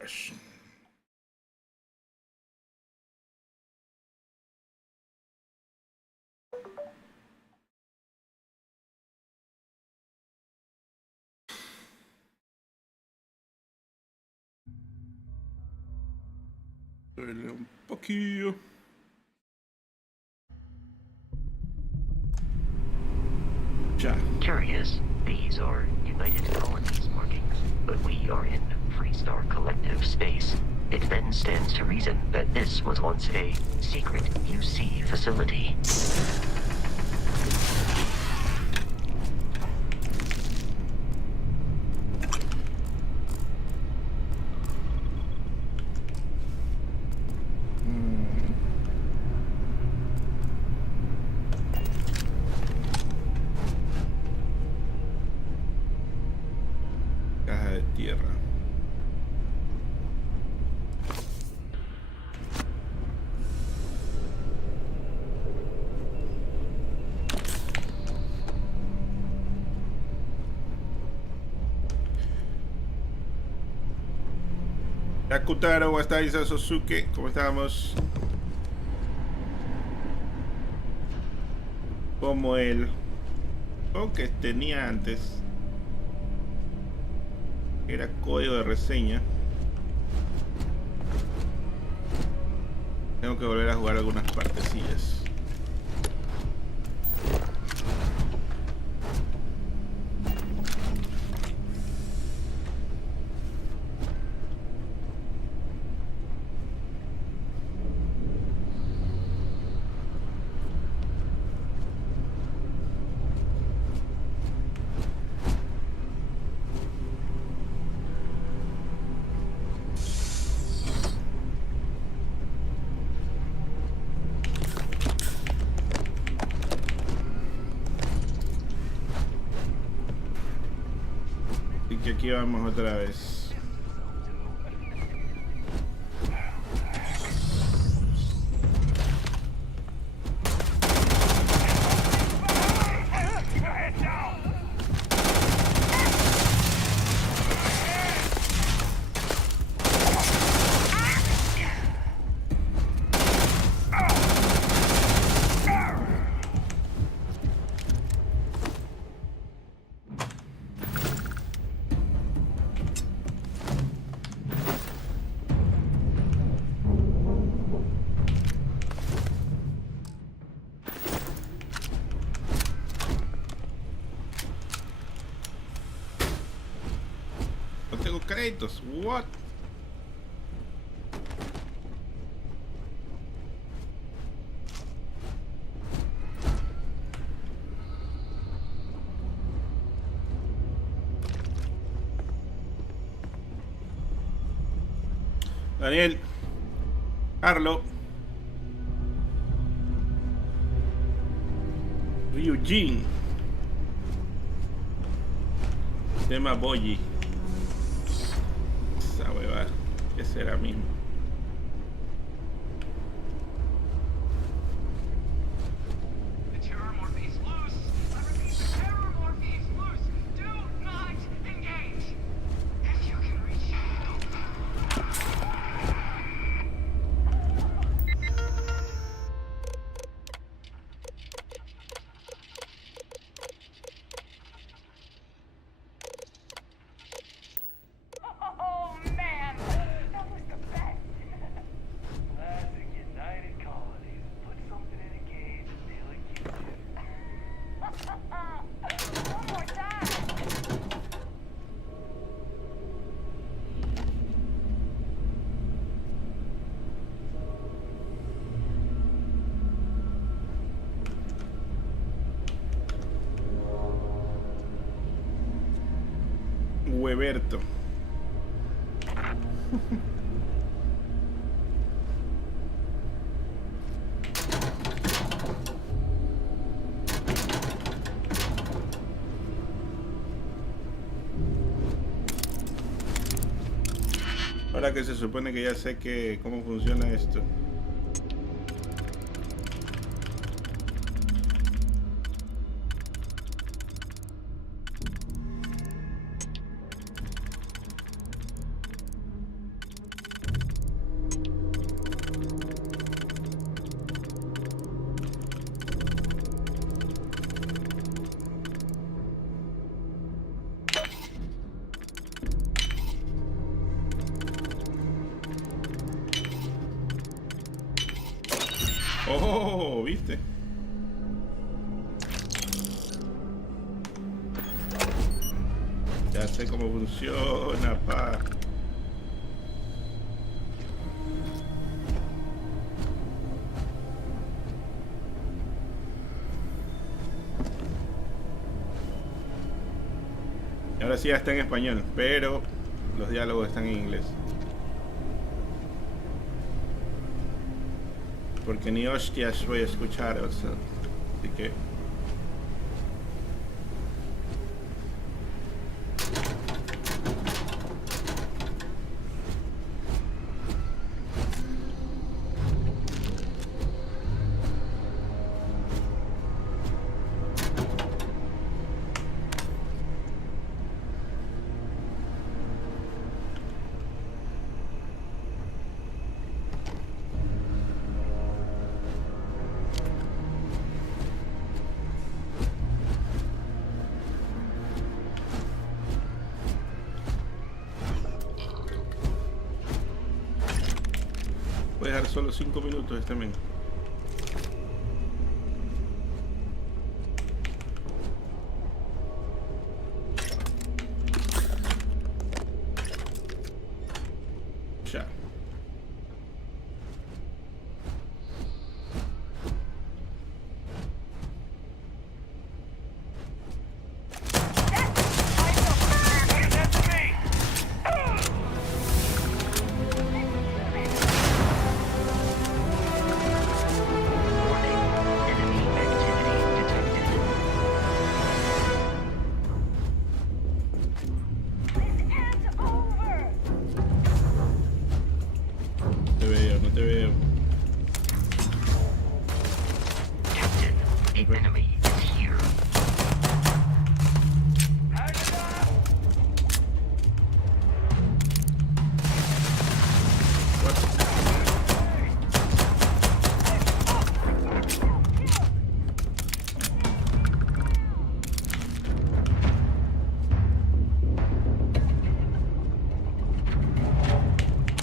Garage. Un poquillo. Ya. Curious. These are United Colonies markings, but we are in Freestar Collective space. It then stands to reason that this was once a secret UC facility. Caja de tierra. Yakutaro, Wastaisa, Sosuke, ¿cómo estamos? Como el juego que tenía antes, era código de reseña. Tengo que volver a jugar algunas partecillas. Y aquí vamos otra vez. No tengo créditos. What? Daniel, Carlo, Ryujin, tema Boyi. Esa hueva, ¿qué será mismo? Hueberto. Ahora que se supone que ya sé cómo funciona esto. Oh, ¿viste? Ya sé cómo funciona, pa. Y ahora sí ya está en español, pero los diálogos están en inglés. Porque ni hostias voy a escuchar, o sea, así que... Voy a dejar solo 5 minutos este men. Ya. Warning. Enemy activity detected. Te veo, no te veo. Captain, the enemy is here.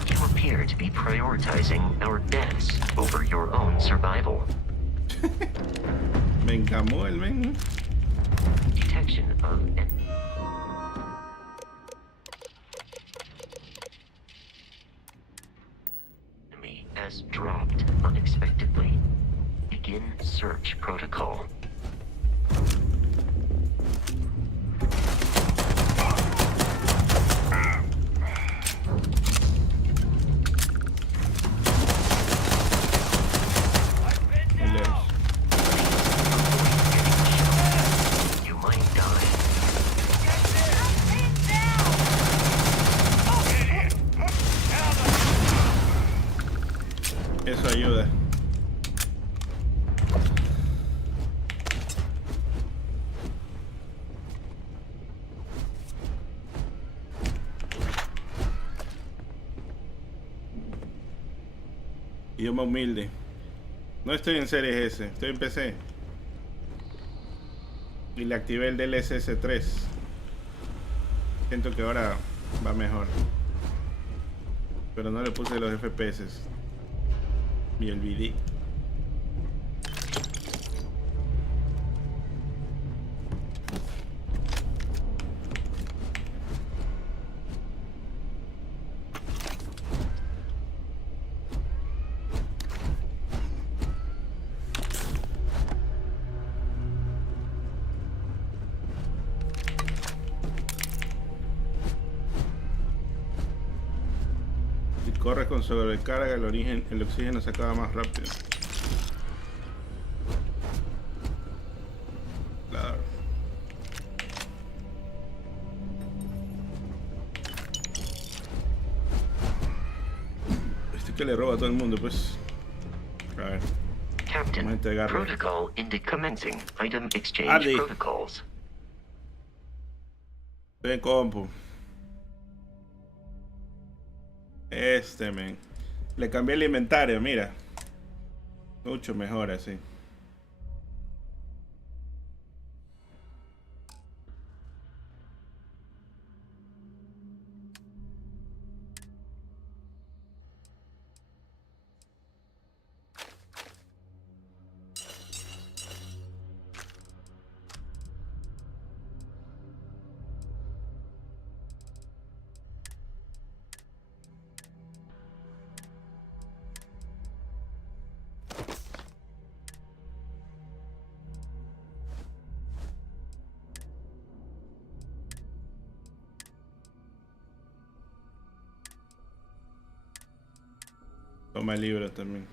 You appear to be prioritizing our deaths over your own survival. Me encamó el men. Detection of enemy has dropped unexpectedly. Begin search protocol. Muy lejos. You might die. Eso ayuda. Idioma humilde. No estoy en Series S, estoy en PC. Y le activé el DLSS 3. Siento que ahora va mejor. Pero no le puse los FPS. Me olvidé. Si corres con sobrecarga, el oxígeno se acaba más rápido. Claro. Este que le roba a todo el mundo, pues. A ver. Captain, Vamos a entregarle. protocol commencing. Item exchange Adi. protocols. Estoy en compu. Este, men. Le cambié el inventario, mira. Mucho mejor así. Toma libros también.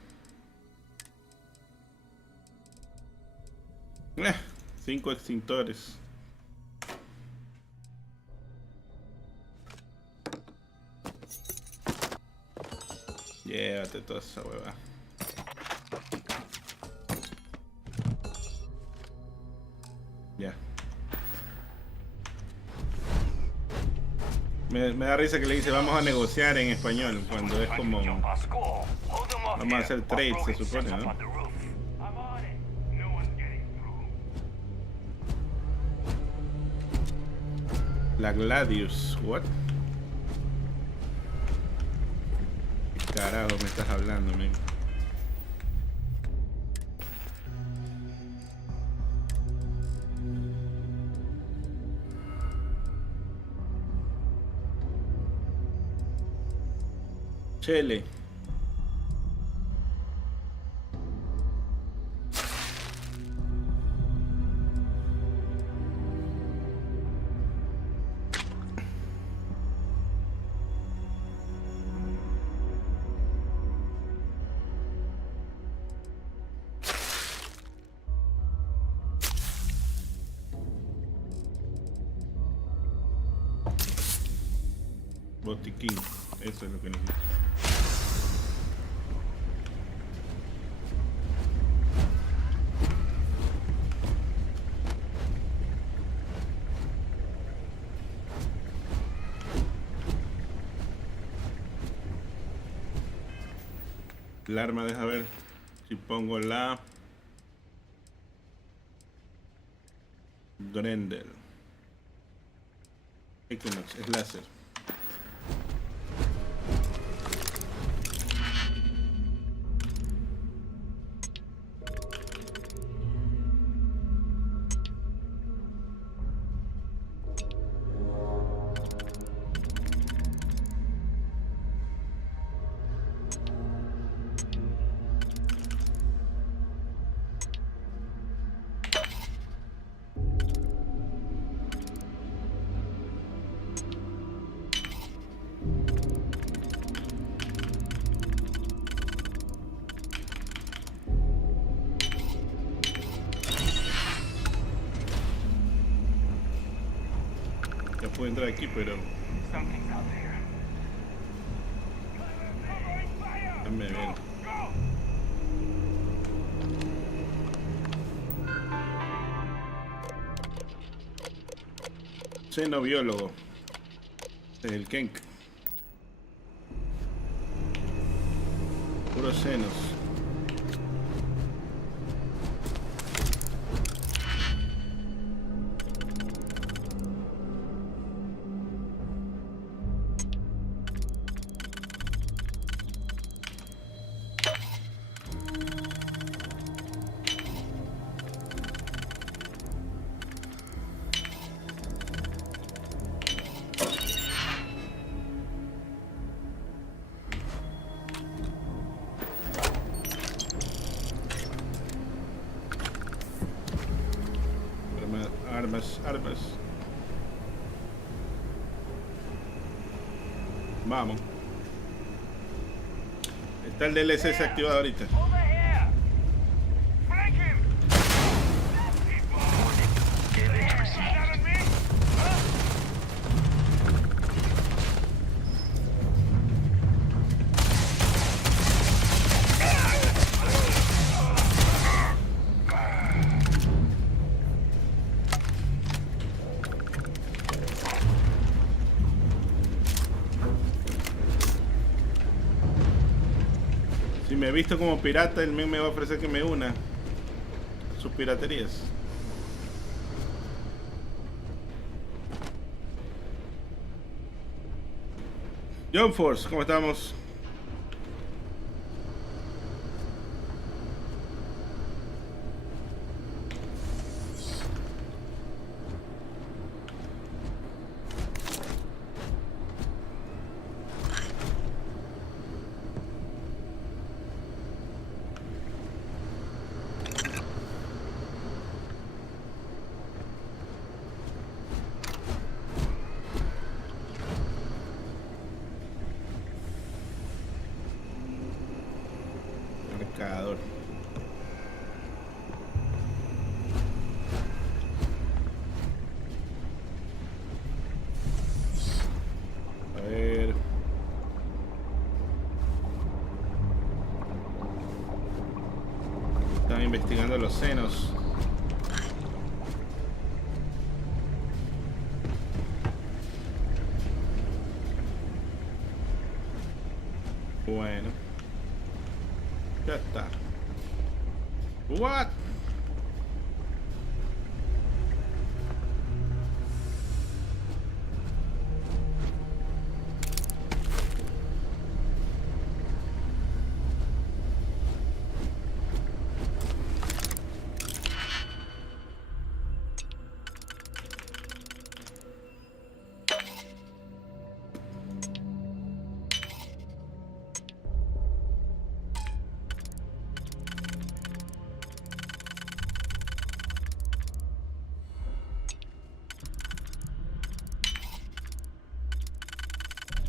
5 extintores. Llévate toda esa hueva. Ya. Me da risa que le dice vamos a negociar en español cuando es como vamos a hacer trade, se supone, ¿no? La Gladius, what? ¿Qué carajo me estás hablando, men? Chele. Botiquín, eso es lo que necesito. El arma, deja ver si pongo la Grendel. Equinox, es láser. Puedo entrar aquí, pero déjame ver. Xenobiólogo. Es el Kenk. Puros senos. Armas. Vamos. Está el DLC activado ahorita. Si me he visto como pirata, el men me va a ofrecer que me una a sus piraterías. John Force, ¿cómo estamos? investigando los senos. Bueno. Ya está. What?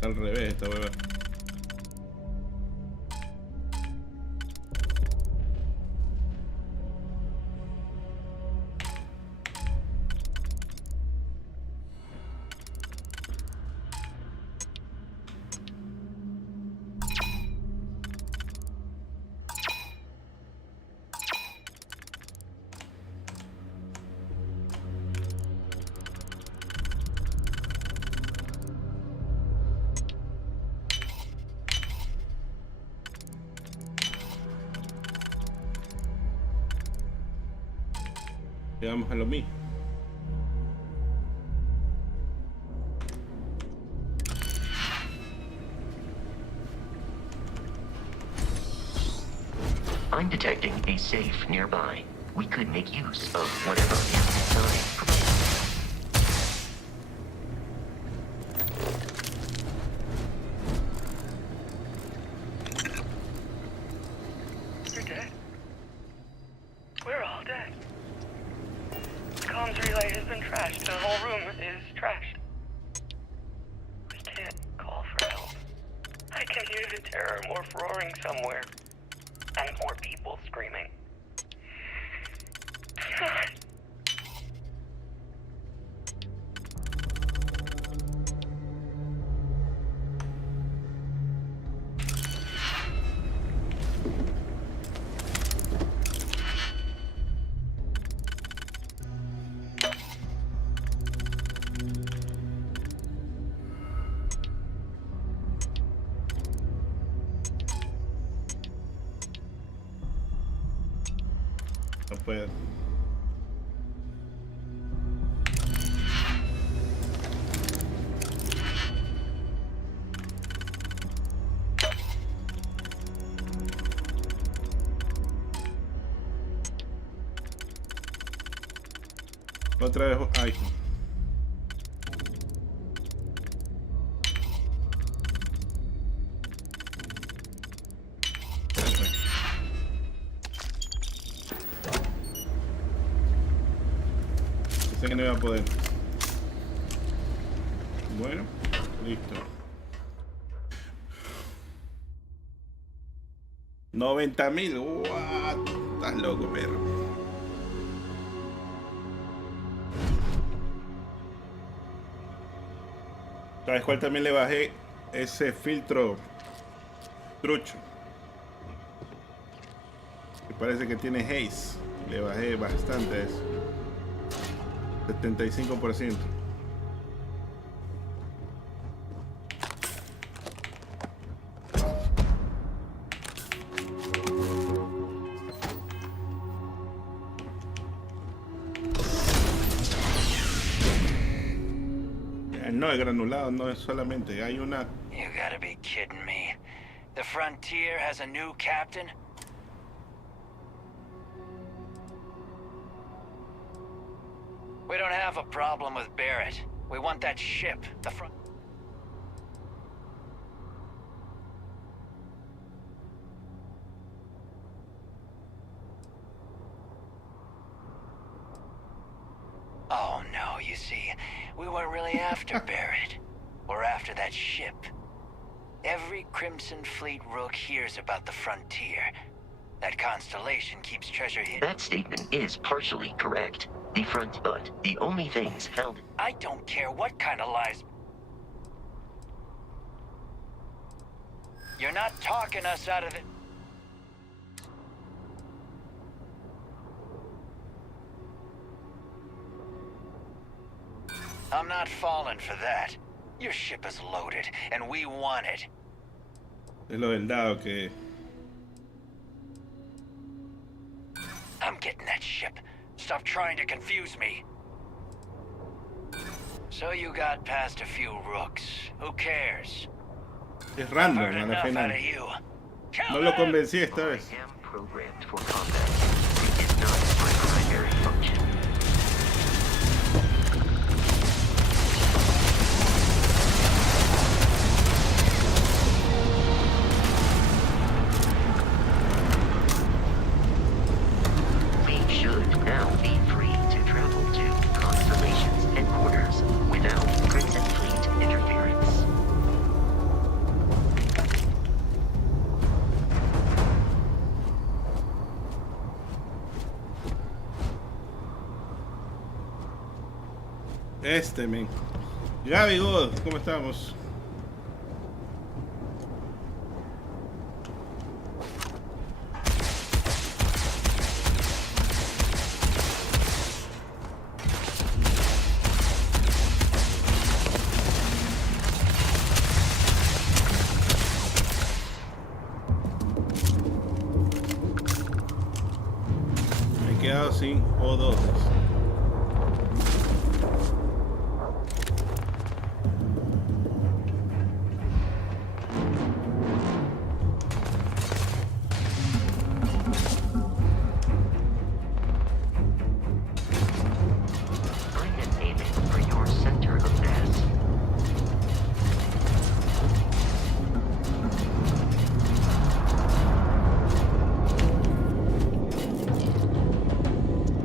Al revés esta hueva. Llegamos a lo mismo. I'm detecting a safe nearby. We could make use of whatever is inside provided. You're dead. We're all dead. The comms relay has been trashed. The whole room is trashed. We can't call for help. I can hear the terror morph roaring somewhere. And more people screaming. God. No puedo. Otra vez. Ay. Pensé que no iba a poder. Bueno, listo. 90.000. What? Estás loco, perro. ¿Sabes cuál también le bajé? Ese filtro trucho. Que parece que tiene haze. Le bajé bastante eso. 75%. No, el granulado no es solamente, hay una... You gotta be kidding me. The Frontier has a new captain? We don't have a problem with Barrett. We want that ship, the front... Oh no, you see, we weren't really after Barrett. We're after that ship. Every Crimson Fleet rook hears about the Frontier. That constellation keeps treasure hidden. That statement is partially correct. The front, but the only things held. I don't care what kind of lies. You're not talking us out of it. I'm not falling for that. Your ship is loaded, and we want it. Es lo del dado que... I'm getting that ship. Stop trying to confuse me. So you got past a few rooks. Who cares? Es Heard random a la enough out final. of you. No lo Come in! convencí esta I vez. am programmed for combat. It is not my primary function. We should now be free to travel to Constellation's headquarters without Crimson Fleet interference. Men. Gaby God, ¿cómo estamos? Me he quedado sin O2. I am aiming for your center of mass.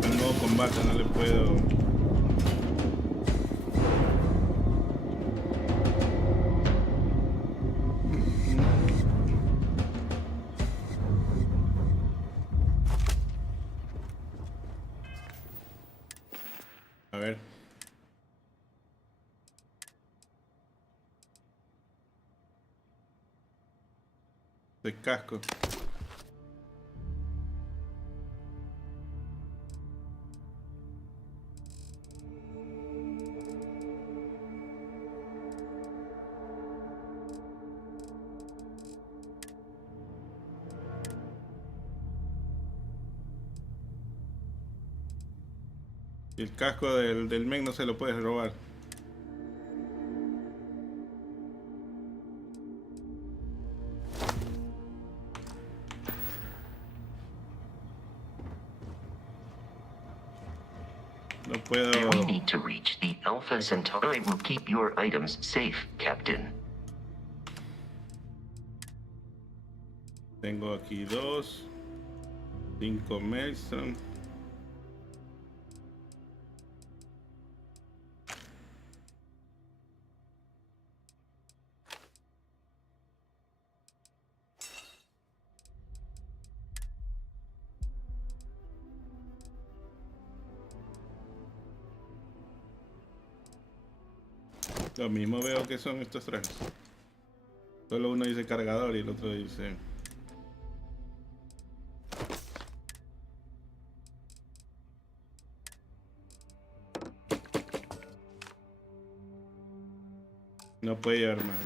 En modo combate no le puedo... A ver. De casco. Y el casco del men no se lo puedes robar. No puedo... We need to reach the Alpha Centauri. I will keep your items safe, Captain. Tengo aquí 2. 5 Mason. Lo mismo veo que son estos trajes. Solo uno dice cargador y el otro dice... No puede llevar más.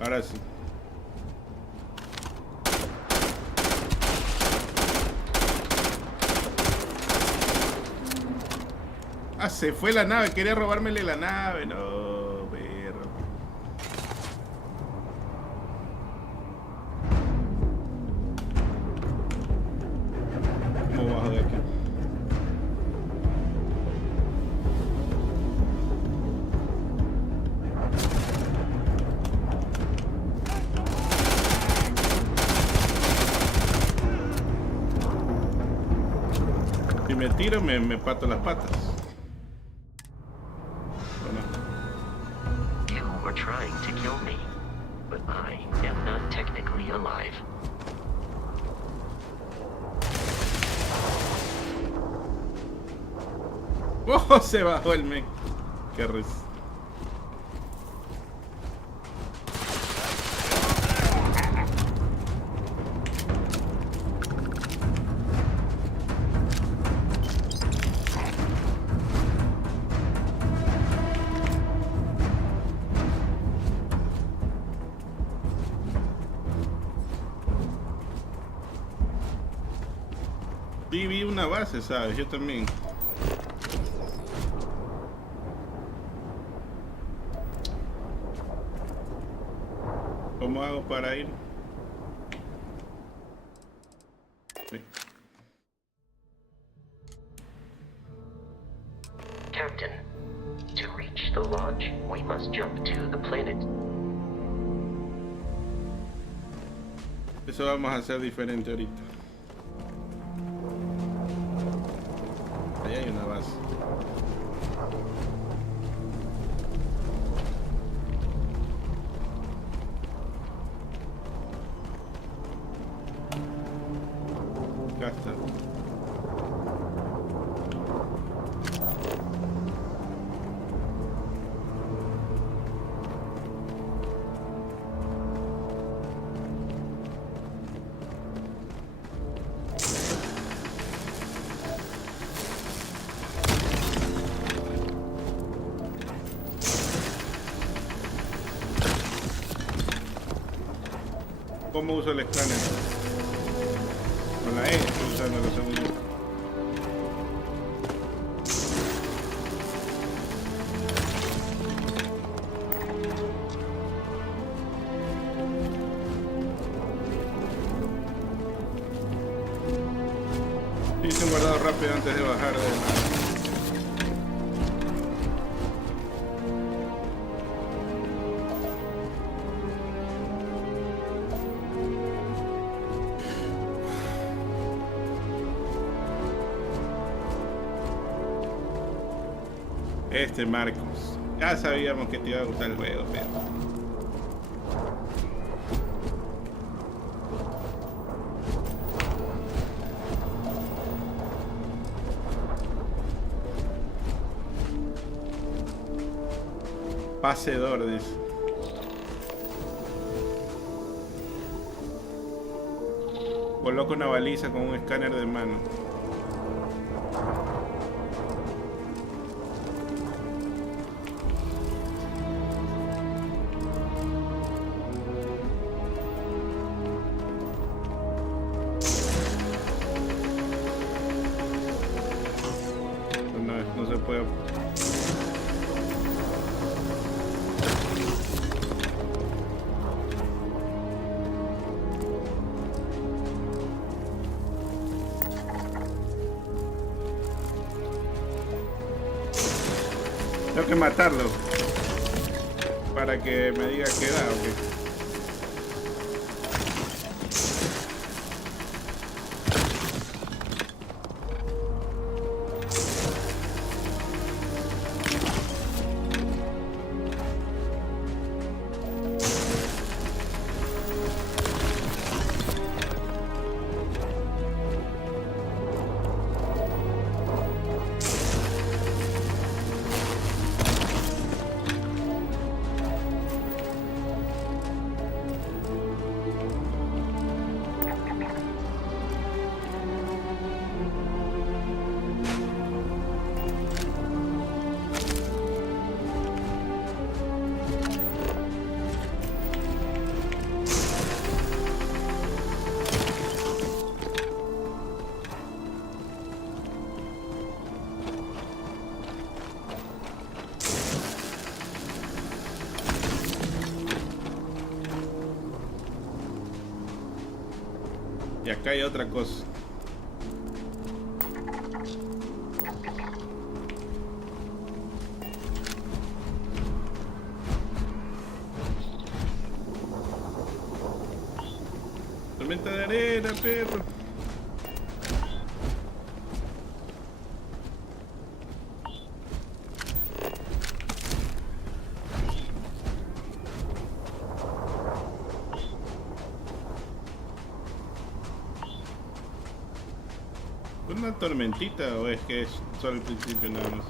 Ahora sí. Ah, se fue la nave. Quería robármele la nave. No, perro. ¿Cómo bajo de aquí? Si me tiro, me pato las patas. You are trying to kill me, but I am not technically alive. ¡Oh! Se bajó el men. Qué risa. Vi una base, ¿sabes? Yo también. ¿Cómo hago para ir? Sí. Captain, to reach the lodge, we must jump to the planet. Eso vamos a hacer diferente ahorita. Ahí hay una base. Acá está. ¿Cómo uso el escáner? Con la E estoy usando la segunda. Hice un guardado rápido antes de bajar de la... Marcos. Ya sabíamos que te iba a gustar el juego, pero... Paseador, dice. Coloca una baliza con un escáner de mano. No se puede. Tengo que matarlo para que me diga qué da, ¿ok? Y acá hay otra cosa. Tormenta de arena, perro. ¿Una tormentita o es que es solo el principio nada más?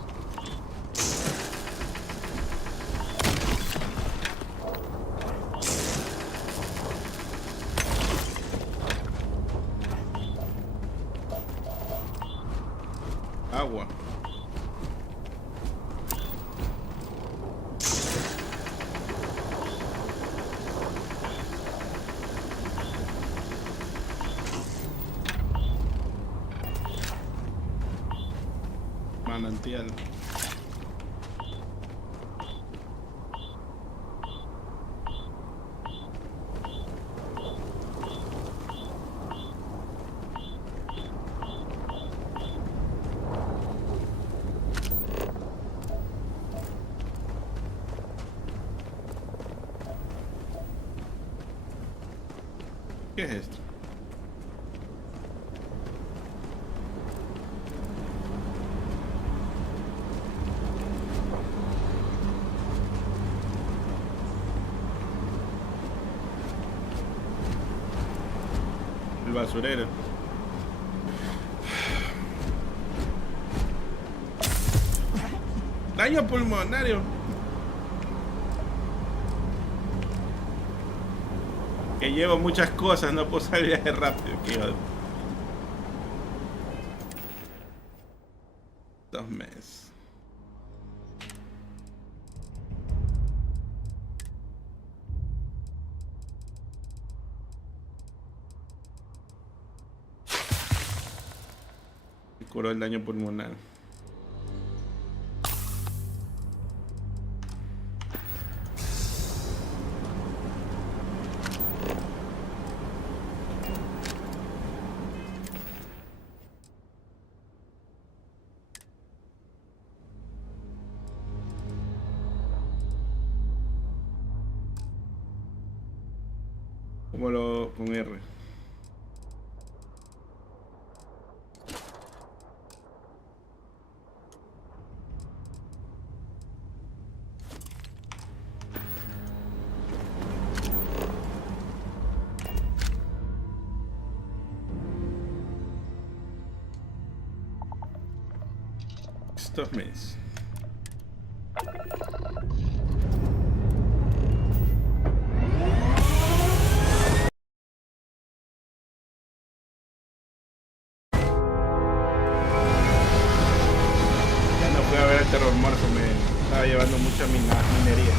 Agua. manantial. ¿Qué es esto? El basurero. Daño pulmonario. Que llevo muchas cosas, no puedo salir viaje rápido. Que yo... 2 meses. Y curó el daño pulmonar. Como lo con R. Estos meses. Terror Morpho me estaba llevando mucha minería.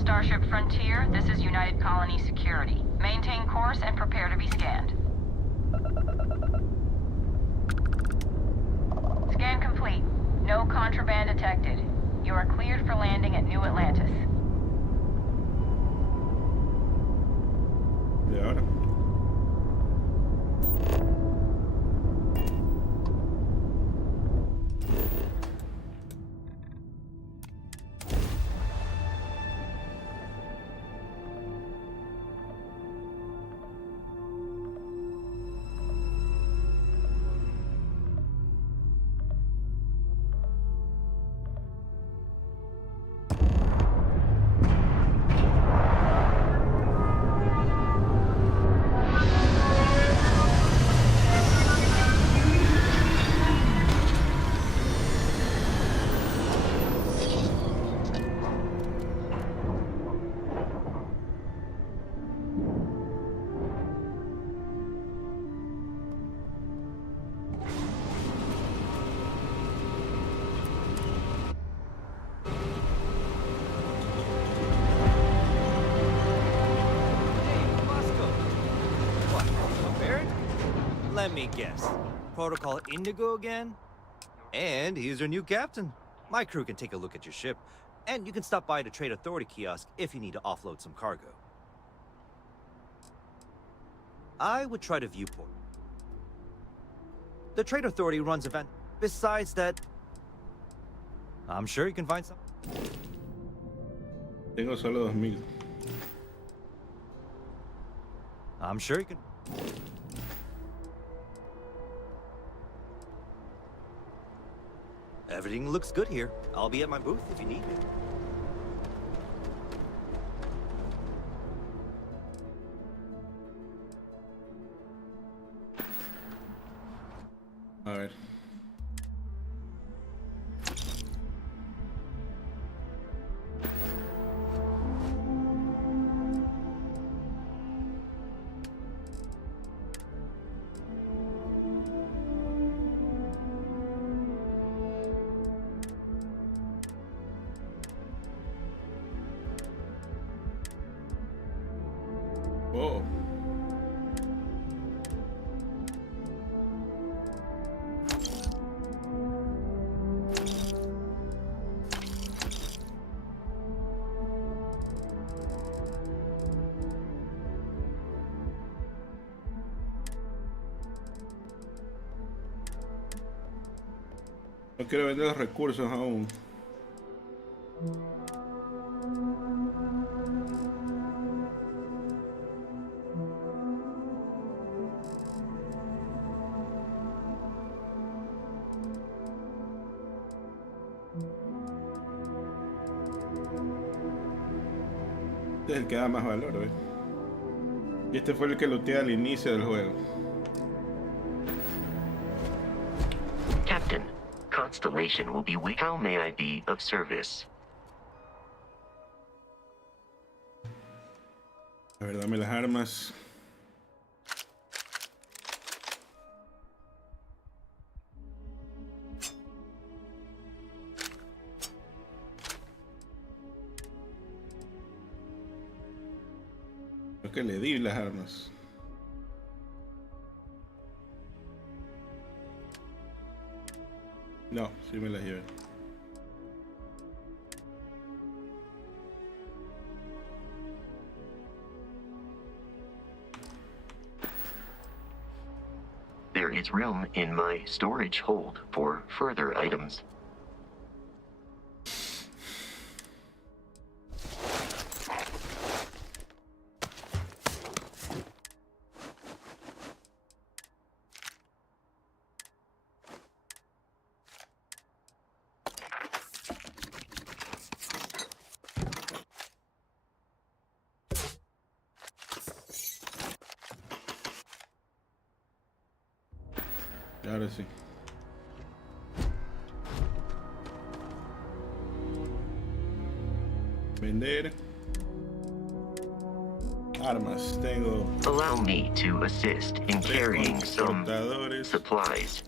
Starship Frontier, this is United Colony Security. Maintain course and prepare to be scanned. Scan complete. No contraband detected. You are cleared for landing at New Atlantis. Y ahora. Let me guess. Protocol Indigo again? And he's your new captain. My crew can take a look at your ship, and you can stop by the Trade Authority kiosk if you need to offload some cargo. I would try the viewport. The Trade Authority runs events. Besides that, I'm sure you can find some. Tengo solo 2000. I'm sure you can. Everything looks good here. I'll be at my booth if you need me. A ver. Oh. No quiero vender los recursos aún. Este es el que da más valor, ¿ves? Y este fue el que looteé al inicio del juego. Captain, Constellation will be with. How may I be of service? A ver, dame las armas. Creo que le di las armas. No, sí me las llevé. There is room in my storage hold for further items. Ahora sí. Vender. Armas. Tengo Allow me to assist in carrying some transportadores. supplies.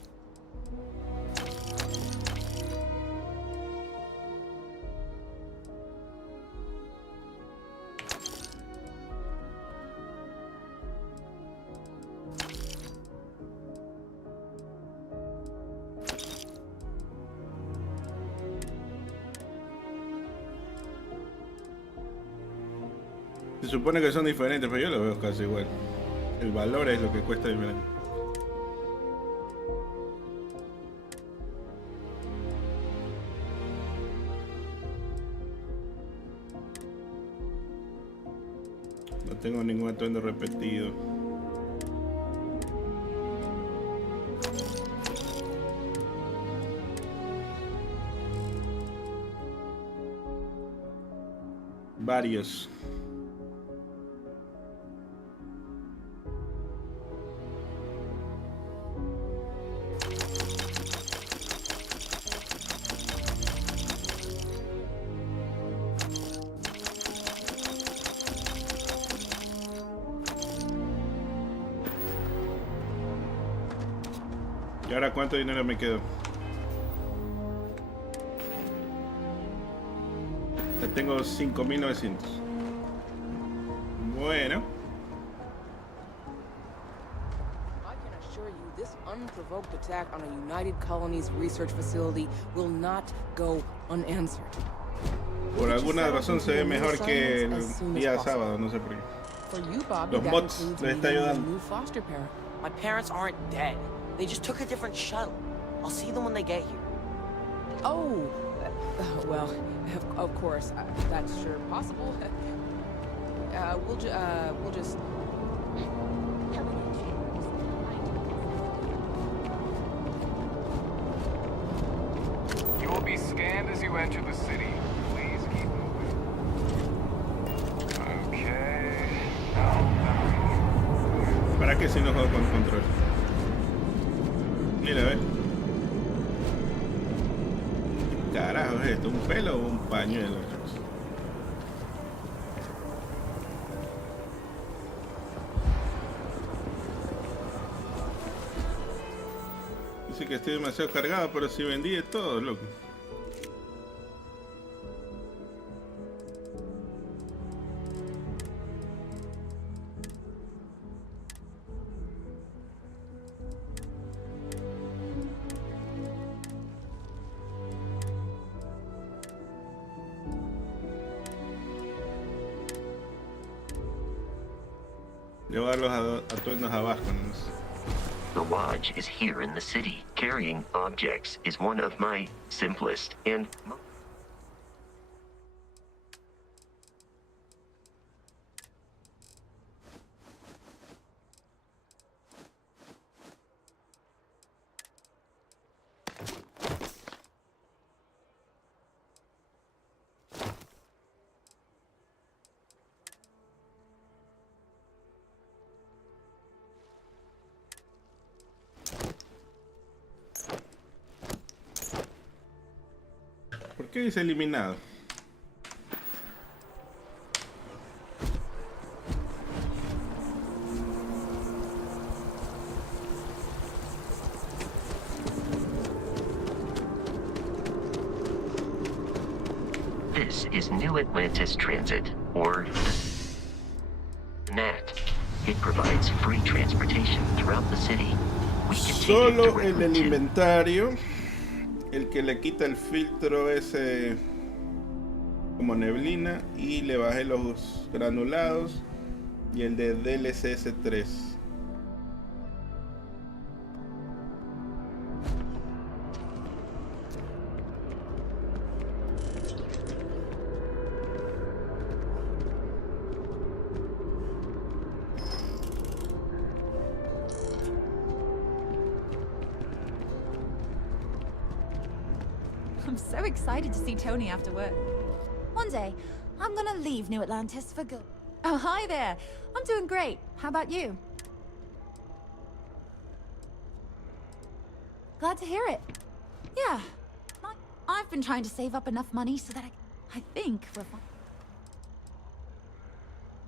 Se supone que son diferentes, pero yo lo veo casi igual. El valor es lo que cuesta diferente. No tengo ningún atuendo repetido. Varios. ¿Y ahora cuánto dinero me quedo? Ya tengo 5.900. Bueno. I can assure you this unprovoked attack on a United Colonies research facility will not go unanswered. Por alguna razón se ve mejor que el día sábado, no sé por qué. For you, Bobby, Los that mods includes les está meeting your ayudando. new foster parent. My parents aren't dead. They just took a different shuttle. I'll see them when they get here. Oh, well, of course, that's sure possible. We'll just. You you enter the city, please keep moving. Okay. ¿Para qué si no juego con control? Mira, ve. ¿Qué carajo es esto? ¿Un pelo o un pañuelo? Dice que estoy demasiado cargado, pero si vendí de todo, loco. Llevar los atuendos abajo, ¿no? The lodge is here in the city. Carrying objects is one of my simplest and ¿Por qué dice eliminado? This is New Atlantis Transit, or NAT. It provides free transportation throughout the city. We can take it Solo el directly to inventario, el que le quita el filtro ese como neblina y le bajé los granulados y el de DLSS 3. I'm so excited to see Tony after work. One day, I'm gonna leave New Atlantis for good. Oh, hi there. I'm doing great. How about you? Glad to hear it. Yeah. I've been trying to save up enough money so that I think we're fine.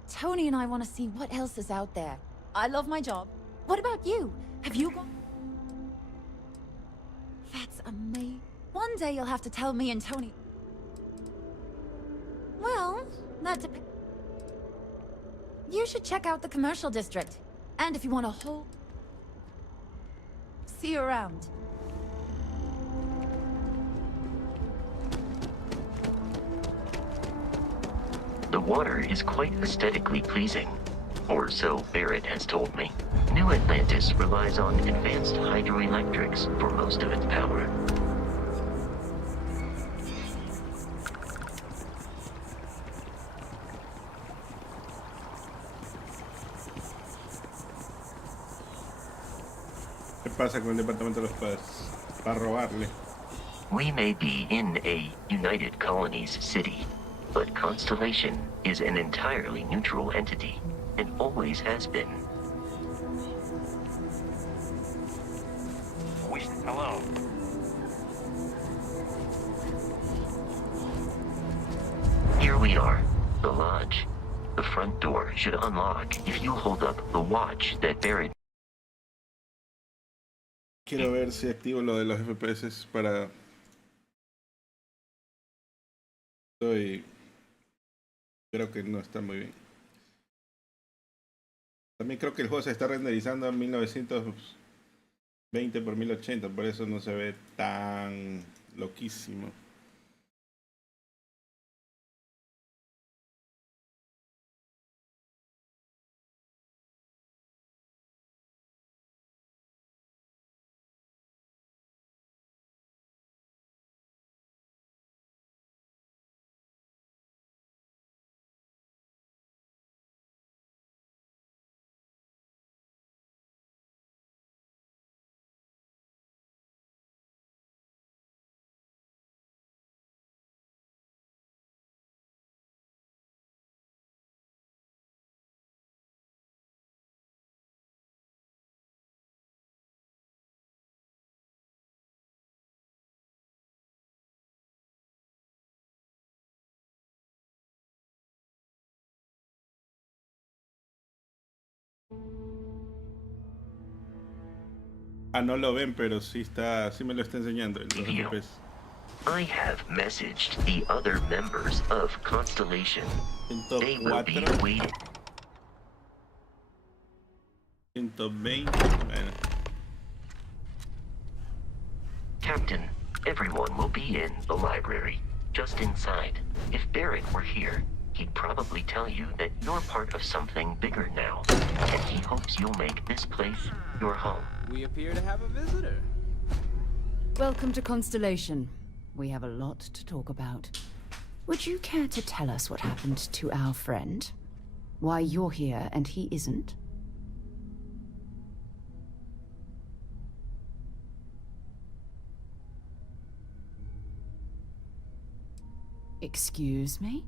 Tony and I want to see what else is out there. I love my job. What about you? Have you gone? That's amazing. One day you'll have to tell me and Tony. Well, that depends. You should check out the commercial district. And if you want a whole... See you around. The water is quite aesthetically pleasing, or so Barrett has told me. New Atlantis relies on advanced hydroelectrics for most of its power. ¿Qué pasa con el departamento de los padres? Para robarle. We may be in a United Colonies city, but Constellation is an entirely neutral entity, and always has been. Hello. Here we are, the lodge. The front door should unlock if you hold up the watch that Barrett... Quiero ver si activo lo de los FPS para... Creo que no está muy bien. También creo que el juego se está renderizando a 1920 por 1080, por eso no se ve tan loquísimo. Ah, no lo ven, pero sí me lo está enseñando los Review. FPS. I have messaged the other members of Constellation. They will be 104, waiting. 120, bueno. Captain, everyone will be in the library, just inside. If Barrett were here, he'd probably tell you that you're part of something bigger now, and he hopes you'll make this place your home. We appear to have a visitor. Welcome to Constellation. We have a lot to talk about. Would you care to tell us what happened to our friend? Why you're here and he isn't? Excuse me?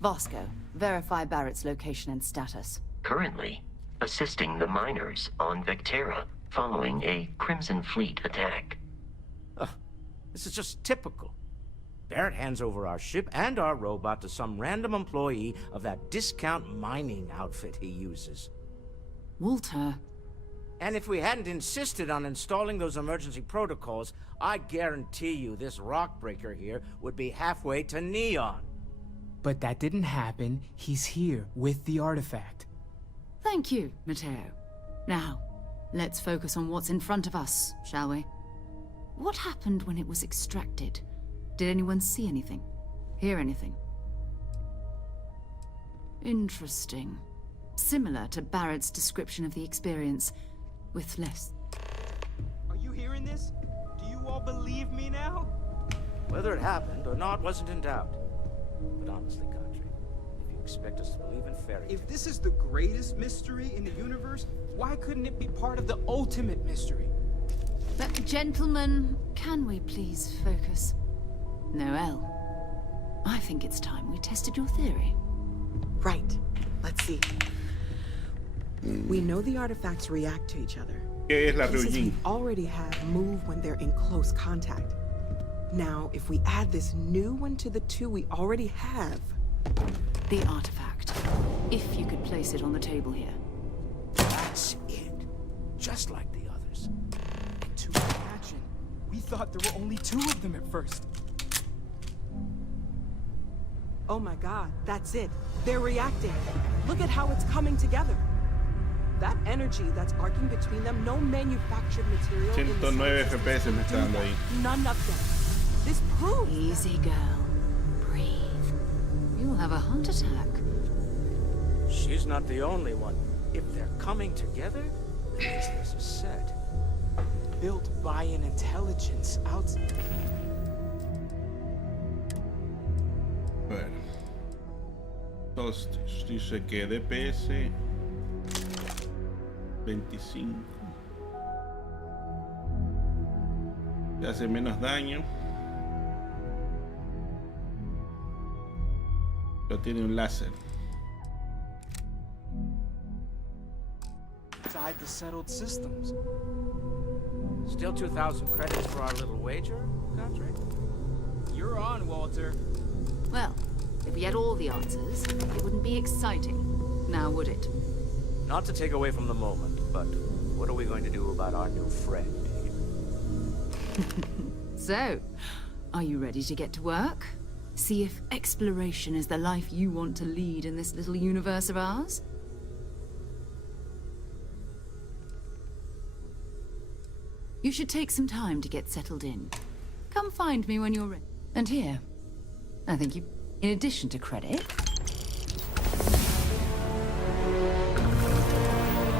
Vasco, verify Barrett's location and status. Currently, assisting the miners on Vectera following a Crimson Fleet attack. This is just typical. Barrett hands over our ship and our robot to some random employee of that discount mining outfit he uses. Walter. And if we hadn't insisted on installing those emergency protocols, I guarantee you this rock breaker here would be halfway to Neon. But that didn't happen. He's here with the artifact. Thank you, Matteo. Now, let's focus on what's in front of us, shall we? What happened when it was extracted? Did anyone see anything? Hear anything? Interesting. Similar to Barrett's description of the experience, with less. Are you hearing this? Do you all believe me now? Whether it happened or not wasn't in doubt. But honestly, Country, if you expect us to believe in fairy tales... If this is the greatest mystery in the universe, why couldn't it be part of the ultimate mystery? But, gentlemen, can we please focus? Noel, I think it's time we tested your theory. Right. Let's see. We know the artifacts react to each other. ¿Qué es la Pieces Ryujin? we already have move when they're in close contact. Now, if we add this new one to the two we already have... The artifact. If you could place it on the table here. That's it. Just like the others. To imagine, we thought there were only 2 of them at first. Oh my god, that's it. They're reacting. Look at how it's coming together. That energy that's arcing between them, no manufactured material in the 109 FPS me está dando ahí. None of them. This proves... Easy, girl. Breathe. You'll have a heart attack. She's not the only one. If they're coming together, then there's a set. Built by an intelligence out... Bueno. Entonces dice que DPS 25. Le hace menos daño. Pero tiene un láser. Inside the settled systems. Still 2,000 credits for our little wager, Country? You're on, Walter. Well, if we had all the answers, it wouldn't be exciting. Now would it? Not to take away from the moment, but what are we going to do about our new friend here? So, are you ready to get to work? See if exploration is the life you want to lead in this little universe of ours? You should take some time to get settled in. Come find me when you're ready. And here, I think you, in addition to credit...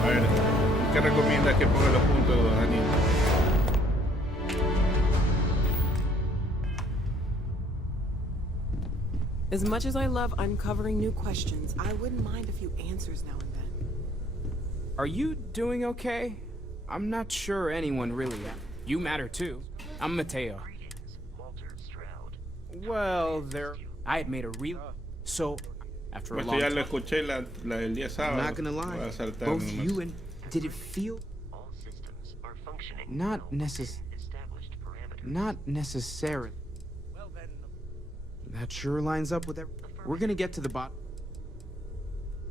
A ver, ¿qué recomiendas que ponga los puntos, Dani? As much as I love uncovering new questions, I wouldn't mind a few answers now and then. Are you doing okay? I'm not sure anyone really... You matter too. I'm Matteo. Well, I had made a real... So, after a long ya time... lo escuché la del día sábado. I'm not gonna lie. Voy a saltar Both nomás. you and... Did it feel... Not necessarily. That sure lines up with everything. We're gonna get to the bottom.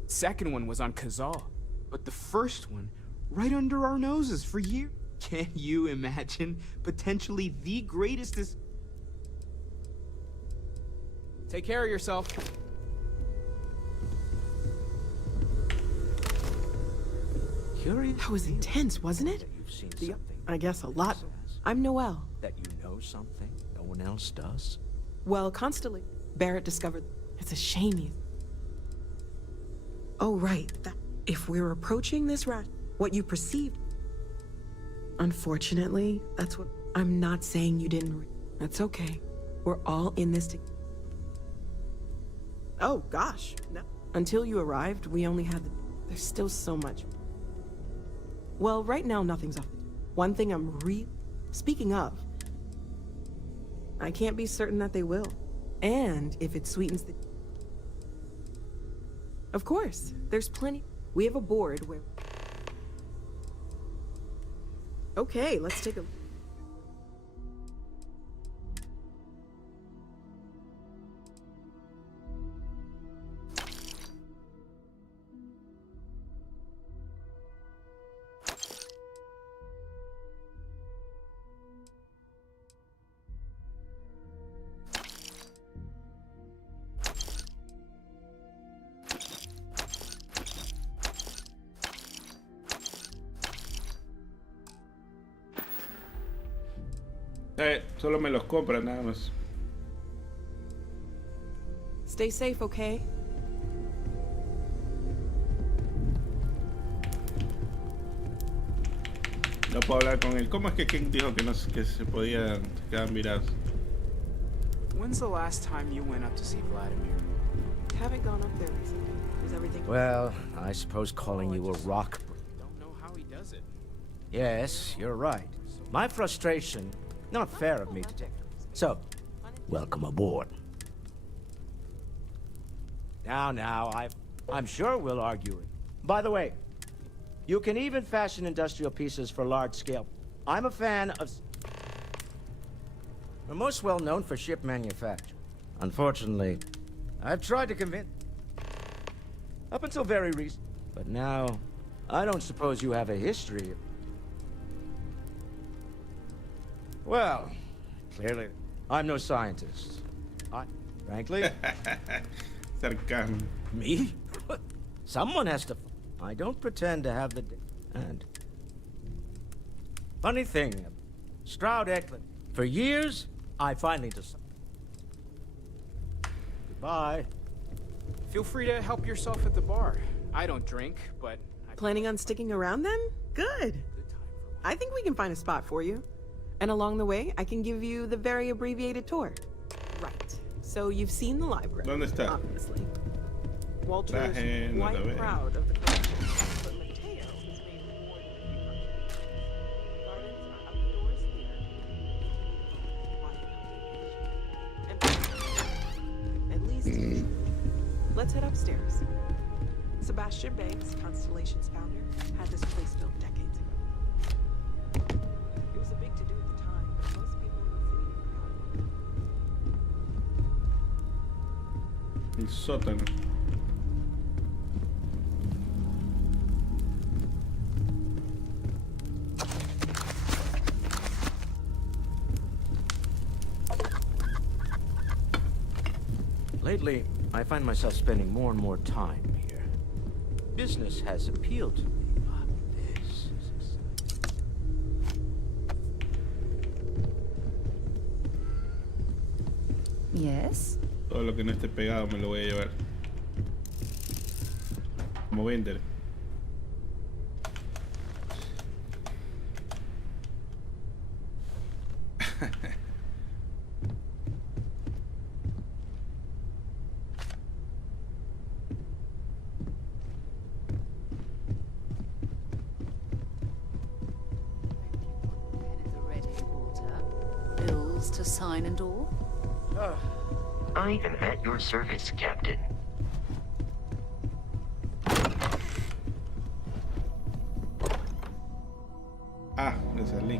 Second one was on Kazal, but the first one right under our noses for years. Can you imagine? Potentially the greatest is... Take care of yourself. Curious. That was intense, wasn't it? That you've seen Yeah, something. I guess a lot. I'm Noelle. That you know something no one else does. Well, constantly, Barrett discovered. It's a shame he's... Oh, right. If we're approaching this rat, what you perceived... Unfortunately, that's what... I'm not saying you didn't... That's okay. We're all in this together. Oh, gosh. No. Until you arrived, we only had the... There's still so much. Well, right now, nothing's off. One thing I'm Speaking of... I can't be certain that they will. And if it sweetens the... Of course, there's plenty. We have a board where... Okay, let's take a... Solo me los compra nada más. Stay safe, okay? No puedo hablar con él. ¿Cómo es que King dijo que no que se podían quedar mirados? When's the last time you went up to see Vladimir? Haven't gone up there recently. Is everything... Well, I suppose calling you a rock... Don't know how he does it. Yes, you're right. My frustration, not fair of me to take. So, welcome aboard. Now, I'm sure we'll argue it. By the way, you can even fashion industrial pieces for large scale. I'm a fan of... We're most well known for ship manufacture. Unfortunately, I've tried to convince... Up until very recent. But now, I don't suppose you have a history of... Well, clearly, I'm no scientist. Frankly... Sarcasmo. Me? Someone has to... I don't pretend to have the... And... Funny thing, Stroud Eklund. For years, I finally decided... Goodbye. Feel free to help yourself at the bar. I don't drink, but... Planning on sticking around then? Good. I think we can find a spot for you. And along the way, I can give you the very abbreviated tour. Right. So you've seen the library. ¿Dónde está? Obviously. Walter is quite proud of the collection, but Mateo has made more than a gardens are out the doors here. And at least, let's head upstairs. Sebastian Banks, Constellation's founder, had this place built decades ago. It was a big to-do at the time, but most people in the city have forgotten. El sótano. Lately, I find myself spending more and more time here. Business has appealed to me, but this is... Yes? Todo lo que no esté pegado me lo voy a llevar. Como vender. Bills to sign and all? I am at your service, Captain. Ah, me salí.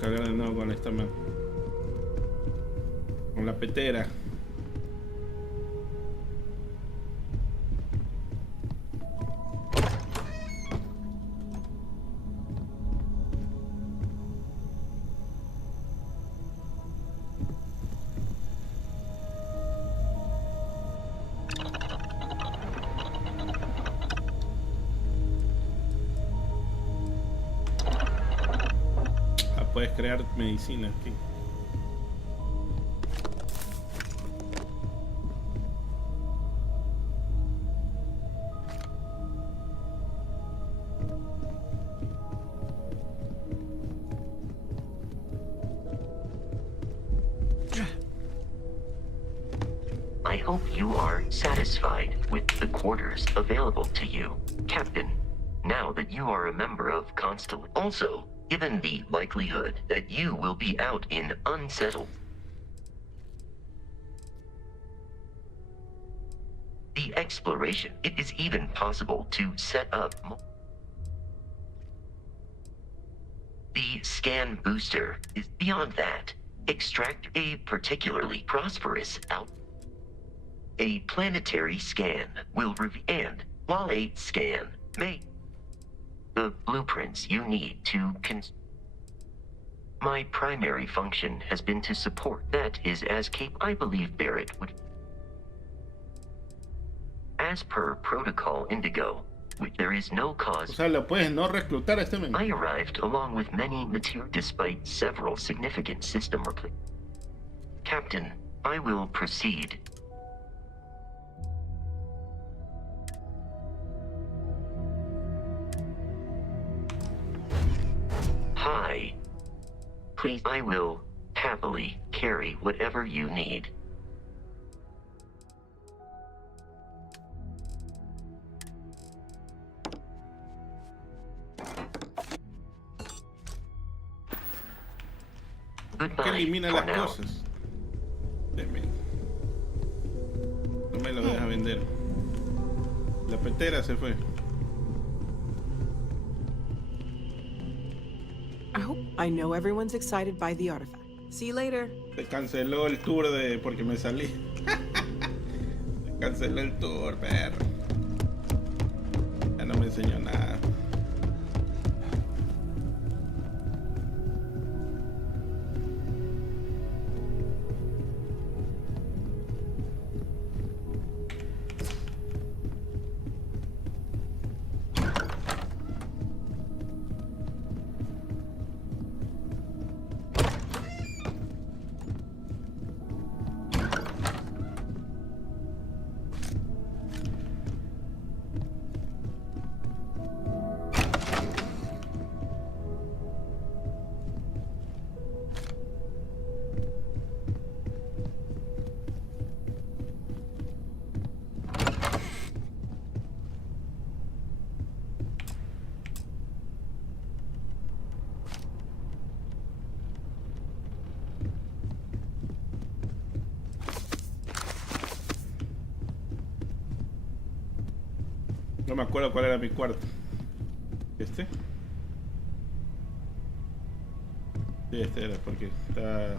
cargar de nuevo con esta mano. Con la petera. Puedes crear medicina aquí. I hope you are satisfied with the quarters available to you, Captain, now that you are a member of Constellation. Also, given the likelihood that you will be out in unsettled, the exploration, it is even possible to set up the scan booster is beyond that. Extract a particularly prosperous out. A planetary scan will reveal, and while a scan may the blueprints you need to my primary function has been to support. That is as I believe Barrett would. As per protocol Indigo, which there is no cause. O sea, lo puedes no reclutar a este men. I arrived along with many materials despite several significant system replacements. Captain, I will proceed. Hi. Please, I will happily carry whatever you need. Que elimina las cosas. No me lo deja vender. La petera se fue. I know everyone's excited by the artifact. See you later. Se canceló el tour de porque me salí. Se canceló el tour, perro. Ya no me enseñó nada. No me acuerdo cuál era mi cuarto. ¿Este? Sí, este era porque está...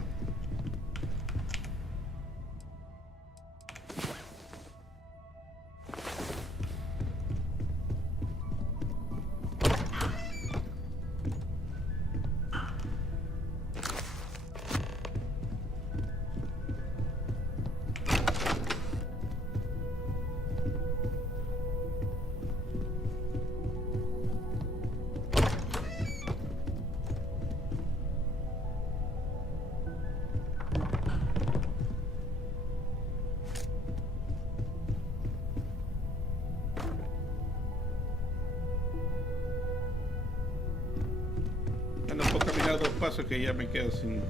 No puedo caminar 2 pasos que ya me quedo sin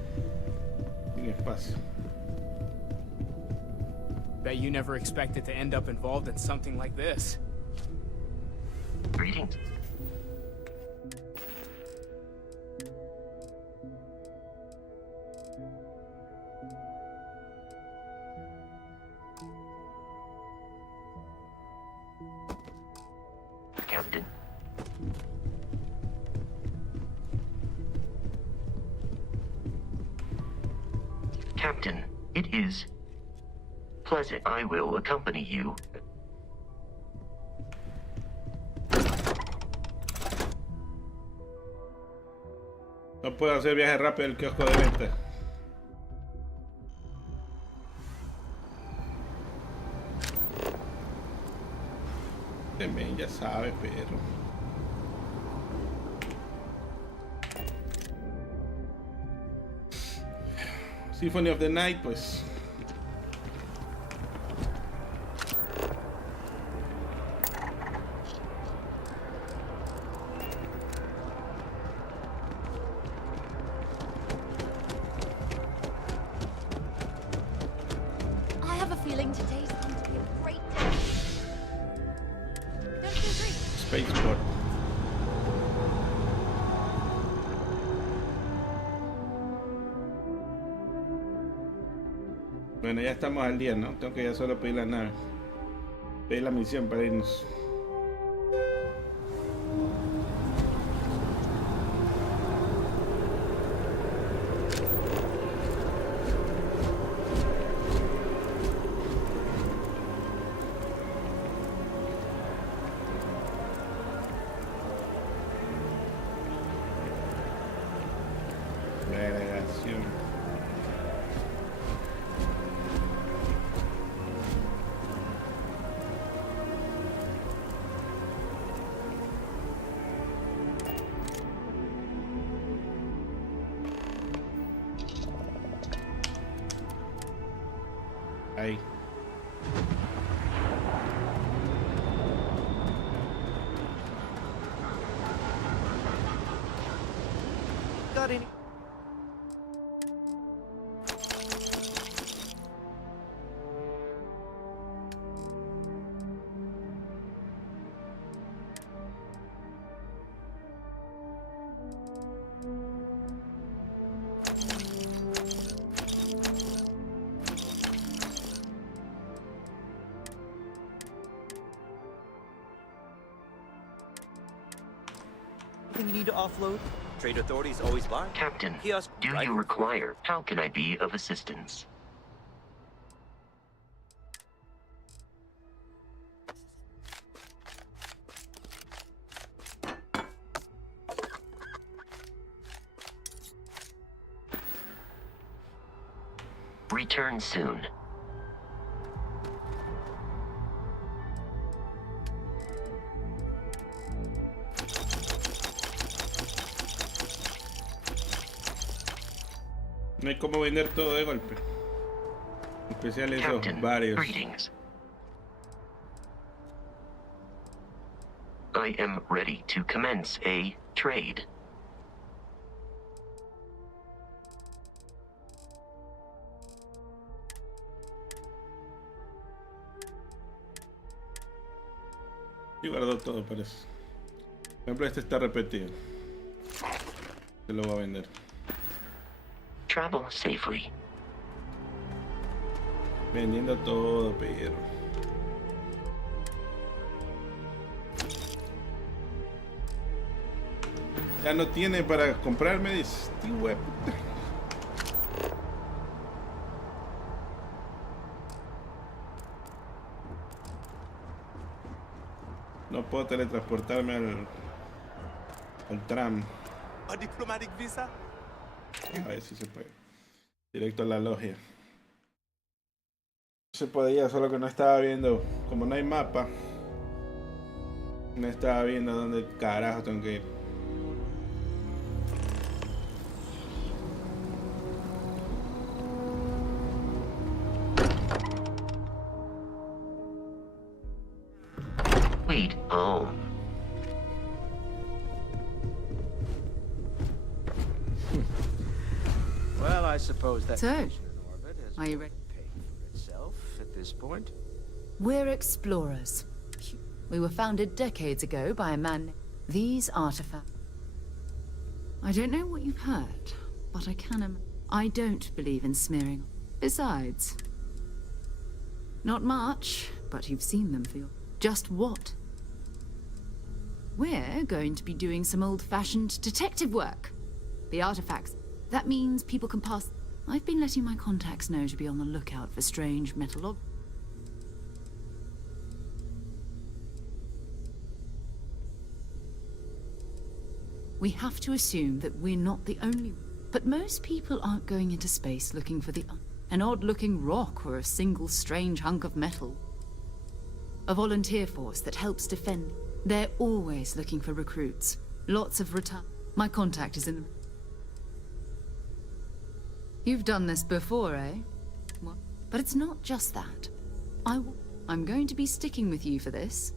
espacio. Bet you never expected to end up involved in something like this. Greetings. Captain. It is pleasant. I will accompany you. No puedo hacer viaje rápido al kiosco de venta. Ya sabes, pero... Symphony of the Night, pues... I have a feeling today's going to be a great day. Don't you agree? Spaceport. Bueno, ya estamos al día, ¿no? Tengo que ya solo pedir la nave. Pedir la misión para irnos. Delegación. Ahí. Got any? Anything you need to offload? Trade authorities always buy. Captain, Kiosk, do right? you require? How can I be of assistance? Return soon. No hay como vender todo de golpe. Especial esos Captain, varios. greetings. I am ready to commence a trade. Y guardó todo, parece. Por ejemplo, este está repetido. Se lo va a vender. Travel safely. Vendiendo todo, perro. Ya no tiene para comprarme, dice. Tío, puta. No puedo teletransportarme al tram. A diplomatic visa? A ver si se puede. Directo a la logia. Se podía, solo que no estaba viendo. Como no hay mapa, no estaba viendo dónde carajo tengo que ir. Wait, oh. Well, I suppose that So, station in orbit has are you ready? paid for itself at this point. We're explorers. We were founded decades ago by a man. These artifacts. I don't know what you've heard, but I can. I don't believe in smearing. Besides, not much, but you've seen them for your. Just what? We're going to be doing some old-fashioned detective work. The artifacts. That means people can pass. I've been letting my contacts know to be on the lookout for strange metal We have to assume that we're not the only... But most people aren't going into space looking for an odd-looking rock or a single strange hunk of metal. A volunteer force that helps defend. They're always looking for recruits. Lots of My contact is in the... You've done this before, eh? Well, but it's not just that. I'm going to be sticking with you for this.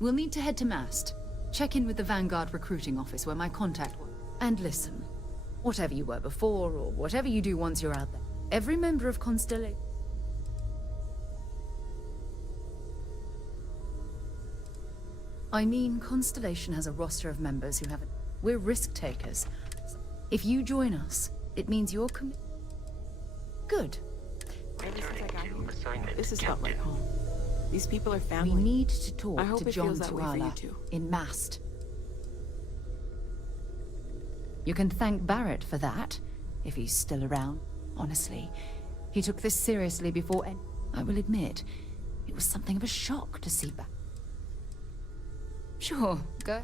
We'll need to head to Mast. Check in with the Vanguard recruiting office where my contact was. And listen, whatever you were before, or whatever you do once you're out there, every member of Constellation... I mean, Constellation has a roster of members who haven't... We're risk takers. If you join us, it means you're Good. Ever since I got here, this is not like home. These people are family. We need to talk I hope to it John feels that way for you Tuala too. in Mast. You can thank Barrett for that, if he's still around. Honestly, he took this seriously before, and I will admit, it was something of a shock to see back. Sure, go.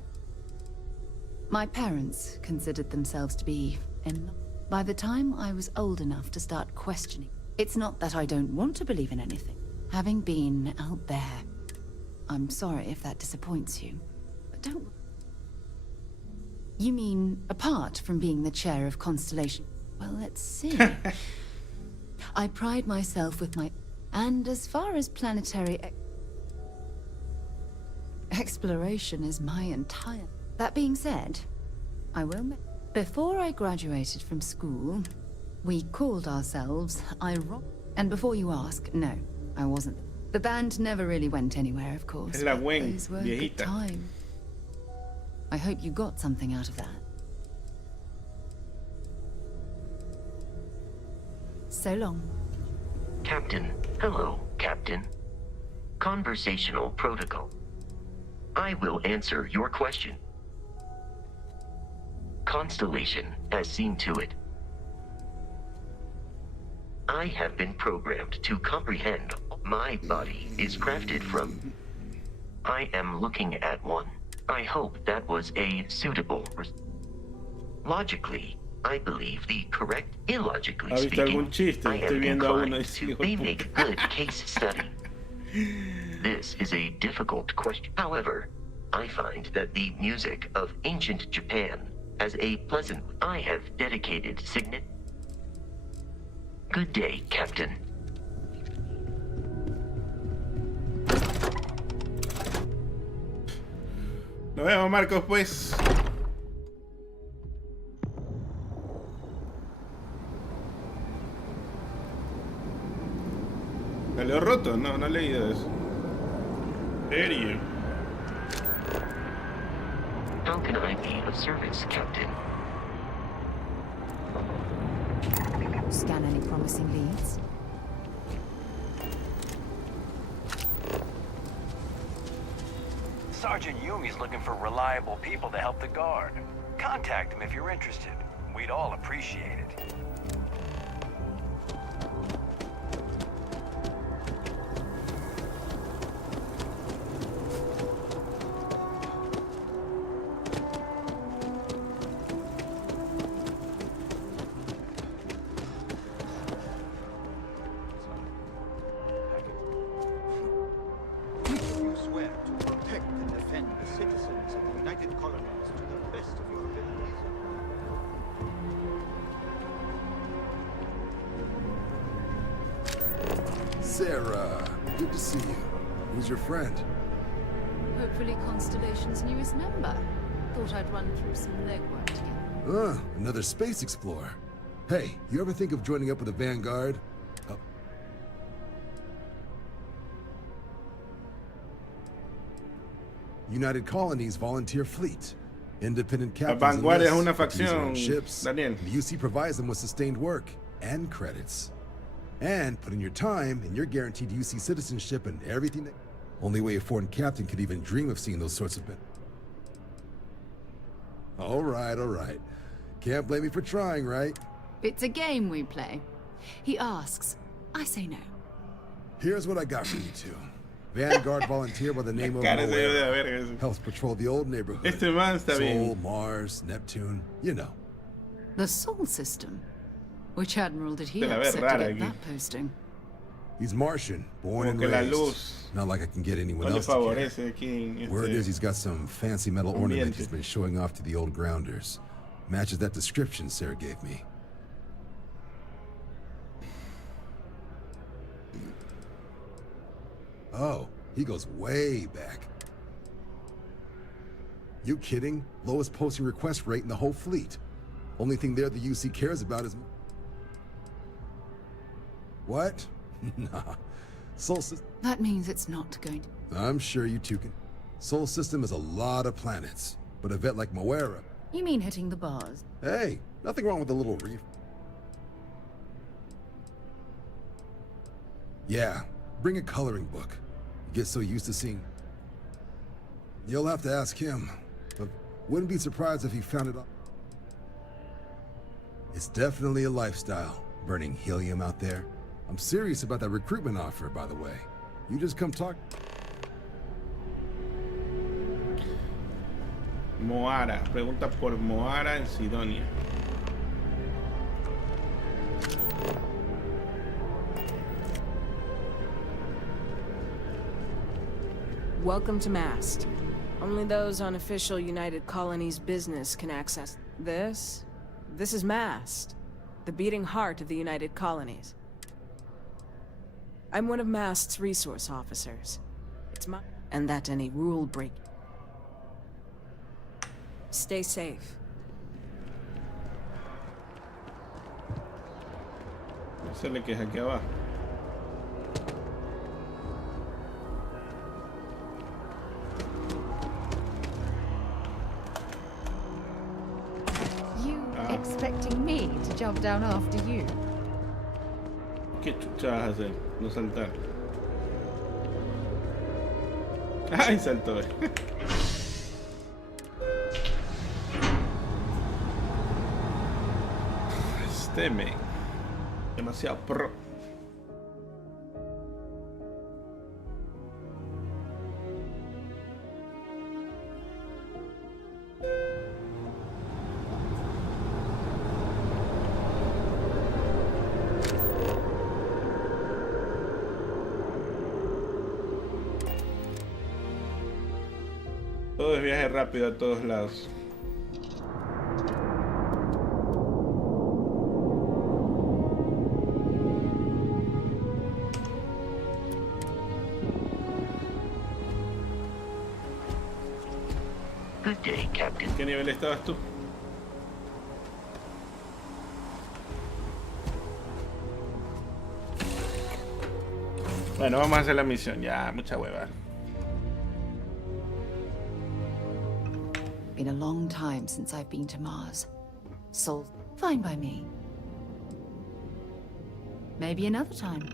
My parents considered themselves to be in. By the time I was old enough to start questioning, it's not that I don't want to believe in anything. Having been out there, I'm sorry if that disappoints you, but don't. You mean apart from being the chair of Constellation? Well, let's see. I pride myself with my, and as far as planetary exploration is my entire. That being said, I will. Before I graduated from school, we called ourselves And before you ask, no, I wasn't. The band never really went anywhere, of course. La Wen, Those were good times. I hope you got something out of that. So long. Captain. Hello, Captain. Conversational protocol. I will answer your question. Constellation has seen to it. I have been programmed to comprehend. My body is crafted from. I am looking at one. I hope that was a suitable. Logically, I believe the correct. Illogically ¿Ha visto algún speaking, chiste? I Estoy am viendo a uno inclined y to sigo. they make good case study. This is a difficult question. However, I find that the music of ancient Japan has a pleasant. I have dedicated signet. Good day, Captain. Nos vemos, Marcos, pues. ¿Salió roto? No, no he leído eso. ¿Serio? How can I be of service, Captain? Scan any promising leads? Sergeant Yumi's looking for reliable people to help the guard. Contact him if you're interested. We'd all appreciate it. Sarah, good to see you. Who's your friend? Hopefully Constellation's newest member. Thought I'd run through some legwork together. Another space explorer. Hey, you ever think of joining up with the Vanguard? United Colonies Volunteer Fleet. Independent captains Vanguardia es una enlist, use their own facción, ships. Daniel. The UC provides them with sustained work and credits. And put in your time, and you're guaranteed UC citizenship and everything that... Only way a foreign captain could even dream of seeing those sorts of... All right, all right. Can't blame me for trying, right? It's a game we play. He asks, I say no. Here's what I got for you two. Vanguard volunteer by the name of Cara se ve de la Moira. verga ese. Helps patrol the old neighborhood. Este man está Sol, bien. Mars, Neptune, you know. The Sol system? Which admiral did he Se la ve upset to rara get aquí. that posting? He's Martian, born Como and que la raised. luz Not like I can get anyone no le else to care. favorece aquí en Word is este he's got some fancy metal ornament ambiente. he's been showing off to the old grounders. Matches that description Sarah gave me. Oh, he goes way back. You kidding? Lowest posting request rate in the whole fleet. Only thing there the UC cares about is... What? Nah. Sol System... That means it's not going to... I'm sure you two can... Sol System is a lot of planets, but a vet like Moira... You mean hitting the bars? Hey, nothing wrong with a little reef. Yeah, bring a coloring book. You get so used to seeing... You'll have to ask him, but wouldn't be surprised if he found it out. It's definitely a lifestyle, burning helium out there. I'm serious about that recruitment offer, by the way. You just come talk... Moara. Pregunta por Moara en Sidonia. Welcome to Mast. Only those on official United Colonies business can access this. This is Mast, the beating heart of the United Colonies. I'm one of Mast's resource officers. It's my... and that any rule break. Stay safe. Se le queja aquí abajo. You expecting me to jump down after you? ¿Qué chucha vas a hacer? No saltar. ¡Ay, saltó! Este men. Demasiado pro. Todo es viaje rápido a todos lados. Good day, Captain. ¿Qué nivel estabas tú? Bueno, vamos a hacer la misión. Ya, mucha hueva. Been a long time since I've been to Mars. Sol, fine by me. Maybe another time.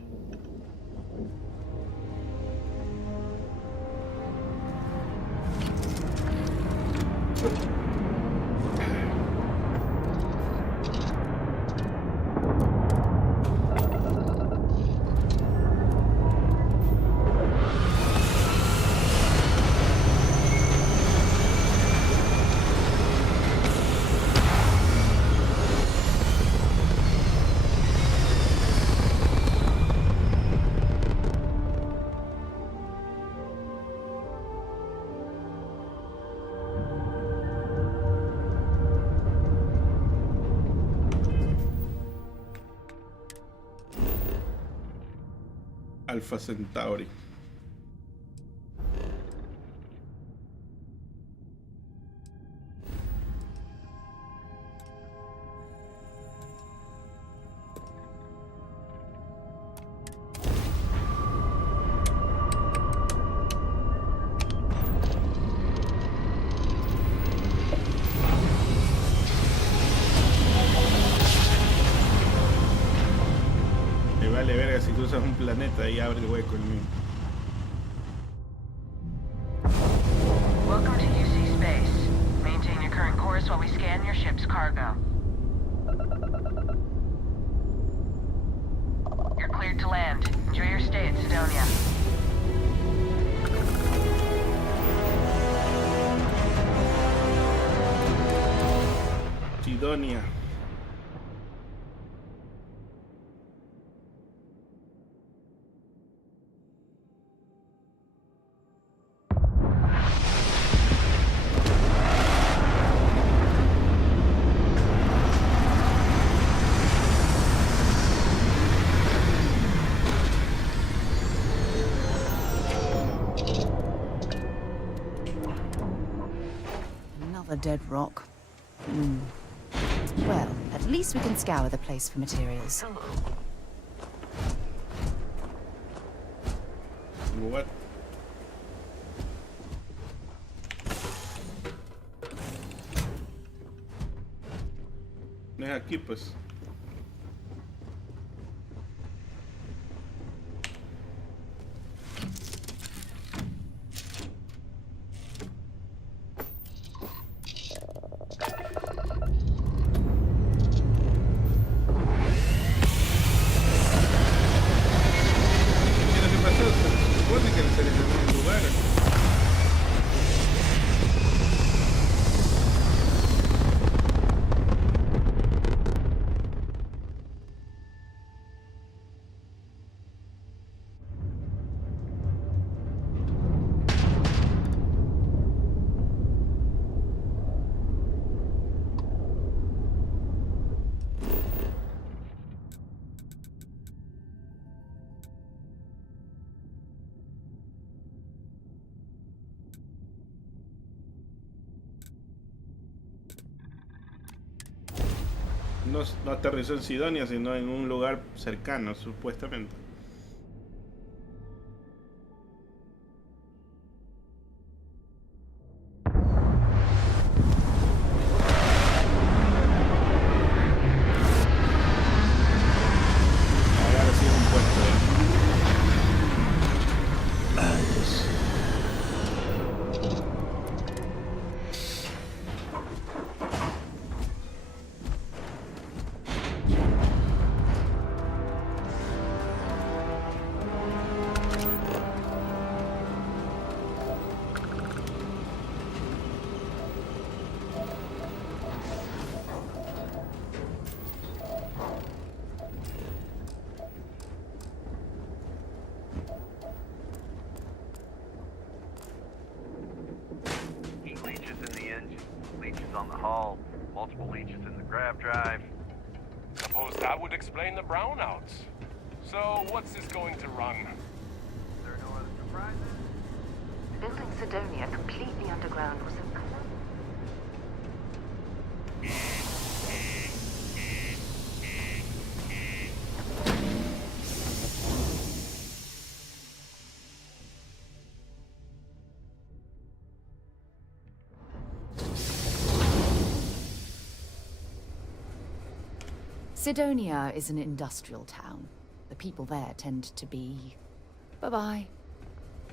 Alpha Centauri. Me vale verga si cruzas un planeta y abre el hueco en mí. Welcome to UC Space. Maintain your current course while we scan your ship's cargo. You're cleared to land. Enjoy your stay at Sidonia. Sidonia. Another dead rock. Well, at least we can scour the place for materials. What? No es aquí, pues. No aterrizó en Sidonia, sino en un lugar cercano, supuestamente. Ahora sí es un puesto, On the hull, multiple leeches in the grav drive. Suppose that would explain the brownouts. So, what's this going to run? There are no other surprises? Building Sidonia completely underground was a Sidonia is an industrial town. The people there tend to be... Bye-bye.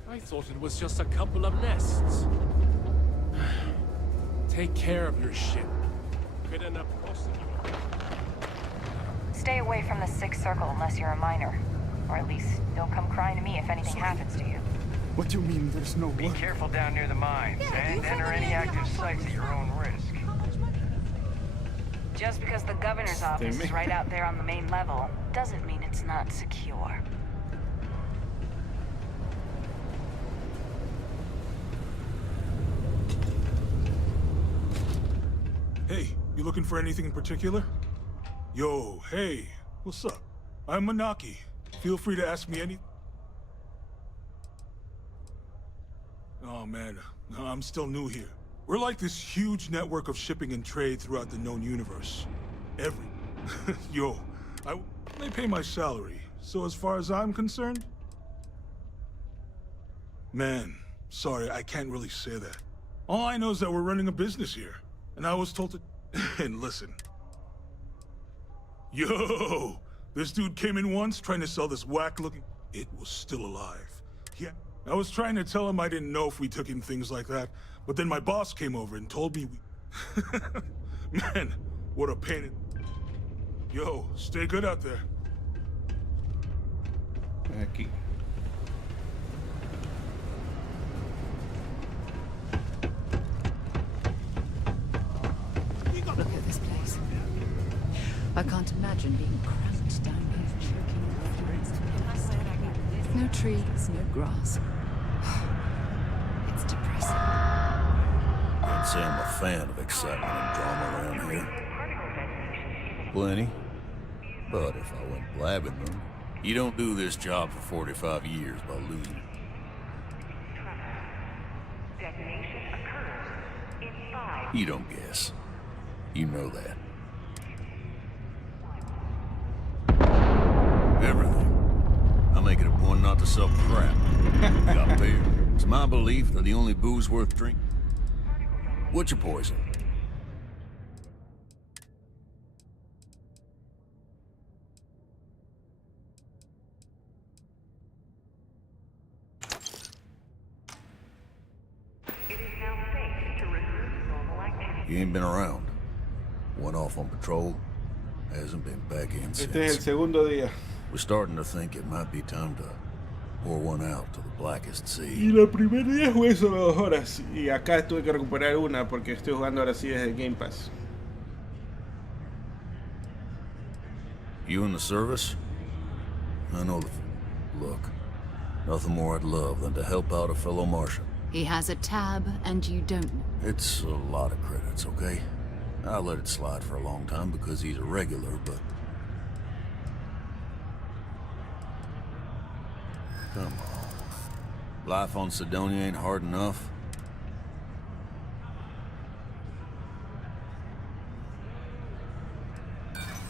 I thought it was just a couple of nests. Take care of your ship. Could end up costing you. Stay away from the Sixth Circle unless you're a minor. Or at least don't come crying to me if anything happens to you. What do you mean there's no Be careful down near the mines, and enter any active sites at your own risk. Just because the governor's office is right out there on the main level, doesn't mean it's not secure. Hey, you looking for anything in particular? Yo, hey, what's up? I'm Manaki. Feel free to ask me any... Oh man, I'm still new here. We're like this huge network of shipping and trade throughout the known universe. They pay my salary, so as far as I'm concerned... Man, sorry, I can't really say that. All I know is that we're running a business here, and I was told to... And listen. Yo! This dude came in once trying to sell this whack-looking... It was still alive. Yeah, I was trying to tell him I didn't know if we took in things like that, but then my boss came over and told me we... Man, what a pain in... Yo, stay good out there. Aquí. Look at this place. I can't imagine being cramped down here, choking on the no trees, no grass. It's depressing. Can't say I'm a fan of excitement and drama around here. Plenty. But if I went blabbing them, you don't do this job for 45 years by losing it. You don't guess. You know that. Everything. I make it a point not to sell crap. Got beer. It's my belief they're the only booze worth drinking. What's your poison? You ain't been around. Went off on patrol. Hasn't been back in since. Este es el segundo día. We're starting to think it might be time to pour one out to the blackest sea. Y la primer día jugué solo 2 horas. Y acá tuve que recuperar una porque estoy jugando ahora sí desde Game Pass. You in the service? I know the... Look, nothing more I'd love than to help out a fellow Martian. He has a tab, and you don't. It's a lot of credits, okay? I let it slide for a long time because he's a regular, but... Come on. Life on Sidonia ain't hard enough.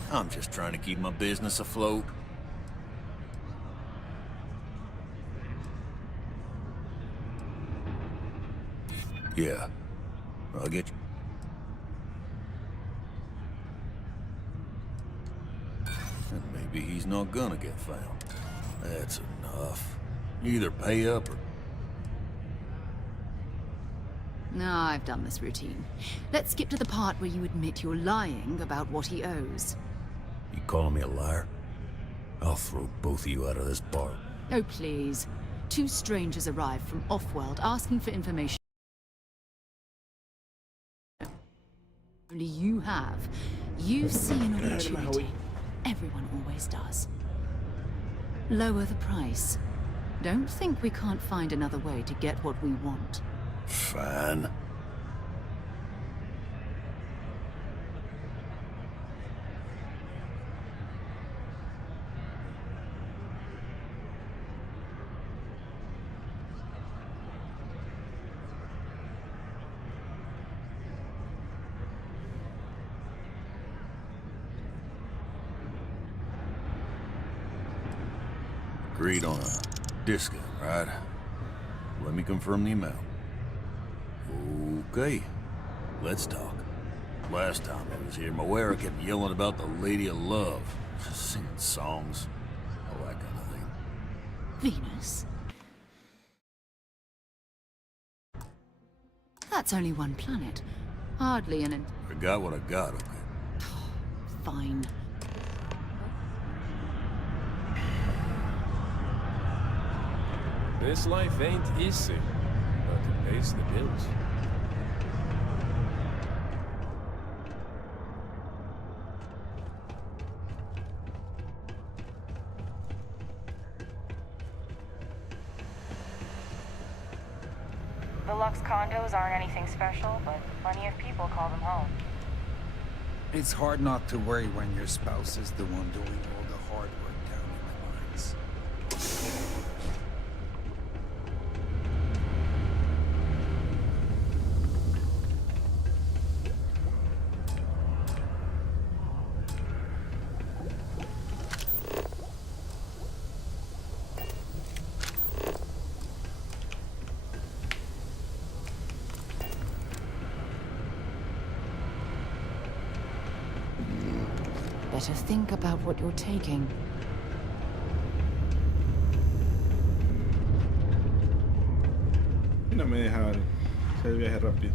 I'm just trying to keep my business afloat. Yeah, I'll get you. And maybe he's not gonna get found. That's enough. You either pay up or... No, I've done this routine. Let's skip to the part where you admit you're lying about what he owes. You calling me a liar? I'll throw both of you out of this bar. Oh, please. 2 strangers arrived from off-world asking for information. Only you have. You see an opportunity. Everyone always does. Lower the price. Don't think we can't find another way to get what we want. Fine. Agreed on a discount, right? Let me confirm the amount. Okay, let's talk. Last time I was here, Moira kept yelling about the Lady of Love, singing songs, all that kind of thing. Venus? That's only one planet. Hardly an... I got what I got, okay? Fine. This life ain't easy, but it pays the bills. The Lux condos aren't anything special, but plenty of people call them home. It's hard not to worry when your spouse is the one doing all the hard work down in the mines. Better think about what you're taking. No me deja hacer el viaje rápido.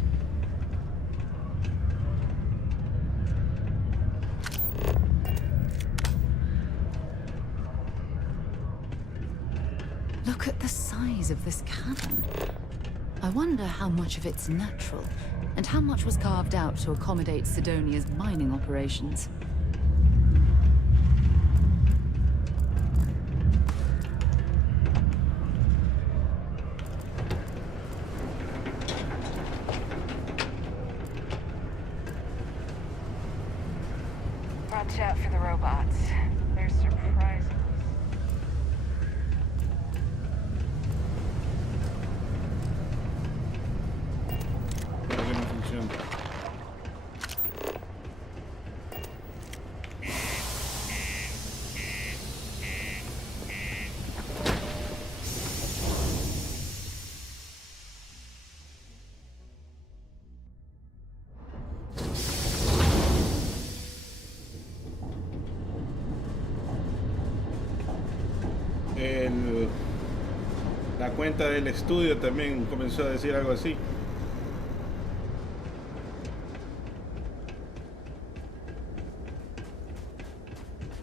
Look at the size of this cavern. I wonder how much of it's natural, and how much was carved out to accommodate Sidonia's mining operations. Watch out for the robots. They're surprising. Creo que no funciona. La cuenta del estudio también comenzó a decir algo así.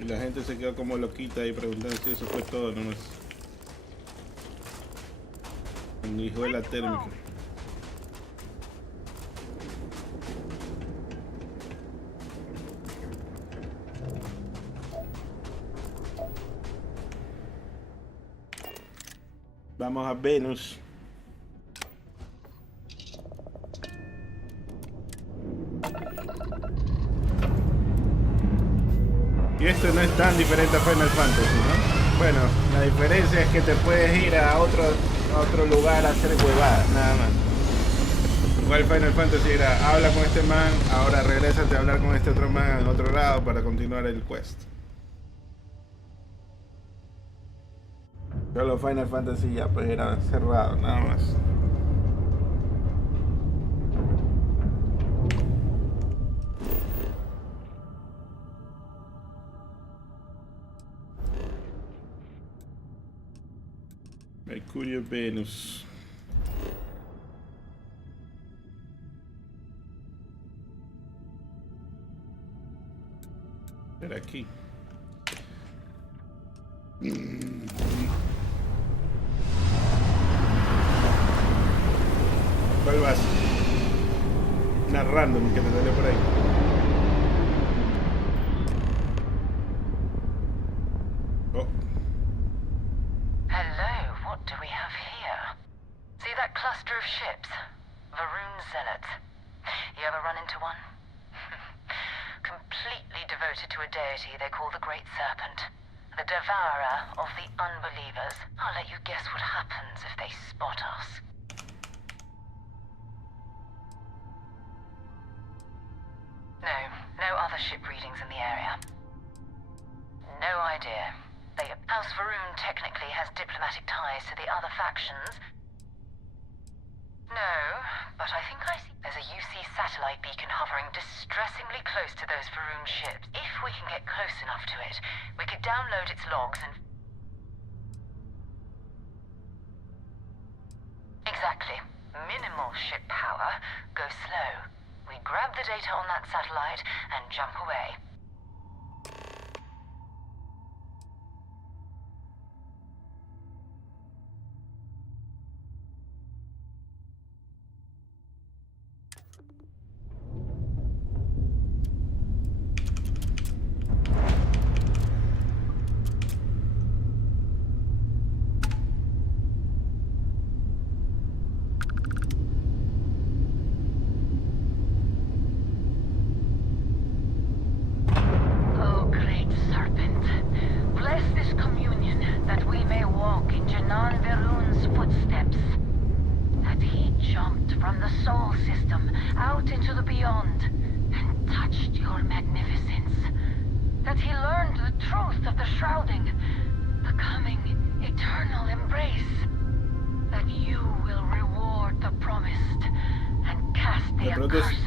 Y la gente se quedó como loquita y preguntando si eso fue todo nomás. Ni hijo de la térmica. Vamos a Venus. Y esto no es tan diferente a Final Fantasy, ¿no? Bueno, la diferencia es que te puedes ir a otro lugar a hacer huevadas, nada más. Igual Final Fantasy era, habla con este man, ahora regrésate a hablar con este otro man en otro lado para continuar el quest. Pero Final Fantasy ya pues era cerrado, nada más. Mercurio Venus. Era aquí. ¿Cuál vas? Una random que te sale por ahí. Oh. Hello, what do we have here? See that cluster of ships? Varun Zealots. You ever run into one? Completely devoted to a deity they call the Great Serpent. The devourer of the unbelievers. I'll let you guess what happens if they spot us. No other ship readings in the area. No idea. House Varun technically has diplomatic ties to the other factions. No, but I think I see there's a UC satellite beacon hovering distressingly close to those Varun ships. If we can get close enough to it, we could download its logs and... Exactly. Minimal ship power. Go slow. We grab the data on that satellite and jump away.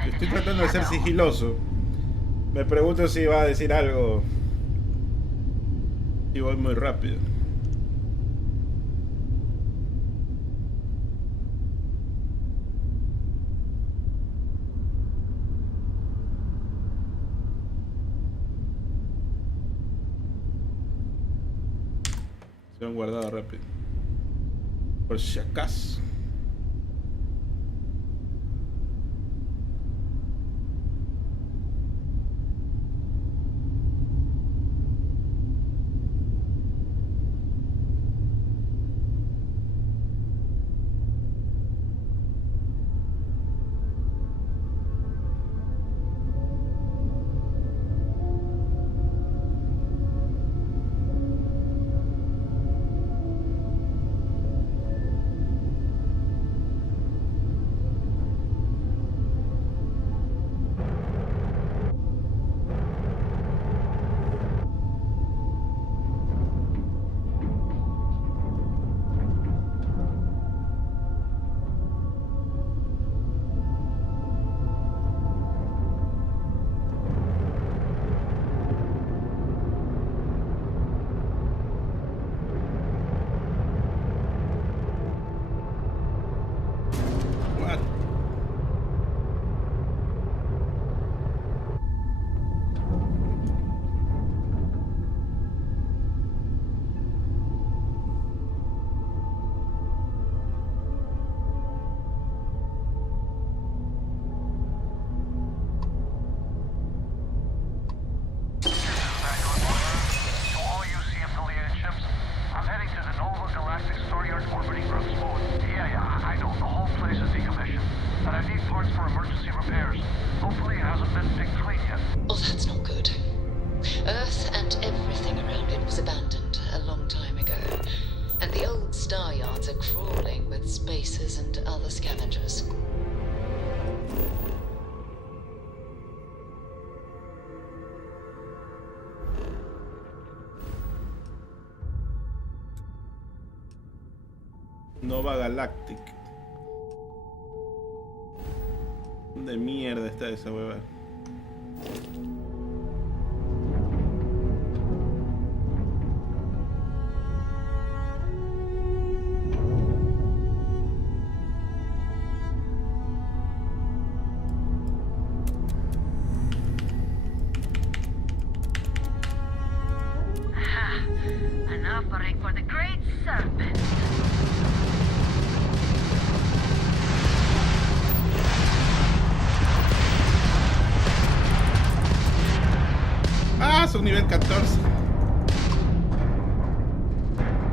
Estoy tratando de ser sigiloso. Me pregunto si va a decir algo. Y voy muy rápido. Se han guardado rápido. Por si acaso. Oh, that's not good. Earth and everything around it was abandoned a long time ago. And the old star yards are crawling with spacers and other scavengers. Nova Galactic. De mierda está esa hueva. An offering for the great serpent. Ah, son nivel 14.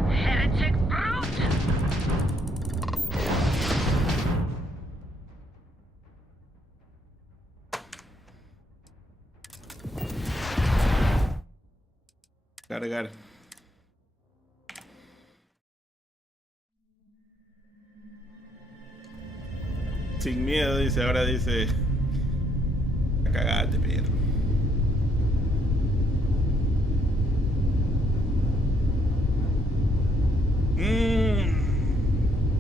Heretic brute. Cargar. Sin miedo, dice. Ahora dice. Cagate, perro.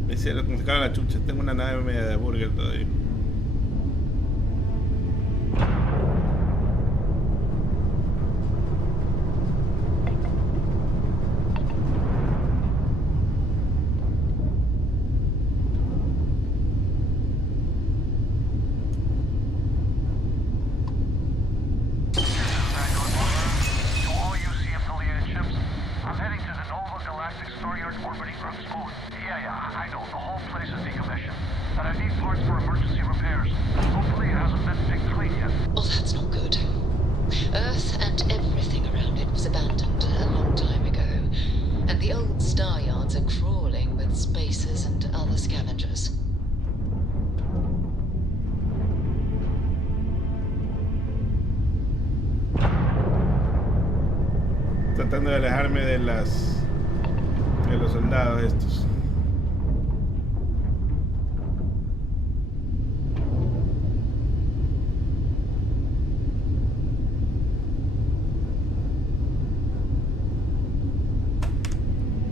Me hicieron como sacaron la chucha. Tengo una nave media de burger todavía. Oh, that's not good. Earth and everything around it was abandoned a long time ago. And the old star yards are crawling with spacers and other scavengers. Tratando de alejarme de los soldados estos.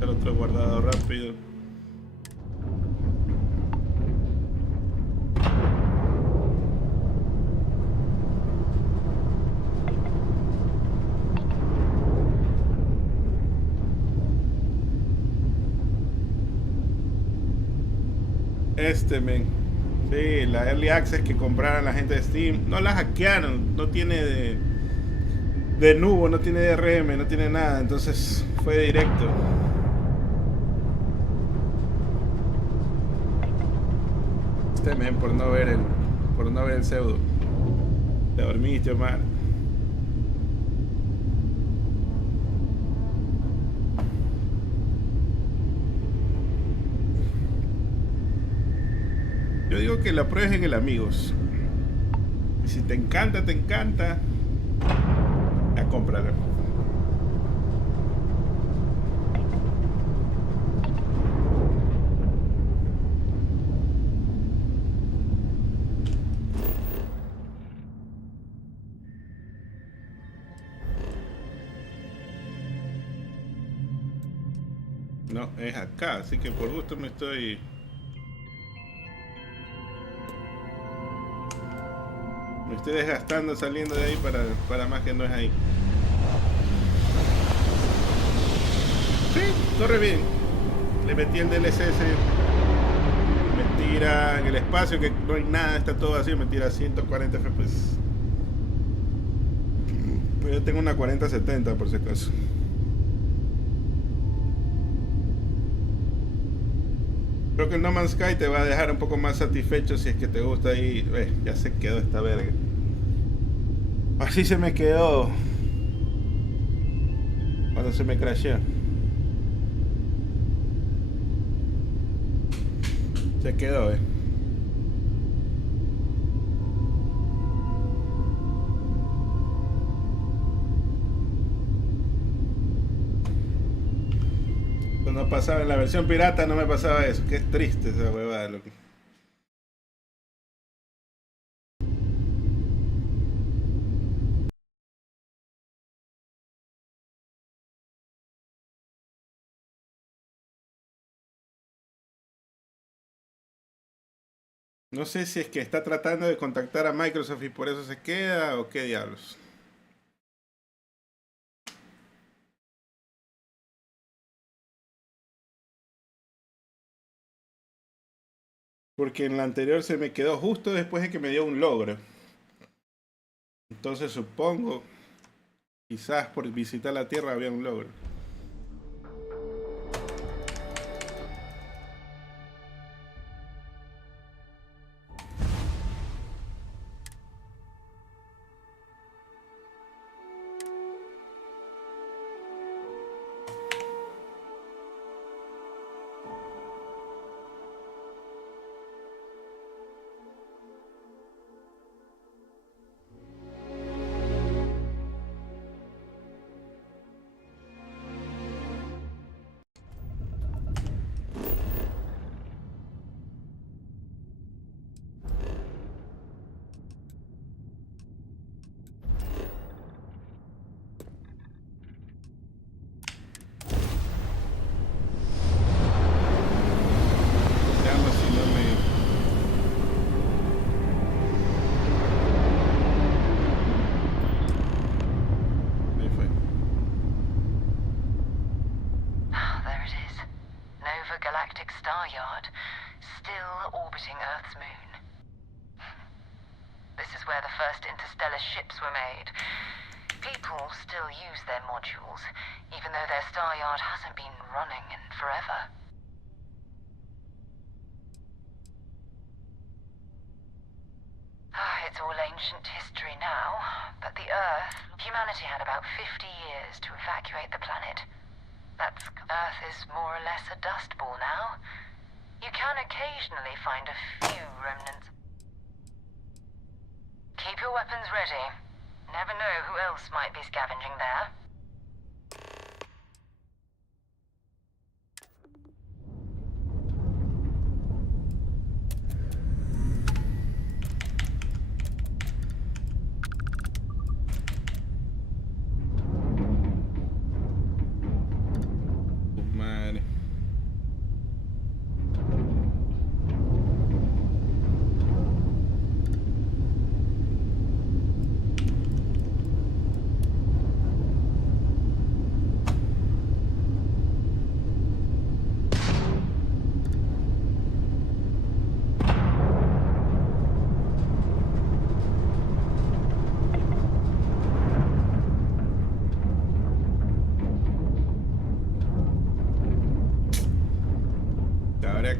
El otro guardado rápido. Men. Sí, la Early Access que compraron la gente de Steam. No la hackearon. No tiene de nubo, no tiene DRM, no tiene nada. Entonces fue directo. Temen por no ver el pseudo. Te dormiste, Omar. Yo digo que la pruebes en el Amigos. Y si te encanta, ya cómprala. No, es acá, así que por gusto me estoy desgastando saliendo de ahí para más que no es ahí. Sí, corre bien. Le metí el DLC ese. Me tira en el espacio que no hay nada, está todo vacío, me tira 140 FPS. Pero yo tengo una 4070 por si acaso. Creo que el No Man's Sky te va a dejar un poco más satisfecho si es que te gusta ahí. Ya se quedó esta verga. Así se me quedó cuando se me crasheó. Se quedó, Cuando pasaba en la versión pirata no me pasaba eso. Qué triste esa huevada, loco. No sé si es que está tratando de contactar a Microsoft y por eso se queda o qué diablos. Porque en la anterior se me quedó justo después de que me dio un logro. Entonces supongo, quizás por visitar la Tierra había un logro.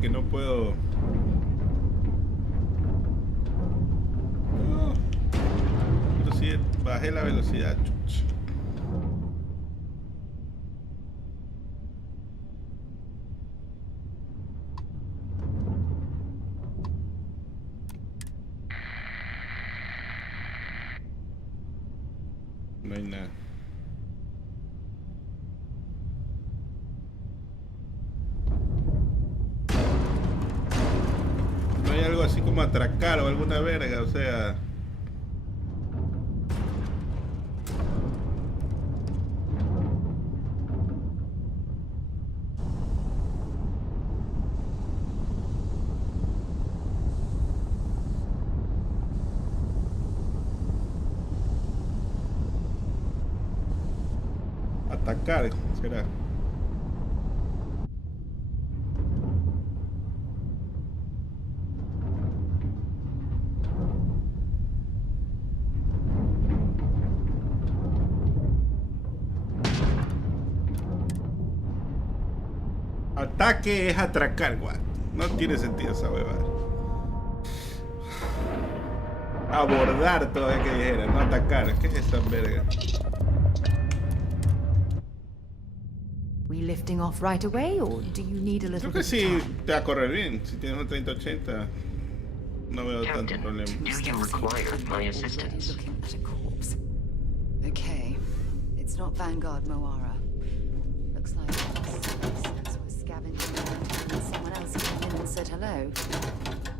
Que no puedo Bajé la velocidad, chuch. No hay nada. No hay algo así como atracar o alguna verga, o sea. Atacar, será. Ataque es atracar, guau. No tiene sentido esa huevada. Abordar todavía que dijera, no atacar. ¿Qué es esa verga? We lifting off right away, or do you need a little Creo que bit sí of time? te va a correr bien. Si tienes un 3080, no veo tanto problema. Do you require my assistance? Looking at a corpse. Okay, it's not Vanguard Moara. Looks like citizens were scavenging around and someone else came in and said hello.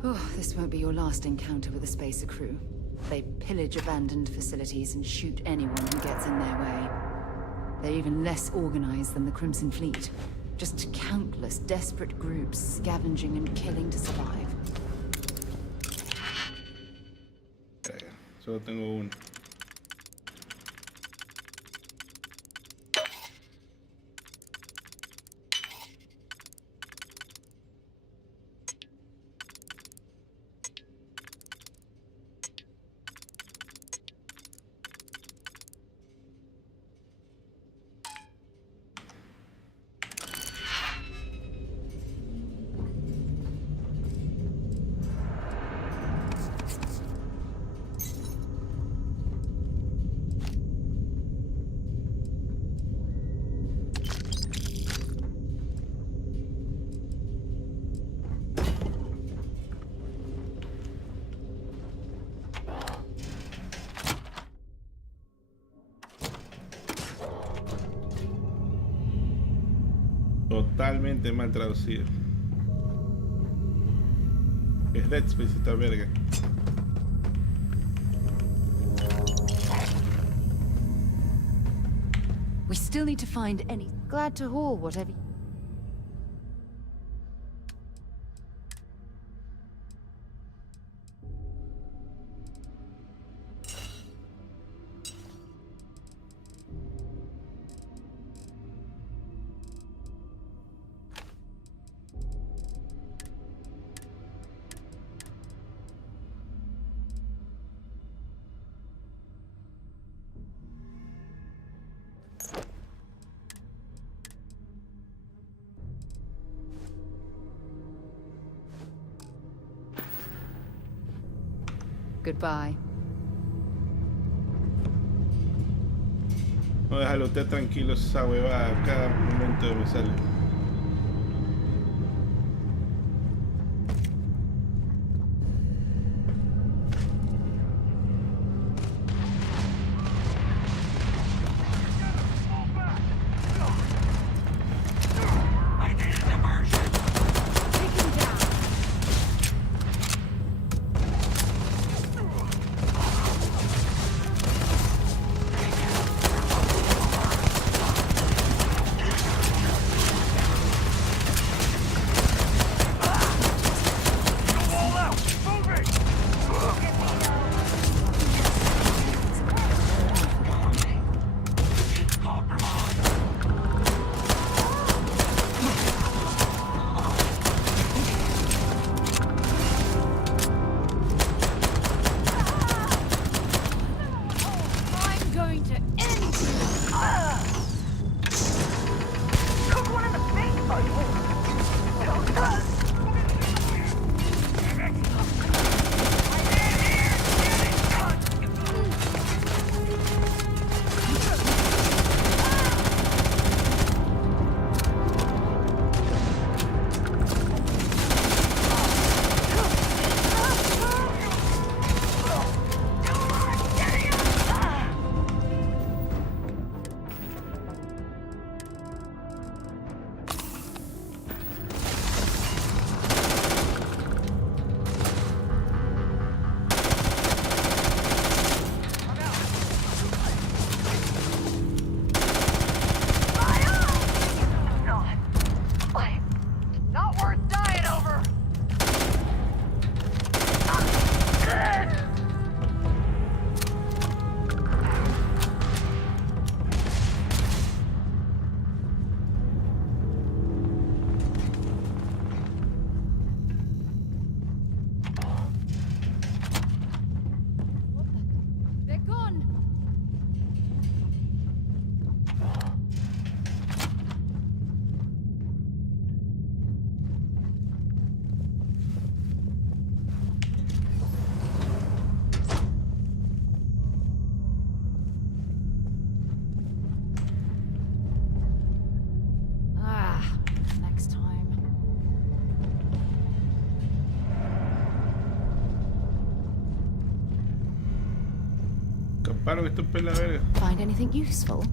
Oh, this won't be your last encounter with a spacer crew. They pillage abandoned facilities and shoot anyone who gets in their way. They're even less organized than the Crimson Fleet. Just countless desperate groups scavenging and killing to survive. Solo tengo uno. Totalmente mal traducido. Es Dead Space esta verga. We still need to find any. Glad to haul whatever. Goodbye. No, déjalo usted tranquilo, esa huevada. Cada momento de me sale. disparo que esto pela verga. Find anything useful?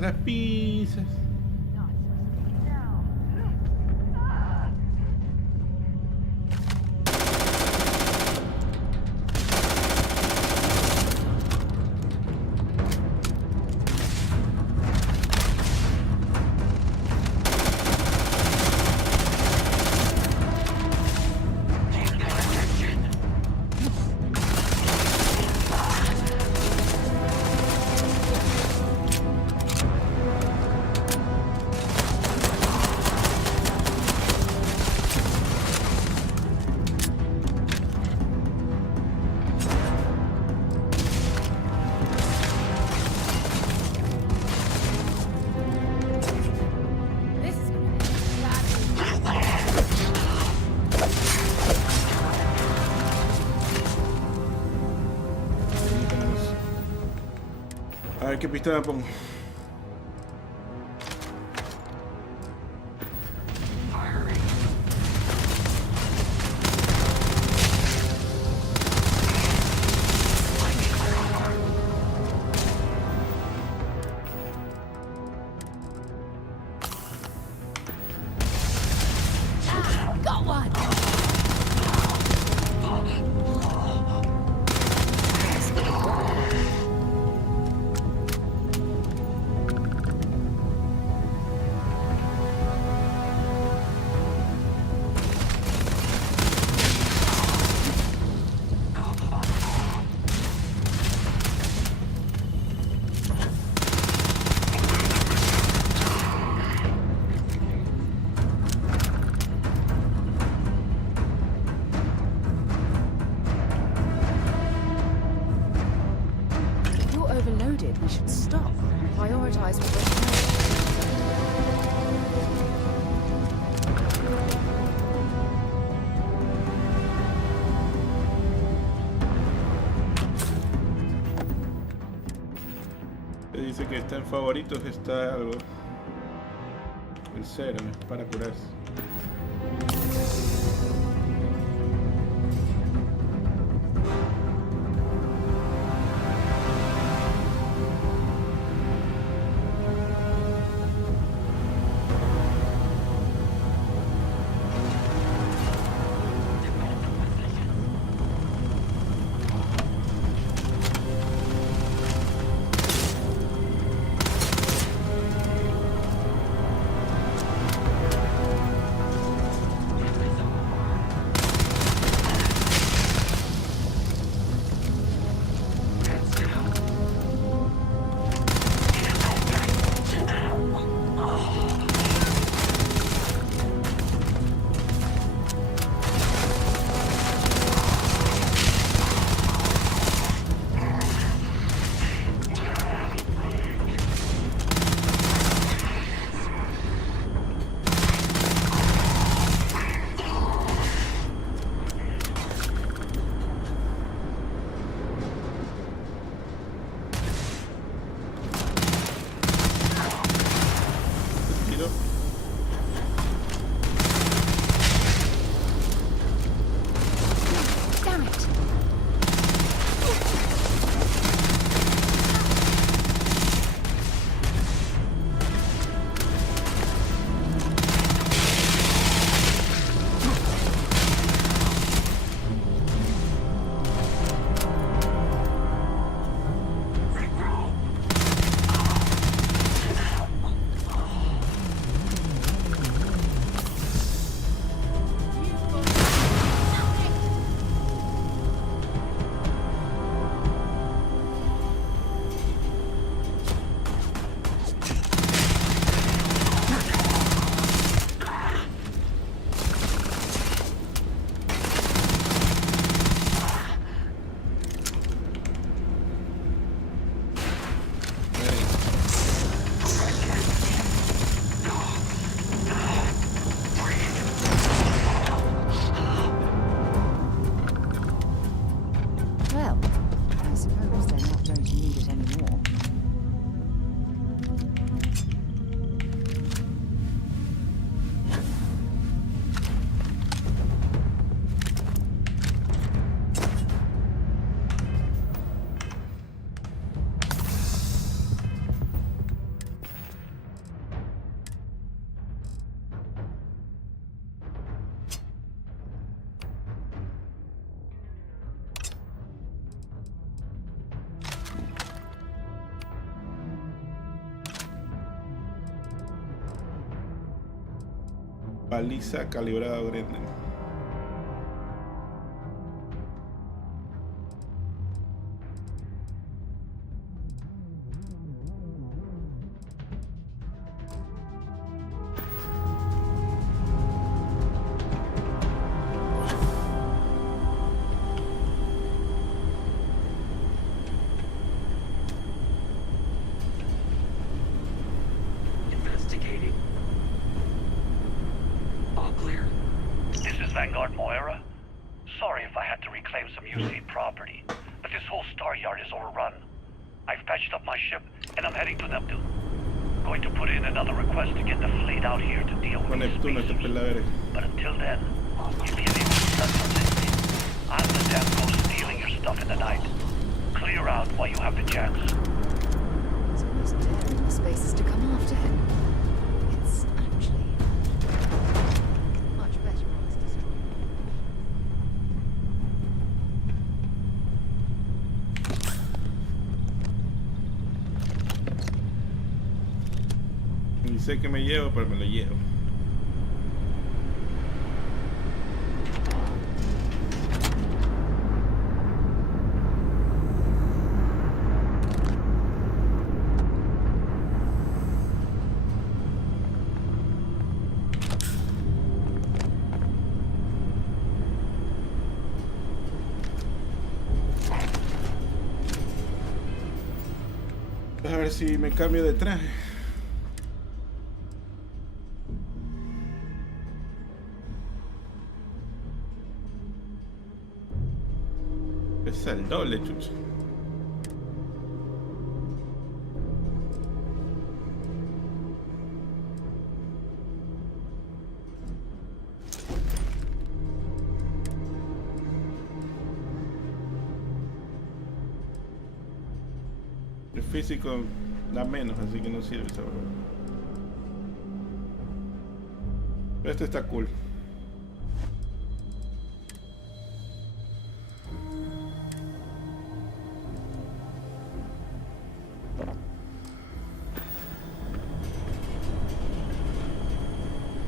Las pinzas. A ver qué pista me pongo. Got one! Overloaded, we should stop. Prioritize what Se dice que está en favoritos, está algo. El serum es para curarse. Baliza calibrada grande. Investigating. All clear. This is Vanguard Moira. Sorry if I had to reclaim some UC property, but this whole star yard is overrun. I've patched up my ship, and I'm heading to Neptune. Going to put in another request to get the fleet out here to deal with this beast. But until then, you can even start something. I'm the damn ghost stealing your stuff in the night. Clear out while you have the chance. It's almost daring the spaces to come after him. It's actually much better I was destroyed. Ni sé que me llevo, pero me lo llevo. A ver si me cambio de traje. Pesa el doble, chucho. El físico da menos, así que no sirve esa broma. Pero este está cool.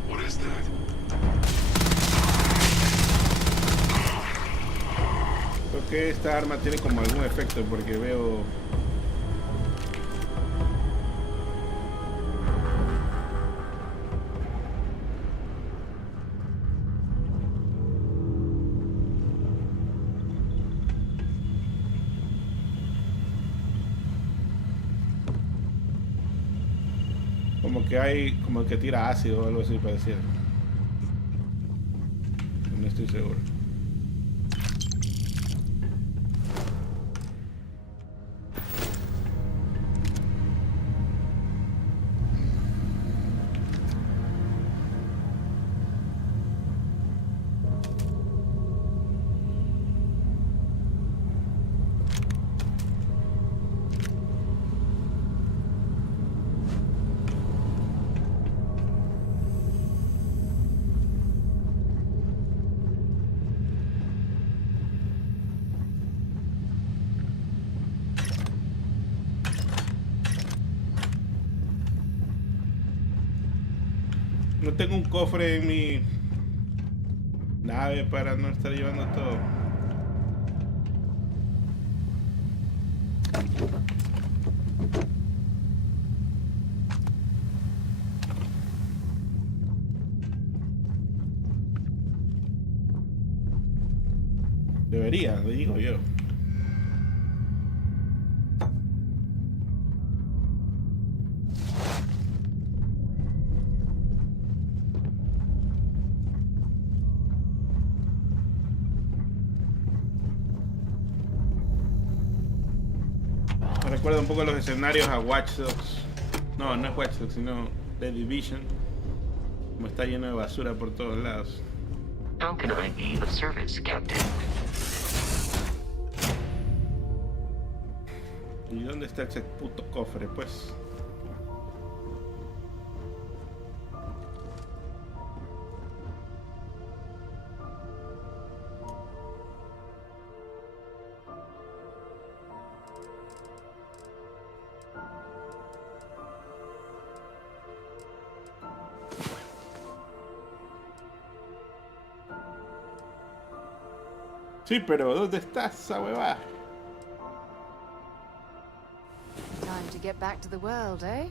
What is that? Creo que esta arma tiene como algún efecto porque veo... Como que hay, como que tira ácido o algo así parecido. No estoy seguro. No tengo un cofre en mi nave para no estar llevando todo. Debería, le digo yo. Me recuerda un poco los escenarios a Watch Dogs. No, no es Watch Dogs, sino The Division. Como está lleno de basura por todos lados. How can I be of service, Captain? ¿Y dónde está ese puto cofre, pues? Sí, pero ¿dónde está esa huevada? Time to get back to the world, eh?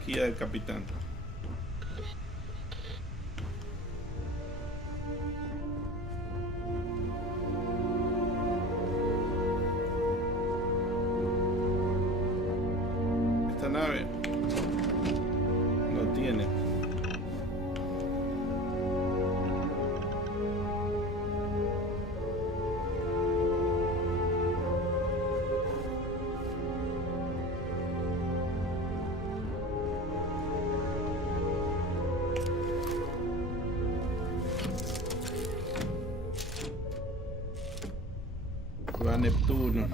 Aquí del capitán. Esta nave no tiene. Va Neptuno.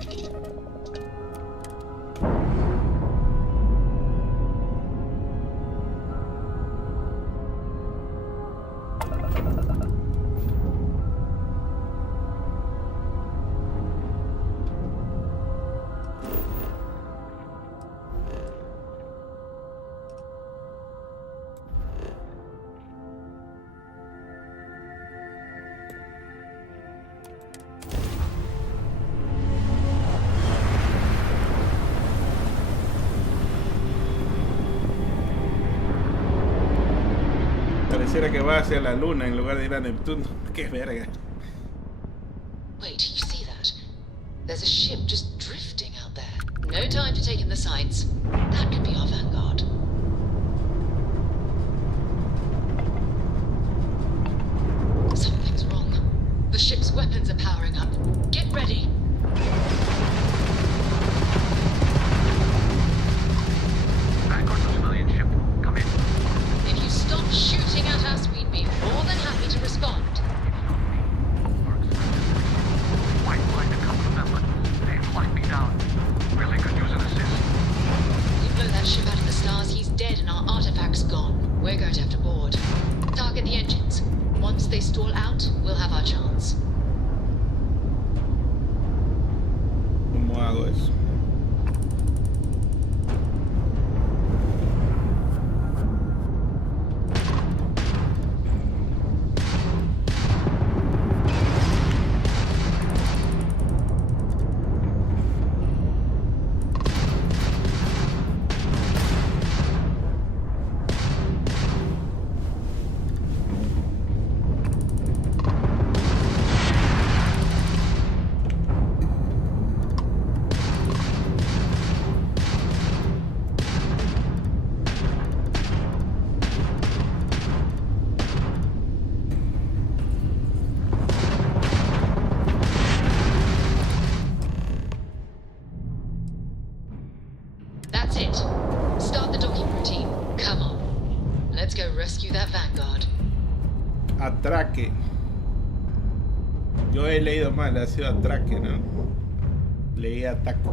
Pareciera que va hacia la luna en lugar de ir a Neptuno. Qué verga. Wait, you see that? There's a ship just drifting out there. No time to take in the sights. That could be our vanguard. Something's wrong. The ship's weapons are powering up. Get ready. Vanguard civilian ship. Come in. If you stop shooting at us, we'd be more than happy to respond. Might find a couple of them, but they flagged me down. Really could use an assist. You blow that ship out of the stars, he's dead and our artifact's gone. We're going to have to board. Target the engines. Once they stall out, we'll have our chance. ¿Cómo hago eso? That's it. Start the docking routine. Come on. Let's go rescue that vanguard. Atraque. Yo he leído mal, ha sido atraque, ¿no? Leí ataque.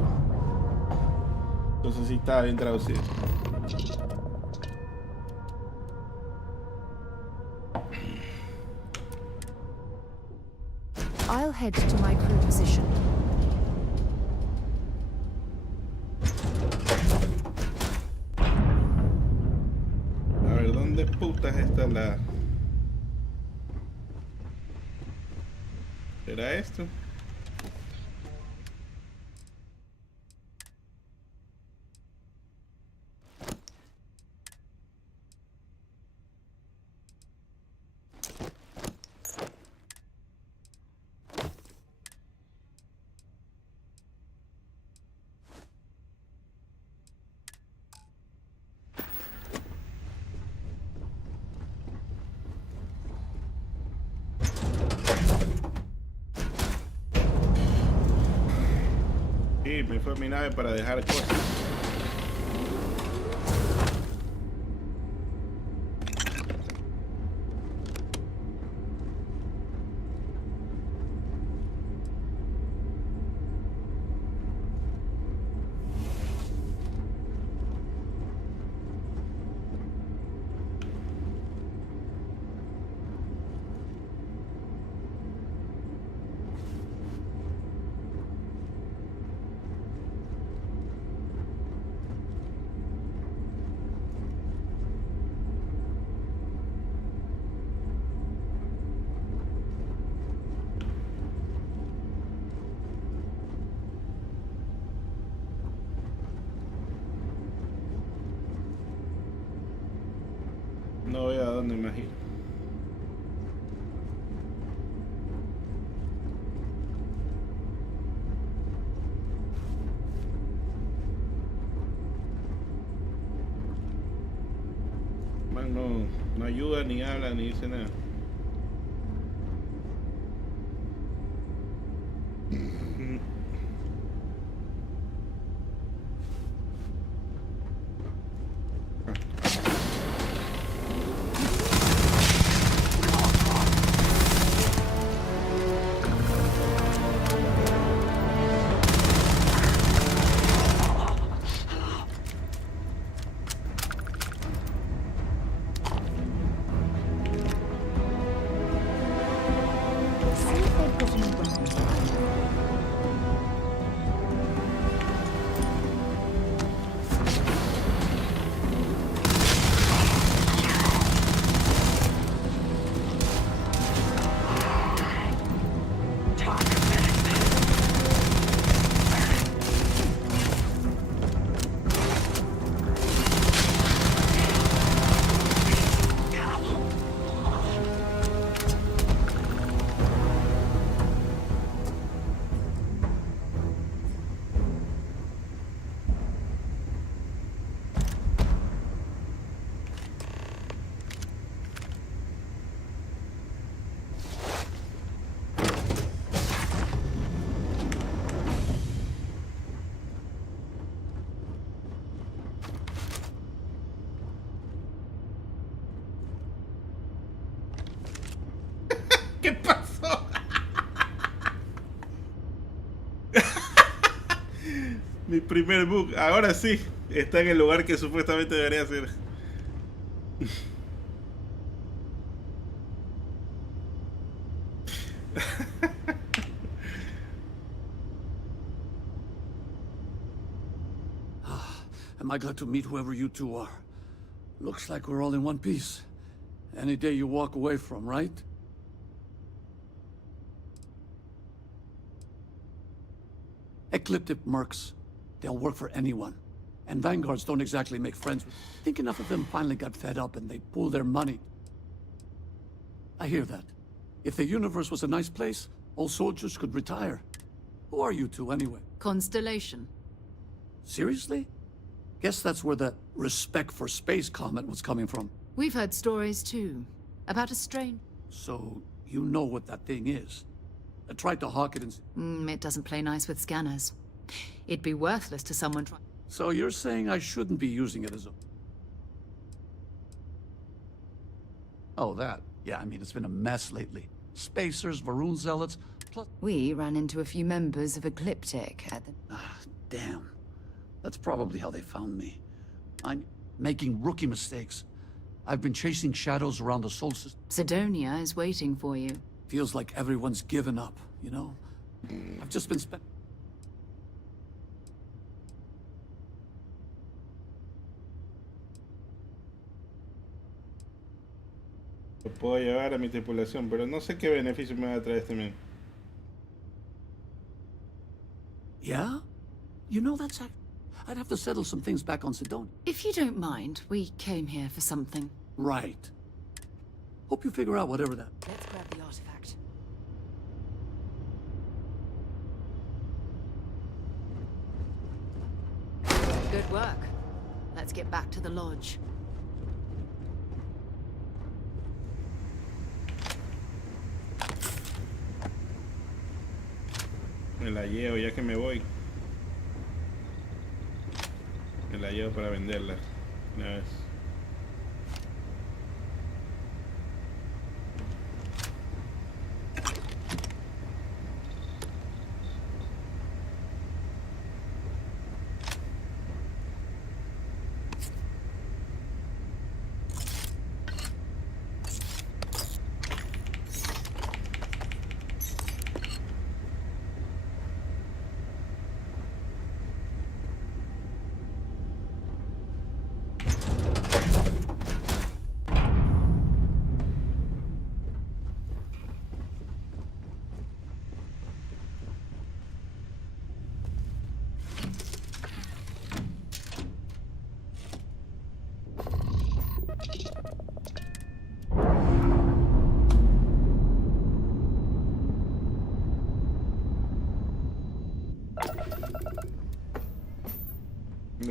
Entonces sí estaba bien traducido. I'll head to my crew position. A ver, ¿dónde putas está la...? ¿Será esto? Sí, me fue a mi nave para dejar cosas. No veo a dónde me giro. Man, no ayuda, ni habla, ni dice nada. ¿Qué pasó? Mi primer bug. Ahora sí, está en el lugar que supuestamente debería ser. Am I glad to meet whoever you two are. Looks like we're all in one piece. Any day you walk away from, right? Ecliptic mercs. They'll work for anyone. And vanguards don't exactly make friends. I think enough of them finally got fed up and they pulled their money. I hear that. If the universe was a nice place, all soldiers could retire. Who are you two anyway? Constellation. Seriously? Guess that's where the respect for space comment was coming from. We've heard stories too. About a strange... So, you know what that thing is? I tried to hawk it and... it doesn't play nice with scanners. It'd be worthless to someone trying... So you're saying I shouldn't be using it as a... Oh, that. Yeah, I mean, it's been a mess lately. Spacers, Varun zealots, plus... We ran into a few members of Ecliptic at the... Ah, damn. That's probably how they found me. I'm making rookie mistakes. I've been chasing shadows around the Sol system. Sidonia is waiting for you. Feels like everyone's given up, you know? I've just been Lo puedo llevar a mi tripulación, pero no sé qué beneficio me va a traer este men. Yeah? You know, that's... I'd have to settle some things back on Sidonia. If you don't mind, we came here for something. Right. Hope you figure out whatever that... Let's grab the artifact. Good work. Let's get back to the lodge. Me la llevo ya que me voy. Me la llevo para venderla una vez.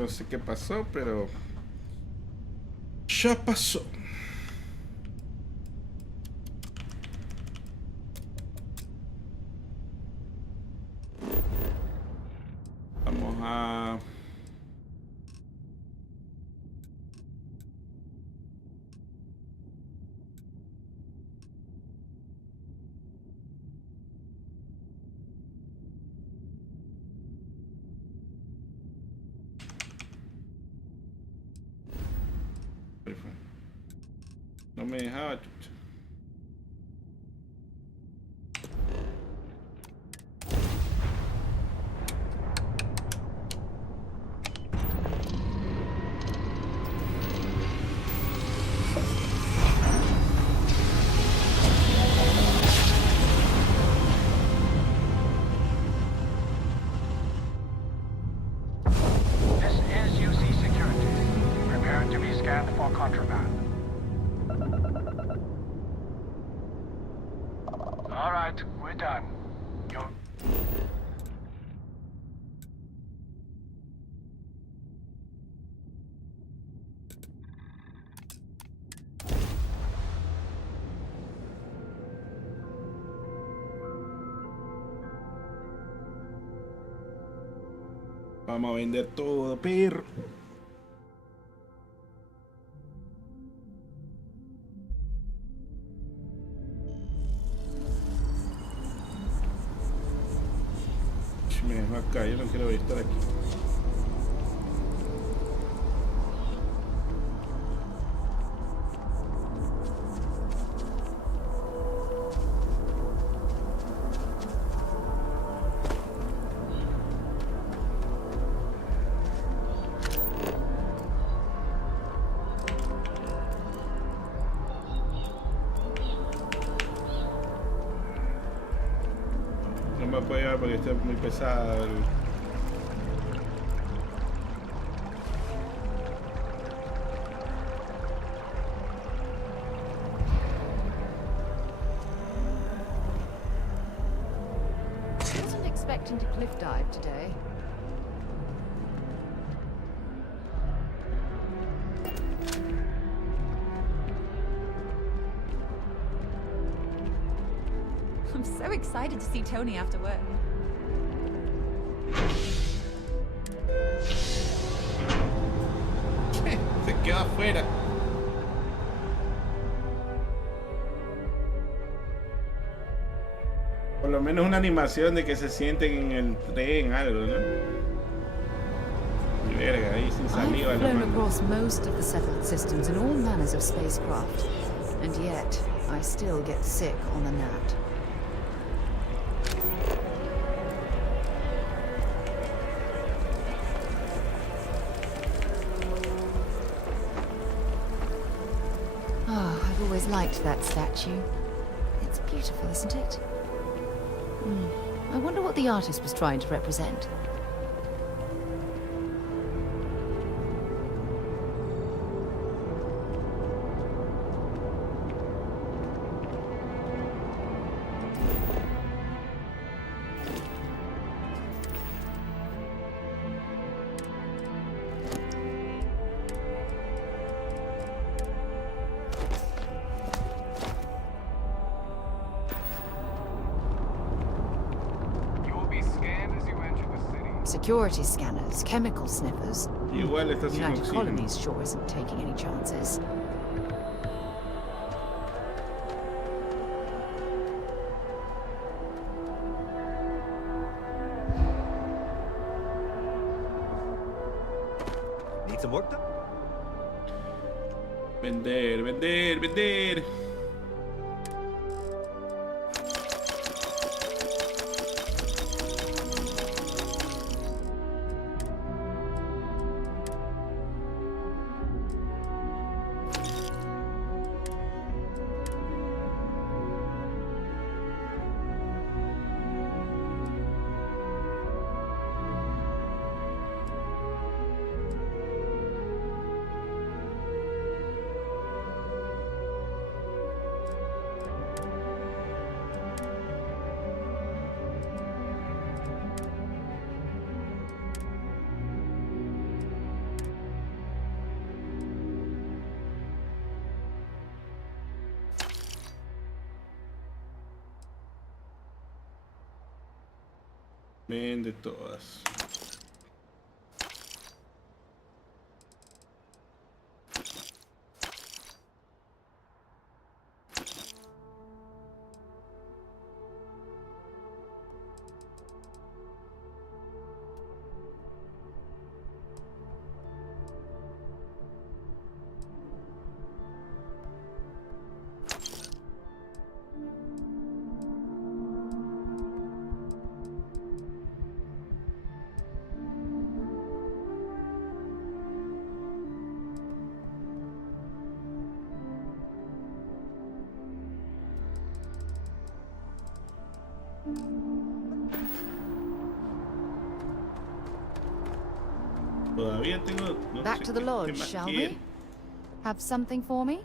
No sé qué pasó, pero ya pasó. Vamos a... No me dejaba, chucha. This is UC Security. Prepare to be scanned for contraband. All right, we're done. You're... Vamos a vender todo, perro. Me dejo acá, yo no quiero estar aquí. No me puedo llevar porque está muy pesado. Wasn't expecting to cliff dive today. I'm so excited to see Tony after work. Se quedó afuera. Por lo menos una animación de que se sienten en el tren, algo, ¿no? Y verga, ahí sin saliva. I've flown across most of the settled systems in all manners of spacecraft, and yet I still get sick on the gnat. Oh, I've always liked that statue. It's beautiful, isn't it? I wonder what the artist was trying to represent. Security scanners, chemical sniffers. Igual está sin United oxígeno. Colonies sure isn't taking any chances. Need some work done? Vender, vender, vender. Vende todas. Todavía tengo. No Back sé to the qué lodge, más shall quiere. we? Have something for me?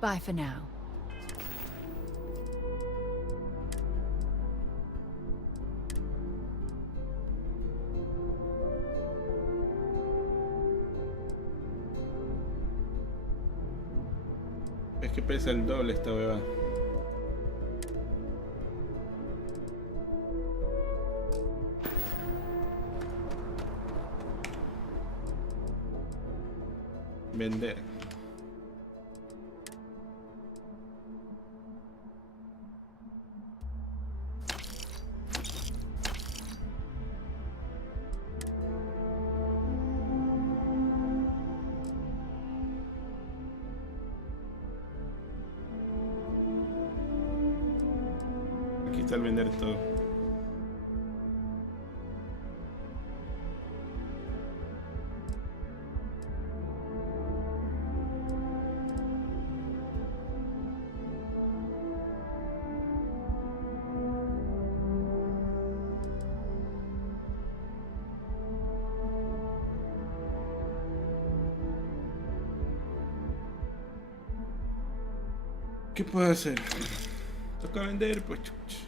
Bye for now. Es que pesa el doble esta hueva. Vender. Aquí está el vender todo. ¿Qué puedo hacer? Toca vender, pues chuch.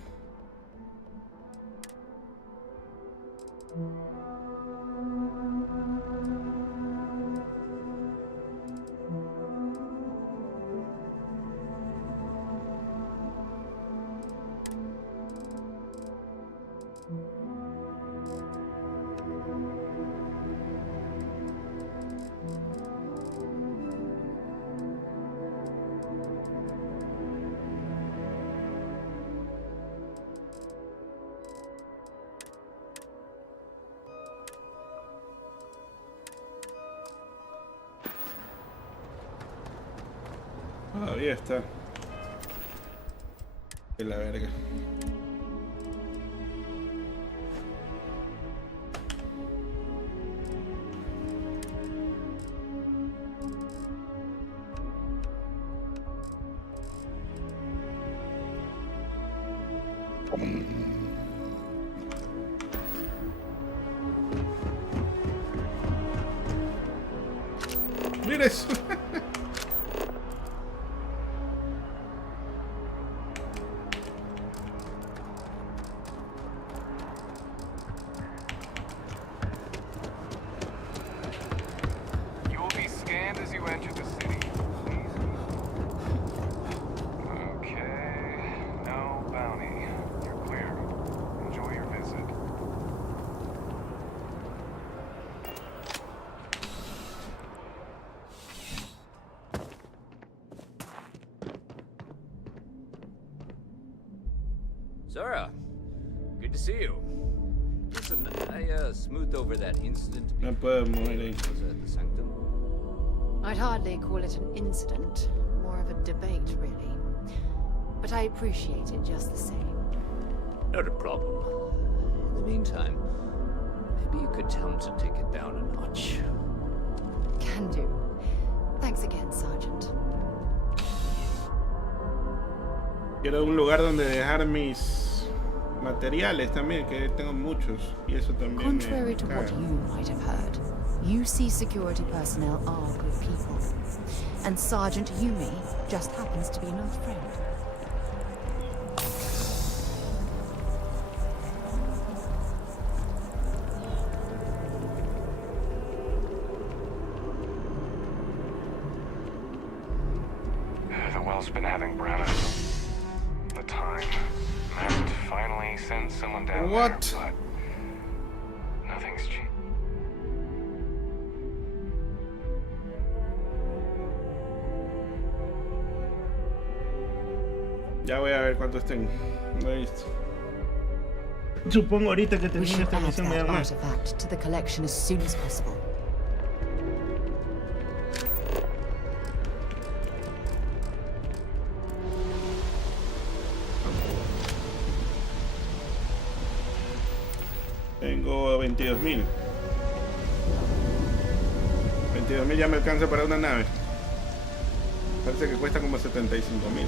Todavía está. De la verga. Mira eso. You will be scanned as you enter the city. Okay, no bounty. You're clear. Enjoy your visit. Zara, good to see you. Listen, I smoothed over that incident. No puedo mover ahí. Was at the sanctum. I'd hardly call it an incident, more of a debate, really. But I appreciate it just the same. Not a problem. In the meantime, maybe you could tell him to take it down a notch. Can do. Thanks again, Sergeant. Quiero un lugar donde dejar mis materiales también, que tengo muchos. Y eso también Contrary me to caga. what you might have heard, UC security personnel are good people. And Sergeant Yumi just happens to be an old friend. Almost been having brownouts. The time. Must finally send someone down What? there, but nothing's changed. Ya voy a ver cuánto estén. No he visto. Supongo ahorita que We termine should esta add misión me that llama. artifact to the collection as soon as possible. Tengo 22.000. 22.000 ya me alcanza para una nave. Parece que cuesta como 75.000.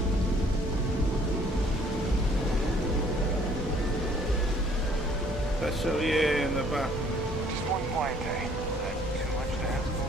Está lloviendo, pa. Just one quiet day. Is that too much to ask for?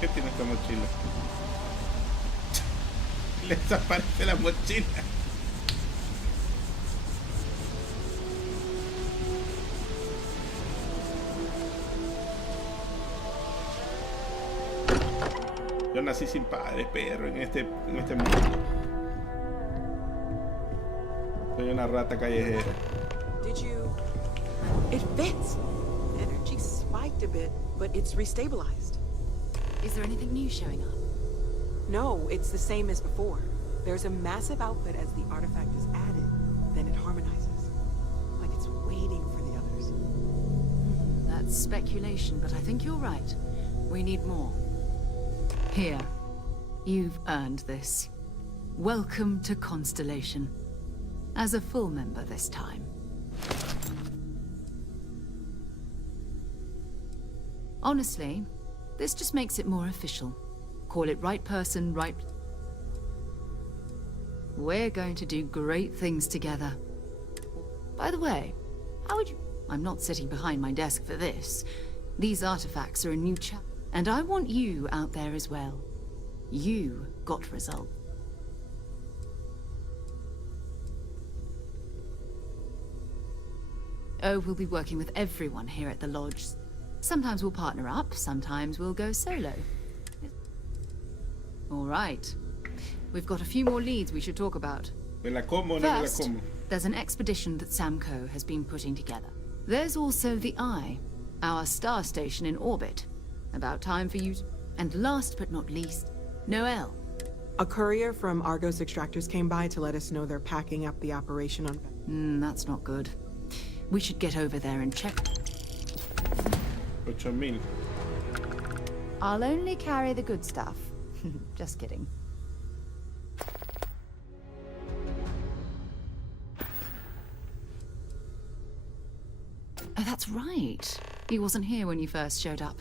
¿Qué tiene esta mochila? Le desaparece la mochila. Yo nací sin padre, perro, en este mundo. Soy una rata callejera. Did you... It fits! Energy spiked a bit, but it's restabilized. Is there anything new showing up? No, it's the same as before. There's a massive output as the artifact is added, then it harmonizes. Like it's waiting for the others. That's speculation, but I think you're right. We need more. Here. You've earned this. Welcome to Constellation. As a full member this time. Honestly, this just makes it more official. Call it right person, right... We're going to do great things together. By the way, how would you... I'm not sitting behind my desk for this. These artifacts are a new chapter. And I want you out there as well. You got results. Oh, we'll be working with everyone here at the lodge. Sometimes we'll partner up, sometimes we'll go solo. All right. We've got a few more leads we should talk about. Me la como, no me la First, como. there's an expedition that Samco has been putting together. There's also the Eye, our star station in orbit. About time for you to... And last but not least, Noel. A courier from Argos Extractors came by to let us know they're packing up the operation on... That's not good. We should get over there and check. 8.000. I'll only carry the good stuff. Just kidding. Oh, that's right. He wasn't here when you first showed up.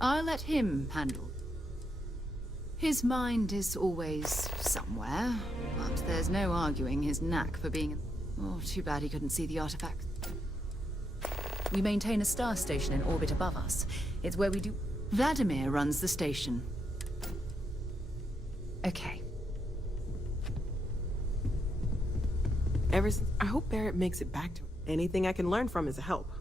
I'll let him handle. His mind is always somewhere, but there's no arguing his knack for being... Oh, too bad he couldn't see the artifact. We maintain a star station in orbit above us. It's where we do... Vladimir runs the station. Okay. Ever since... I hope Barrett makes it back to it. Anything I can learn from is a help.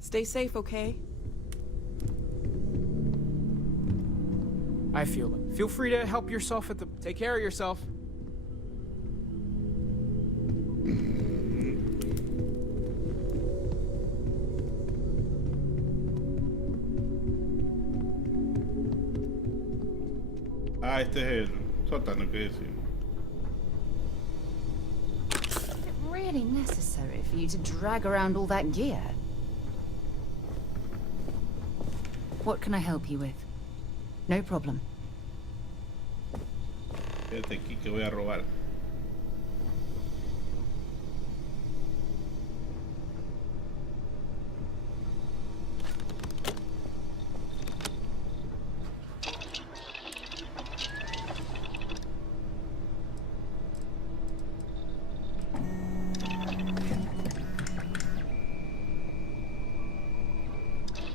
Stay safe, okay? I feel it. Feel free to help yourself at the... Take care of yourself. Ah, este es el sótano que decía. Is it really necessary for you to drag around all that gear? What can I help you with? No problem. Quédate aquí que voy a robar.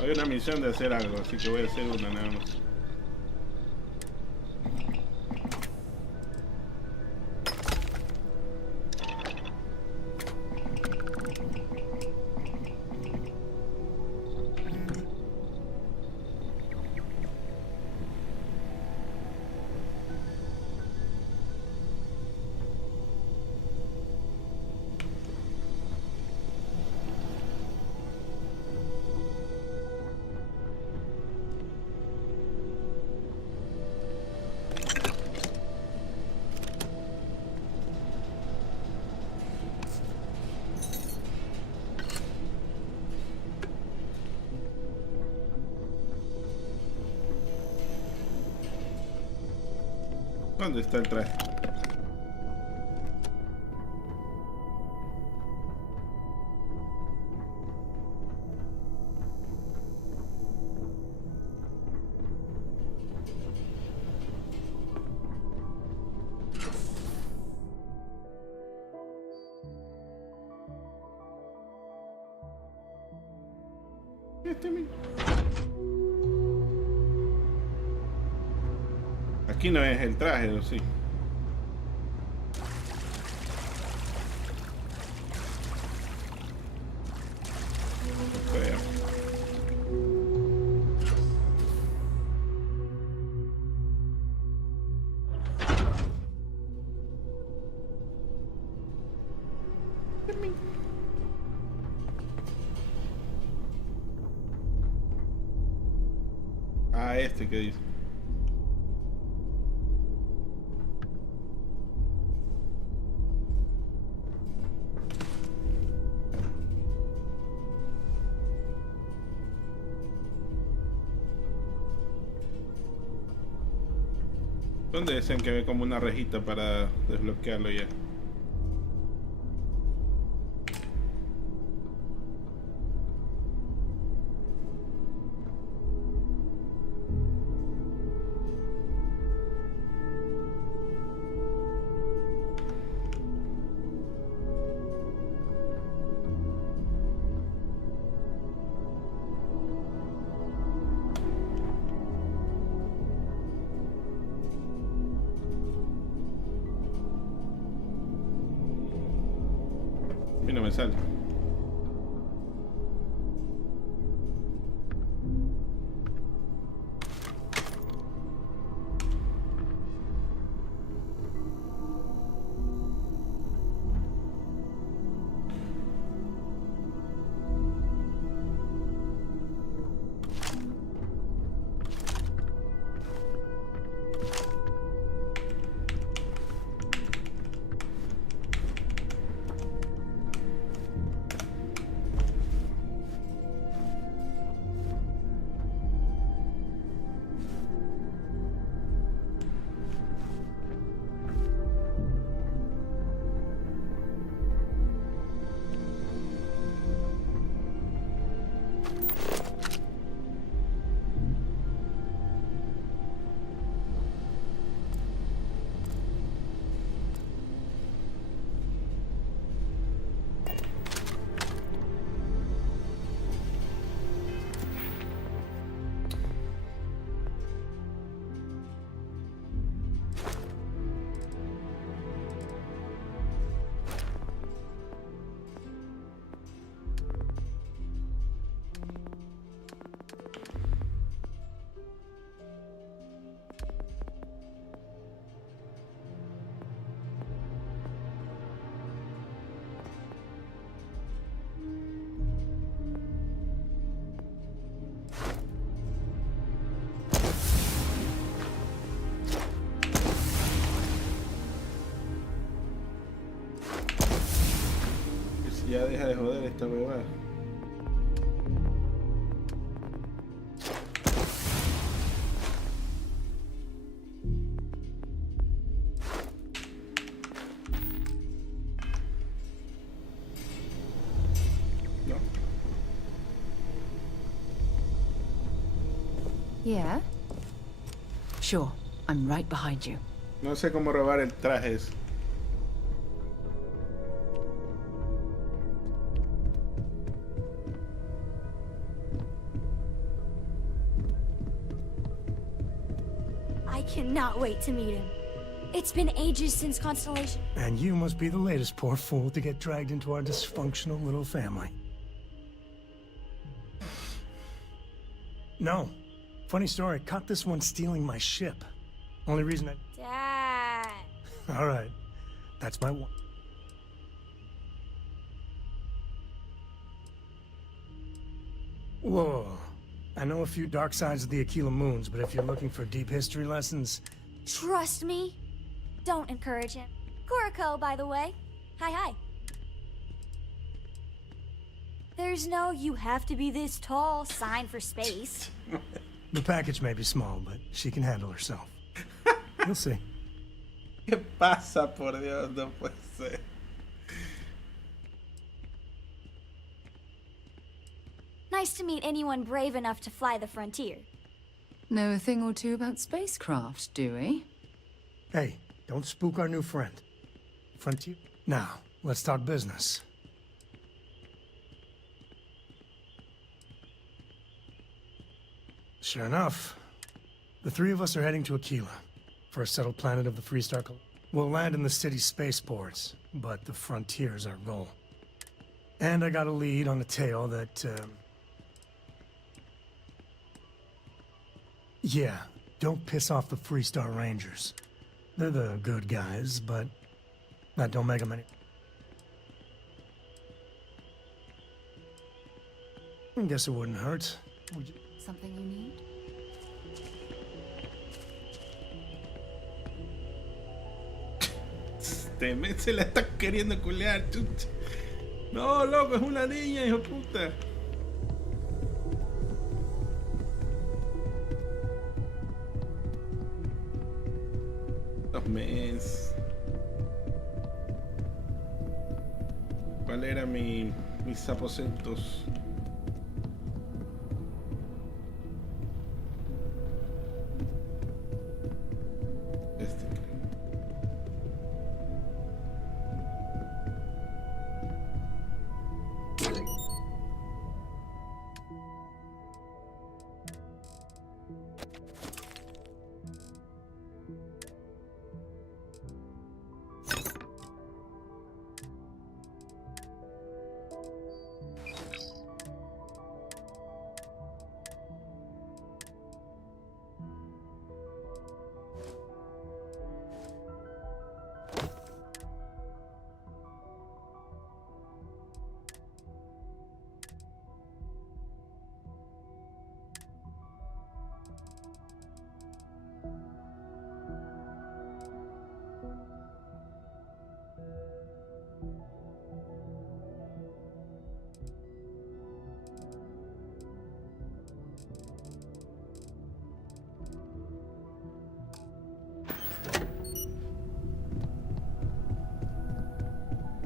Hay una misión de hacer algo, así que voy a hacer una nada más. ¿Dónde está el traje? Aquí no es el traje, ¿o sí? Creo. Ah, este que dice. ¿Dónde dicen que ve como una rejita para desbloquearlo ya? Y no me sale. Ya deja de joder esta huevada. ¿No? Yeah? Sure, I'm right behind you. No sé cómo robar el traje ese. I cannot wait to meet him. It's been ages since Constellation. And you must be the latest poor fool to get dragged into our dysfunctional little family. No. Funny story, caught this one stealing my ship. Only reason I... Dad. All right. That's my one. Whoa. I know a few dark sides of the Aquila moons, but if you're looking for deep history lessons... Trust me. Don't encourage him. Kuriko, by the way. Hi. There's no "you have to be this tall" sign for space. The package may be small, but she can handle herself. You'll see. ¿Qué pasa, por Dios? No puede ser. Nice to meet anyone brave enough to fly the frontier. Know a thing or two about spacecraft, do we? Hey, don't spook our new friend. Frontier? Now, let's talk business. Sure enough, the three of us are heading to Aquila, first settled planet of the Freestar. We'll land in the city's spaceports, but the frontier's our goal. And I got a lead on a tale that, yeah, don't piss off the Freestar Rangers. They're the good guys, but that don't make them any... I guess it wouldn't hurt. Would you... Something you need? Este men se la está queriendo culear, chucha. No, loco, es una niña, hijo de puta. Los mens. ¿Cuál era mis aposentos?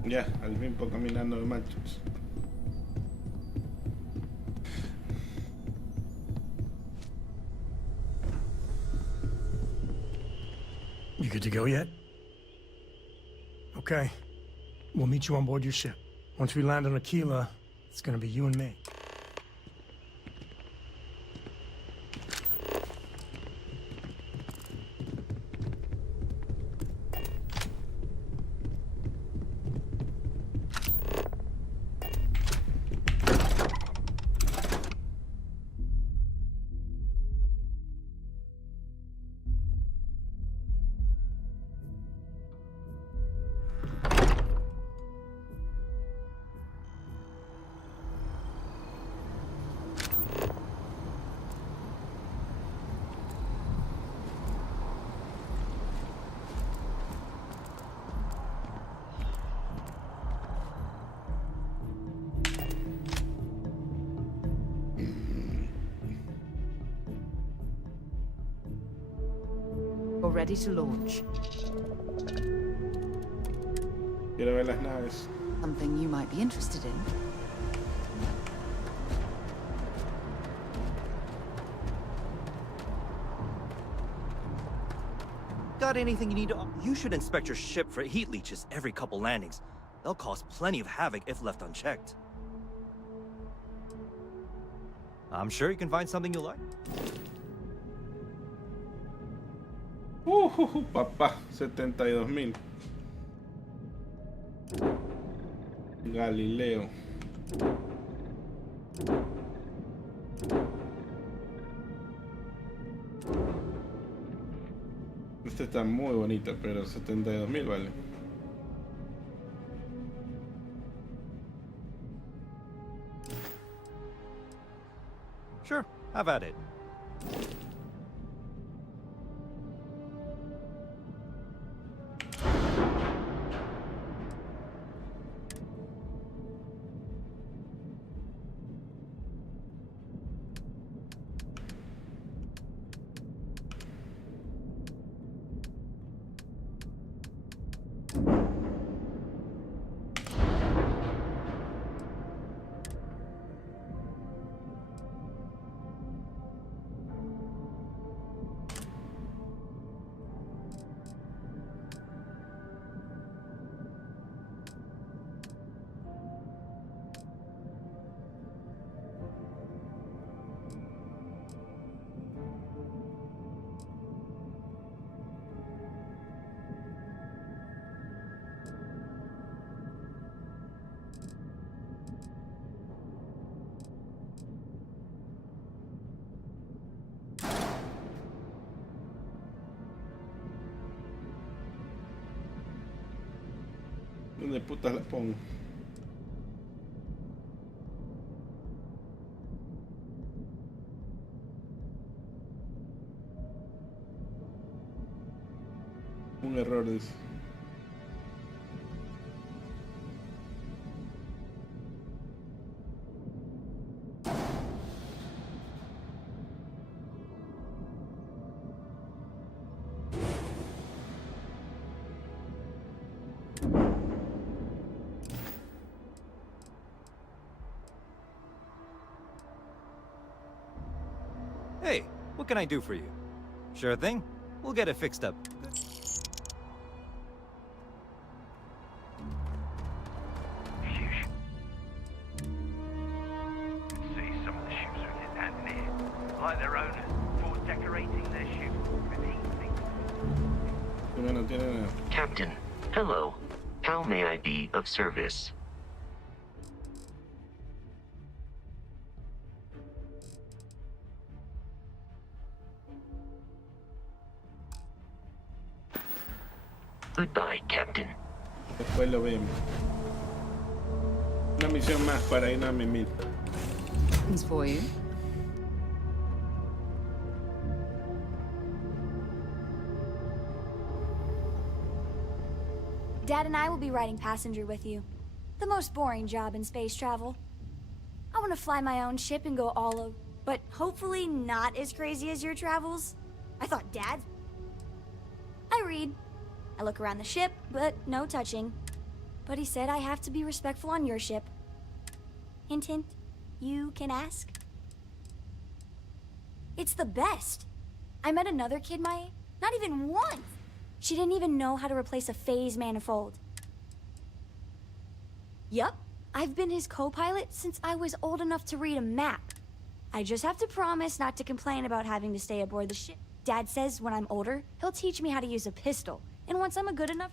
Ya, al fin puedo caminando de machos. You good to go yet? Okay. We'll meet you on board your ship. Once we land on Aquila, it's gonna be you and me. We're ready to launch. Quiero ver las naves. Something you might be interested in. Got anything you need to... You should inspect your ship for heat leeches every couple landings. They'll cause plenty of havoc if left unchecked. I'm sure you can find something you like. Papá, 72.000. Galileo. Este está muy bonito, pero 72.000 vale. Sure, have at it. ¿Dónde putas la pongo? Un error, dice. Hey, what can I do for you? Sure thing. We'll get it fixed up. See some of the ships we get that near. Like their own for decorating their ship. Captain, hello. How may I be of service? Goodbye, Captain. Después lo vemos. Una misión más para ir a mimir. It's for you. Dad and I will be riding passenger with you. The most boring job in space travel. I want to fly my own ship and go all over, but hopefully not as crazy as your travels. I thought Dad... I read. I look around the ship, but no touching. But he said I have to be respectful on your ship. Hint, hint. You can ask. It's the best. I met another kid my age. Not even once. She didn't even know how to replace a phase manifold. Yup. I've been his co-pilot since I was old enough to read a map. I just have to promise not to complain about having to stay aboard the ship. Dad says when I'm older, he'll teach me how to use a pistol. And once I'm a good enough...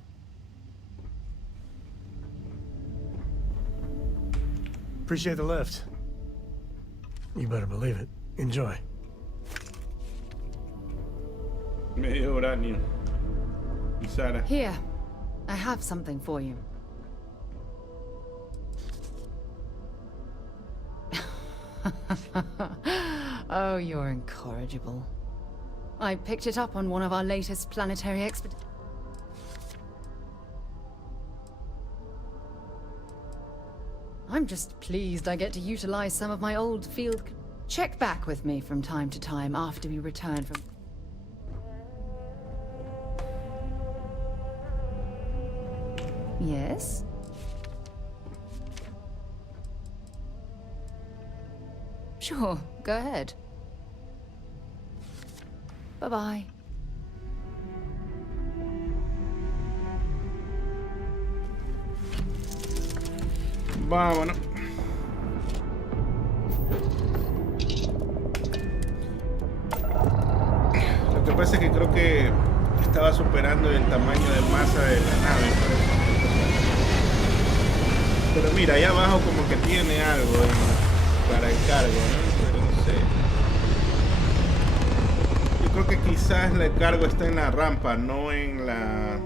Appreciate the lift. You better believe it. Enjoy. Medio uranio. Y Sara. Here, I have something for you. Oh, you're incorrigible. I picked it up on one of our latest planetary expeditions. I'm just pleased I get to utilize some of my old field... Check back with me from time to time after we return from... Yes? Sure, go ahead. Bye-bye. Vámonos. Lo que pasa es que creo que estaba superando el tamaño de masa de la nave, parece. Pero mira, ahí abajo como que tiene algo para el cargo, ¿no? Pero no sé. Yo creo que quizás el cargo está en la rampa, no en la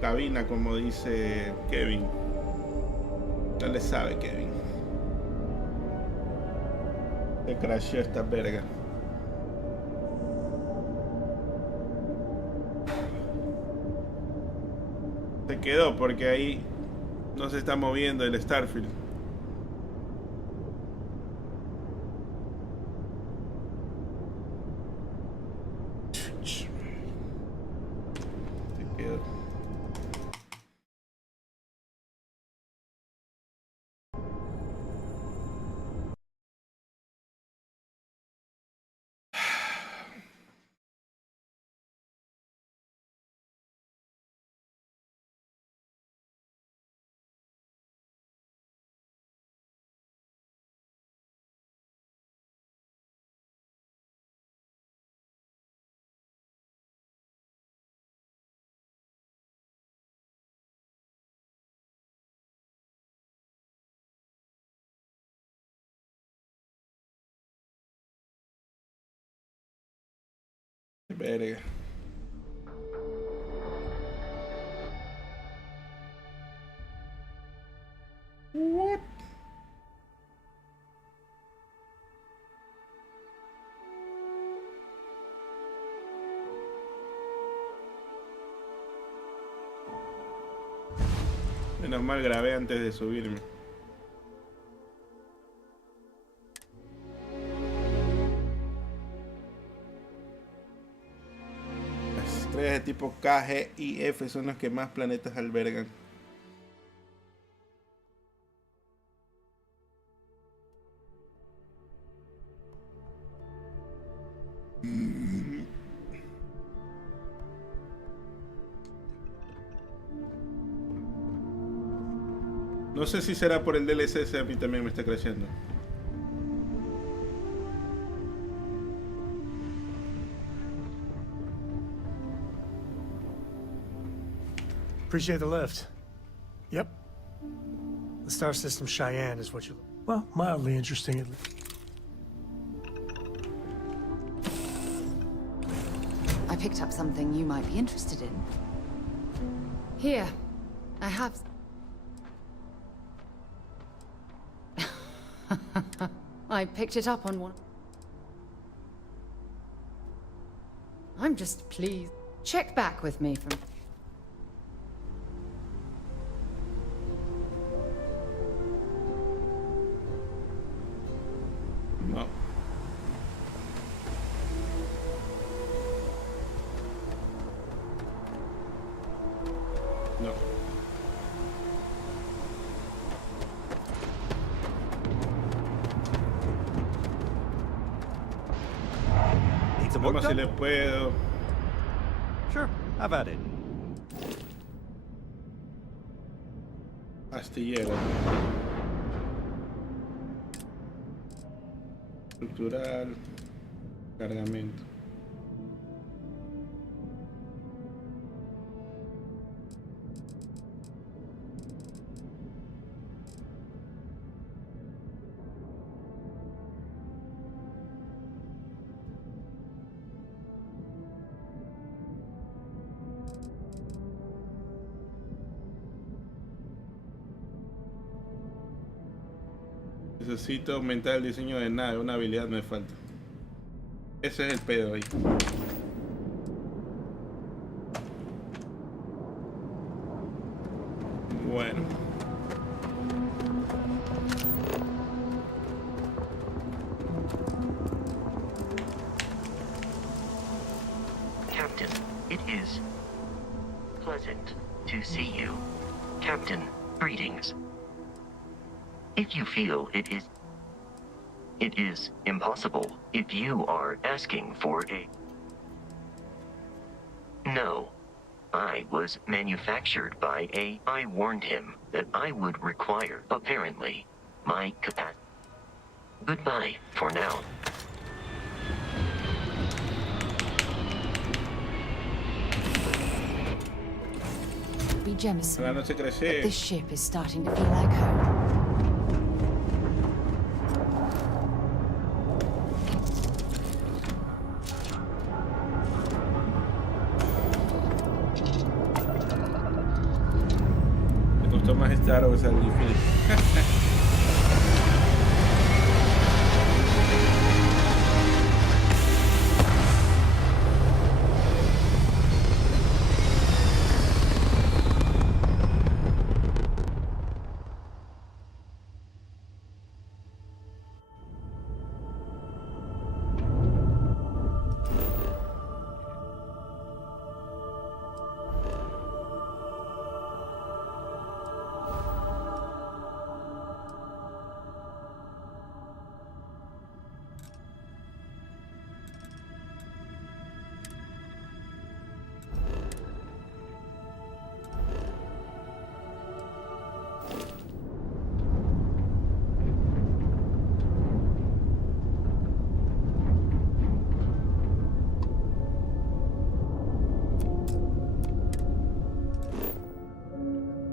cabina, como dice Kevin. No le sabe, Kevin. Se crashó esta verga. Se quedó porque ahí no se está moviendo el Starfield. Se quedó. Verga. What? Menos mal grabé antes de subirme. Las estrellas de tipo K, G y F son las que más planetas albergan. No sé si será por el DLC, a mí también me está creciendo. Appreciate the lift. Yep. The star system Cheyenne is what you... Well, mildly interesting at least. I picked up something you might be interested in. Here, I have... I picked it up on one... I'm just pleased. Check back with me from... No. No. Vamos si le puedo. Sure, have at it. Astillero. Estructural. Cargamento. Necesito aumentar el diseño de nave, una habilidad me falta. Ese es el pedo ahí. Bueno. Captain, it is pleasant to see you. Captain, greetings. If you feel it is impossible if you are asking for a... No. I was manufactured by a... I warned him that I would require, apparently, my capacity. Goodbye for now. Jemison, La noche but crece. this ship is starting to feel like home. Me gustó más Star Wars al Infinity.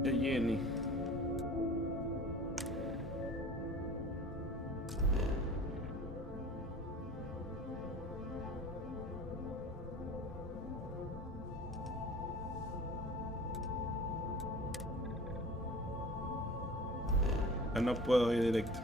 Jenny. Ah, no puedo ir directo.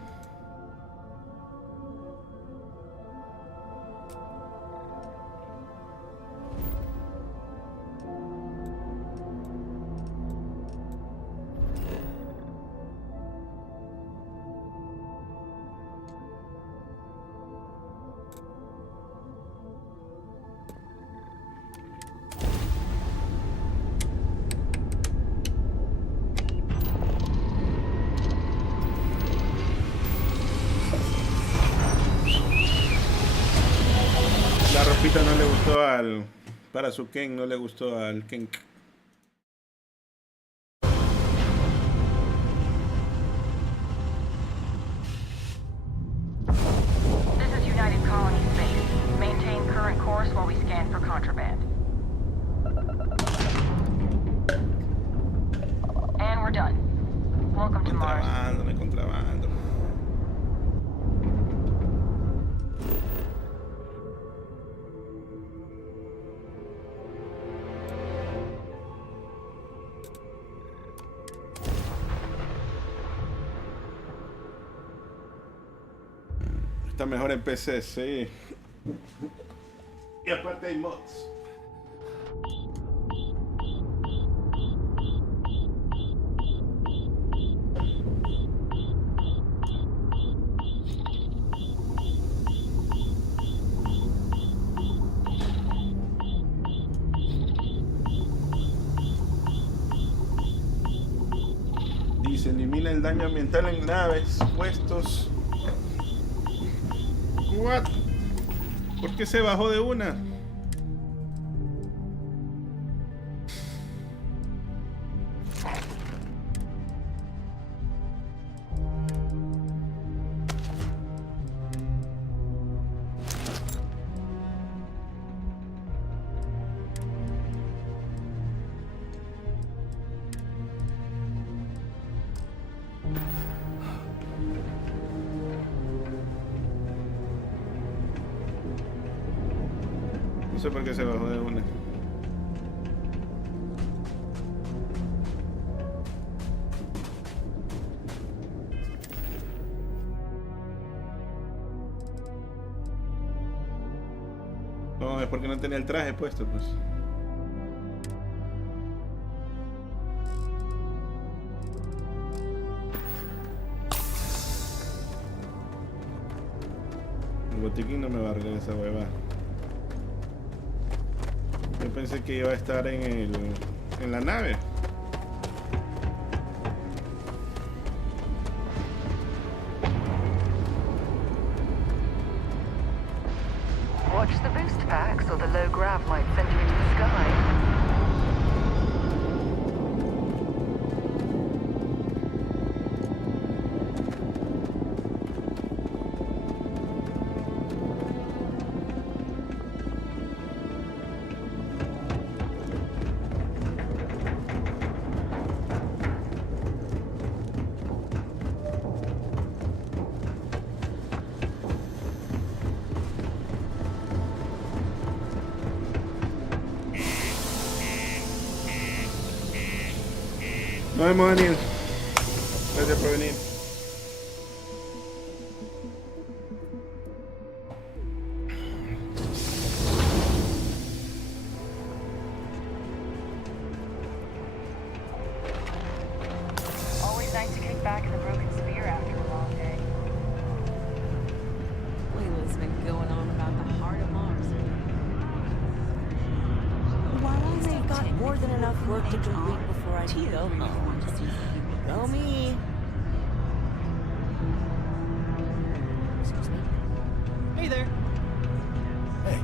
La ropita no le gustó al... Para su Ken no le gustó al Ken. This is United Colony Space. Maintain current course while we scan for contraband. And we're done. Welcome to Mars. Contrabando, no hay contrabando. Está mejor en PC, sí. Y aparte hay mods. Dice, elimina el daño ambiental en naves, puestos. What? ¿Por qué se bajó de una? No sé por qué se bajó de una. No, es porque no tenía el traje puesto, pues. El botiquín no me va a arreglar esa hueva. Yo pensé que iba a estar en la nave. Watch the boost packs or the low grav might send you into the sky. Nos vemos, Daniel. Gracias por venir. Always nice to kick back in the broken sphere after a long day. Layla's been going on about the heart of Mars. Well, they've got more than enough work to complete before I can go home. Go me. Excuse me. Hey there. Hey.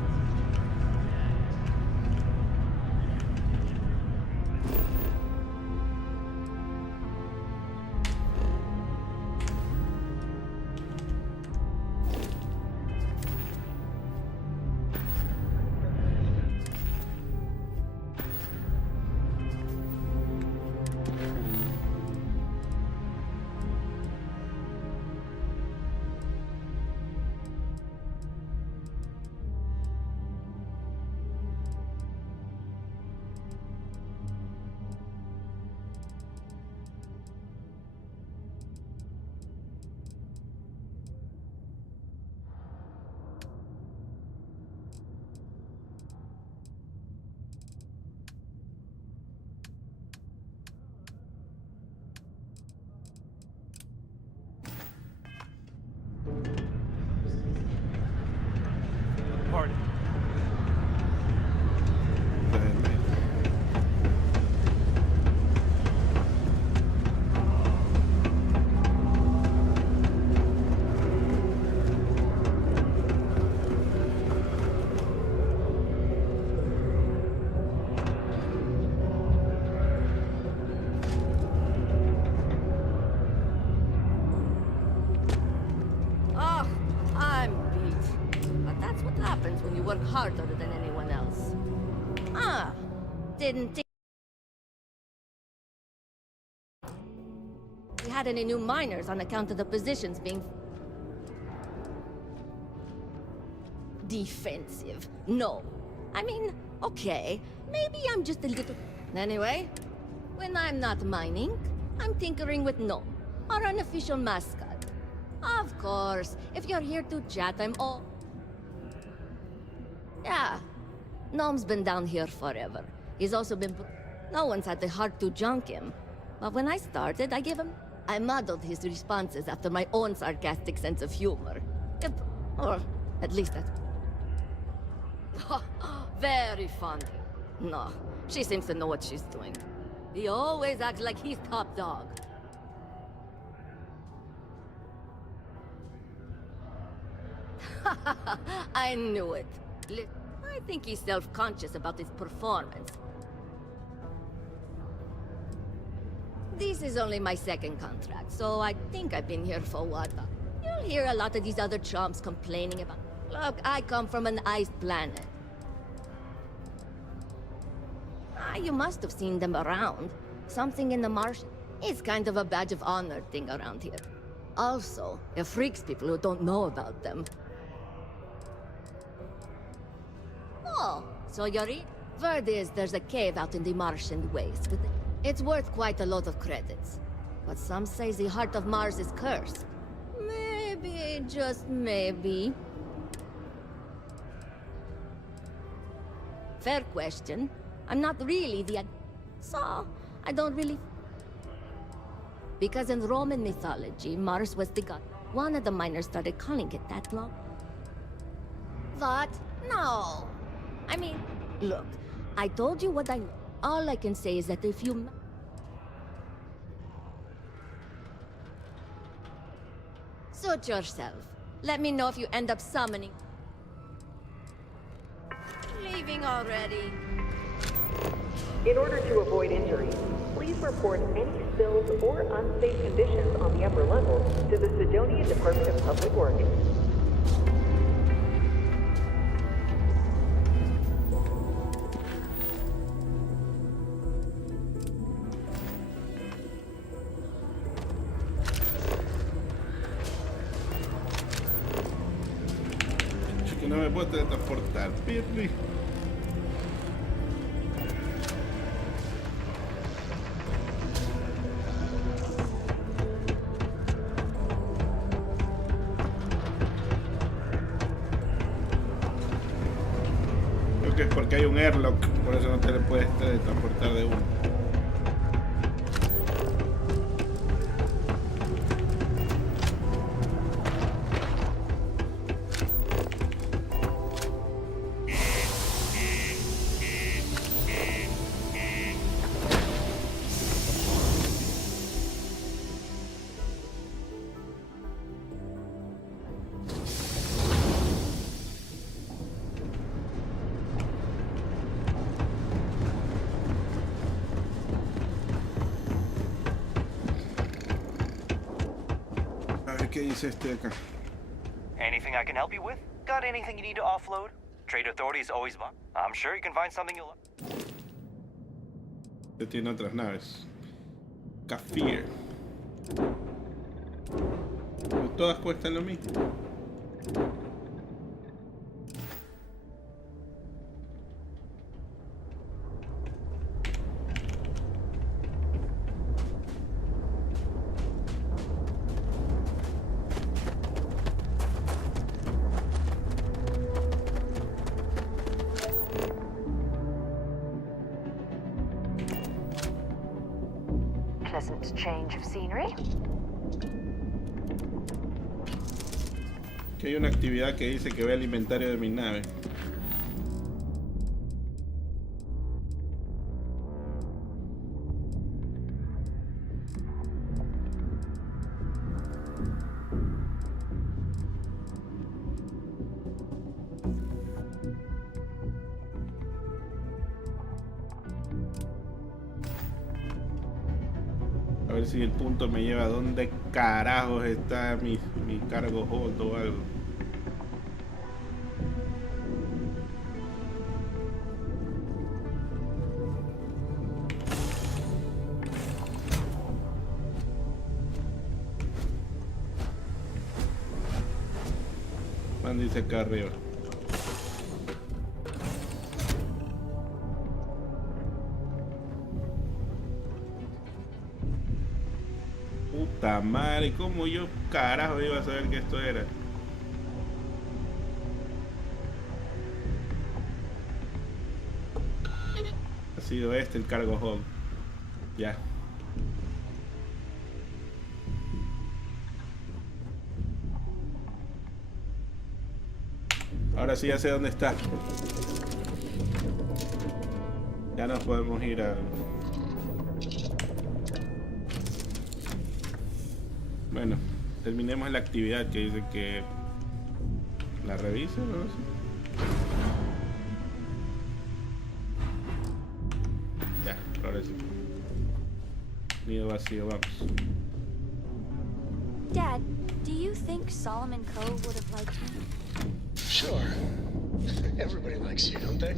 Pardon. Oh, I'm beat. But that's what happens when you work harder than anyone else. Ah, didn't think we had any new miners on account of the positions being defensive. No. I mean, okay, maybe I'm just a little... Anyway, when I'm not mining, I'm tinkering with Gnome, our unofficial mascot. Of course, if you're here to chat, I'm all... Yeah, Gnome's been down here forever. He's also been... No one's had the heart to junk him. But when I started, I modeled his responses after my own sarcastic sense of humor. Or at least that's... Very funny. No, she seems to know what she's doing. He always acts like he's top dog. I knew it. I think he's self-conscious about his performance. This is only my second contract, so I think I've been here for what? You'll hear a lot of these other chumps complaining about... Look, I come from an iced planet. You must have seen them around. Something in the Martian. It's kind of a badge of honor thing around here. Also, it freaks people who don't know about them. Oh, so you're in? Word is there's a cave out in the Martian waste. It's worth quite a lot of credits. But some say the heart of Mars is cursed. Maybe, just maybe. Fair question. I'm not really the... So, I don't really... Because in Roman mythology, Mars was the god. One of the miners started calling it that long. What? No. I mean, look, I told you what I know. All I can say is that if you... Suit yourself. Let me know if you end up summoning... Leaving already. In order to avoid injuries, please report any spills or unsafe conditions on the upper levels to the Sidonia Department of Public Works. Que no me puedo teletransportar, Pirri. porque hay un airlock, por eso no te le puedes transportar de uno. ¿Qué dice este acá? Anything I can help you with? Got anything you need to offload? Trade Authority is always fun. I'm sure you can find something you'll like. Este tiene otras naves. KaPeX. Pero todas cuestan lo mismo. Pleasant change of scenery. Que hay una actividad que dice que ve el inventario de mi nave. A ver si el punto me lleva a dónde carajos está mi cargo hold o algo. Man dice acá arriba. Puta madre, ¿cómo yo carajo iba a saber que esto era? Ha sido este el cargo hog. Ya. Ahora sí ya sé dónde está. Ya nos podemos ir a... Bueno, terminemos la actividad que dice que la revise, ¿no? Ya, ahora sí. Nido vacío, vamos. Dad, do you think Solomon Coe would have liked me? Sure. Everybody likes you, don't they?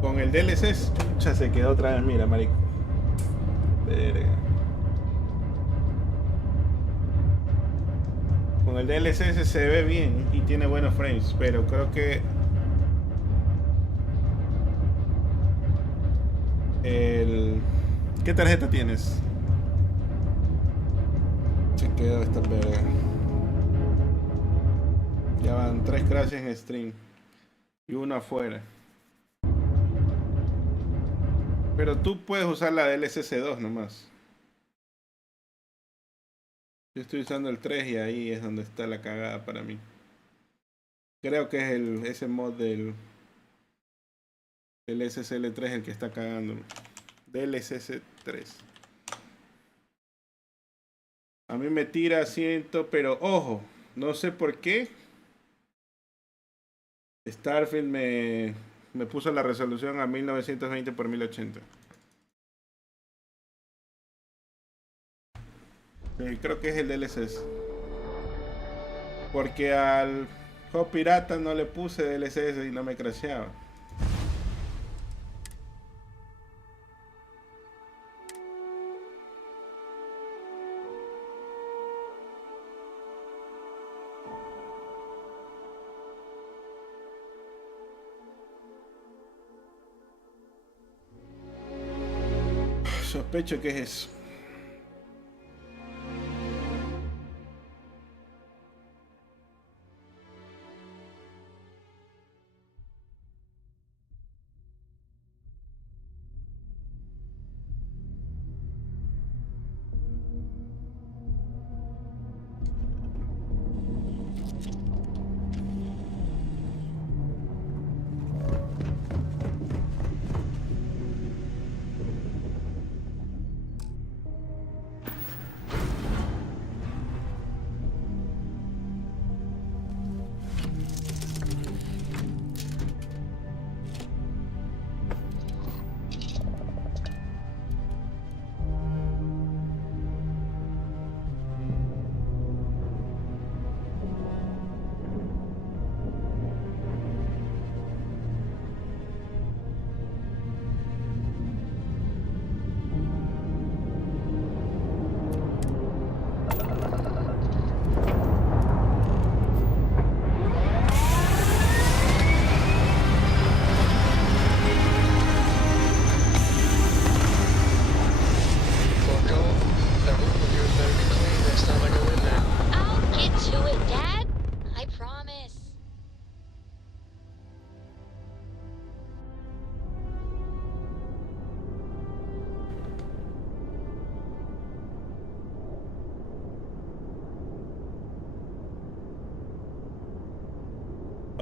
Con el DLC ya se quedó otra vez, mira, marico. Verga. Con el DLC se ve bien y tiene buenos frames, pero creo que ¿qué tarjeta tienes? Se quedó esta verga. Ya van 3 crashes en stream y uno afuera. Pero tú puedes usar la del SC2 nomás. Yo estoy usando el 3 y ahí es donde está la cagada para mí. Creo que es ese mod del SSL3 el que está cagando. Del SC3. A mí me tira 100, pero ojo, no sé por qué. Starfield me puso la resolución a 1920 por 1080. Sí, creo que es el DLSS. Porque al juego pirata no le puse DLSS y no me crasheaba. Sospecho que es eso.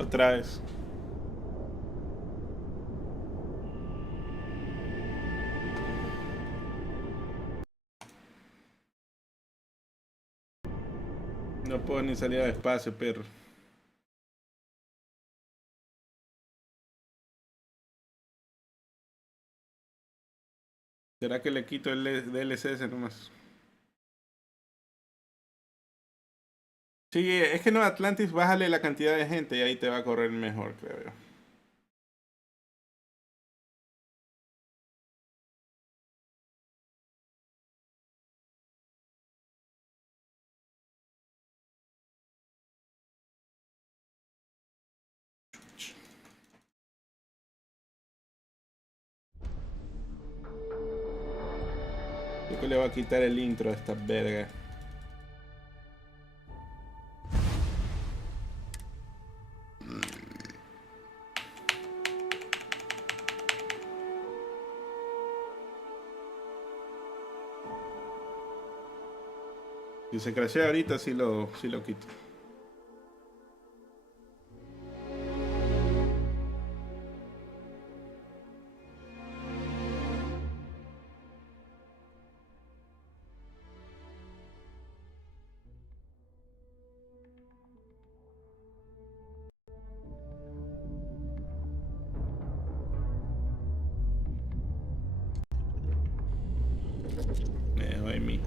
Otra vez. No puedo ni salir al espacio, perro. ¿Será que le quito el DLC ese nomás? Sí, es que no, Atlantis, bájale la cantidad de gente y ahí te va a correr mejor, creo yo. Yo que le voy a quitar el intro a esta verga. Si se crashea ahorita, sí lo quito. Ay, mi.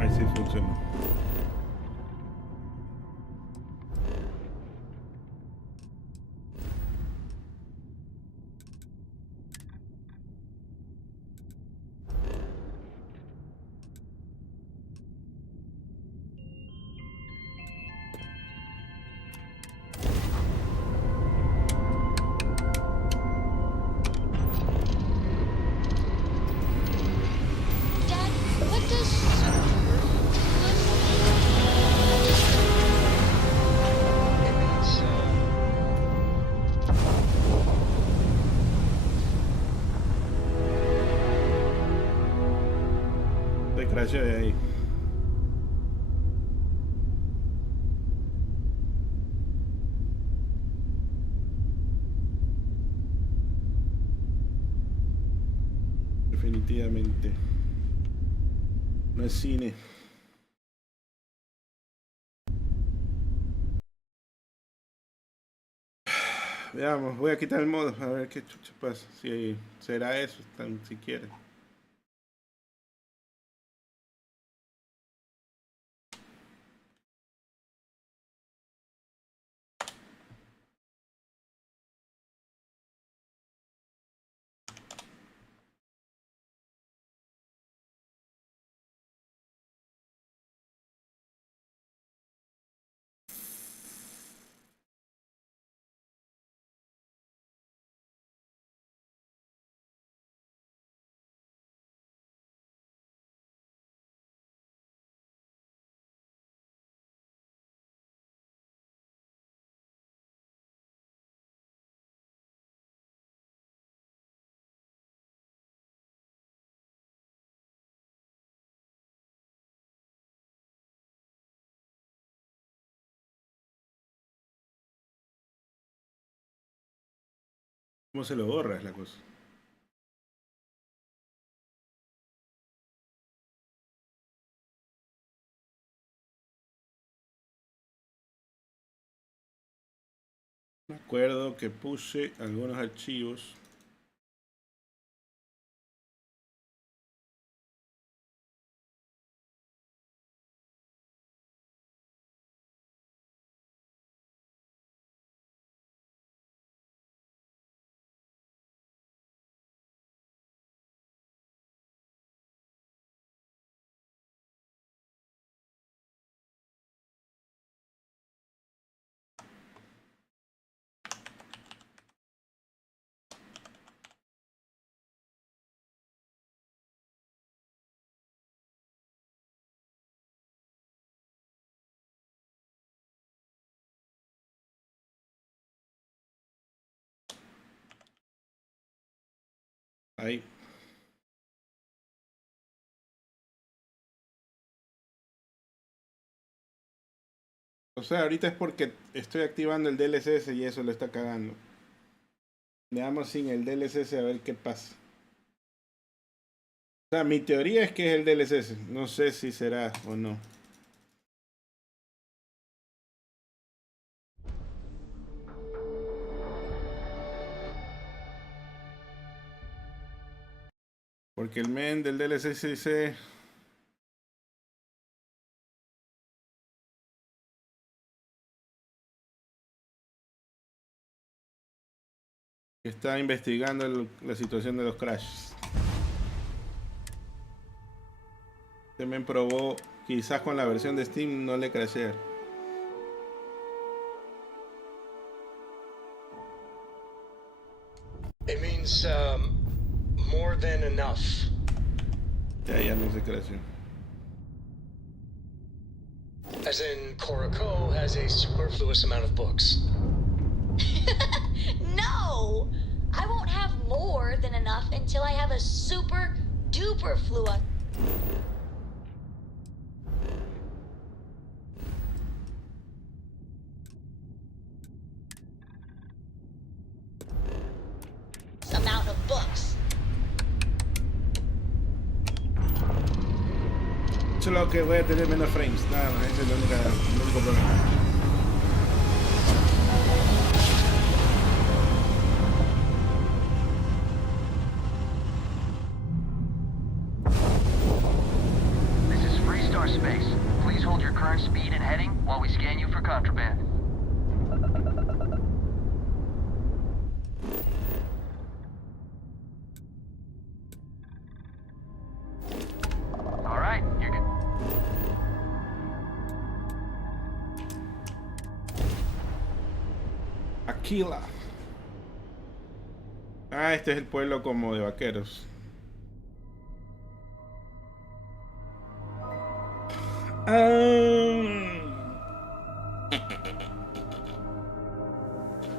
Ahí sí funcionó. Se crashea de ahí. Definitivamente. No es cine. Veamos, voy a quitar el modo, a ver qué chucha pasa. Si será eso, tan siquiera. ¿Cómo se lo borra es la cosa? Me acuerdo que puse algunos archivos. Ahí. O sea, ahorita es porque estoy activando el DLSS y eso lo está cagando. Veamos sin el DLSS a ver qué pasa. O sea, mi teoría es que es el DLSS. No sé si será o no. Porque el men del DLSS dice... que está investigando la situación de los crashes. Este men probó, quizás con la versión de Steam no le crashea. It means more than enough. Ya no se crasheó. As in, Koroko has a superfluous amount of books. No! I won't have more than enough until I have a super duper fluid. Amount of books. Solo que voy a tener menos frames, nada más, ese es el único problema. This is Freestar Space. Please hold your current speed and heading while we scan you for contraband. All right, you're good. Aquí. Ah, este es el pueblo como de vaqueros.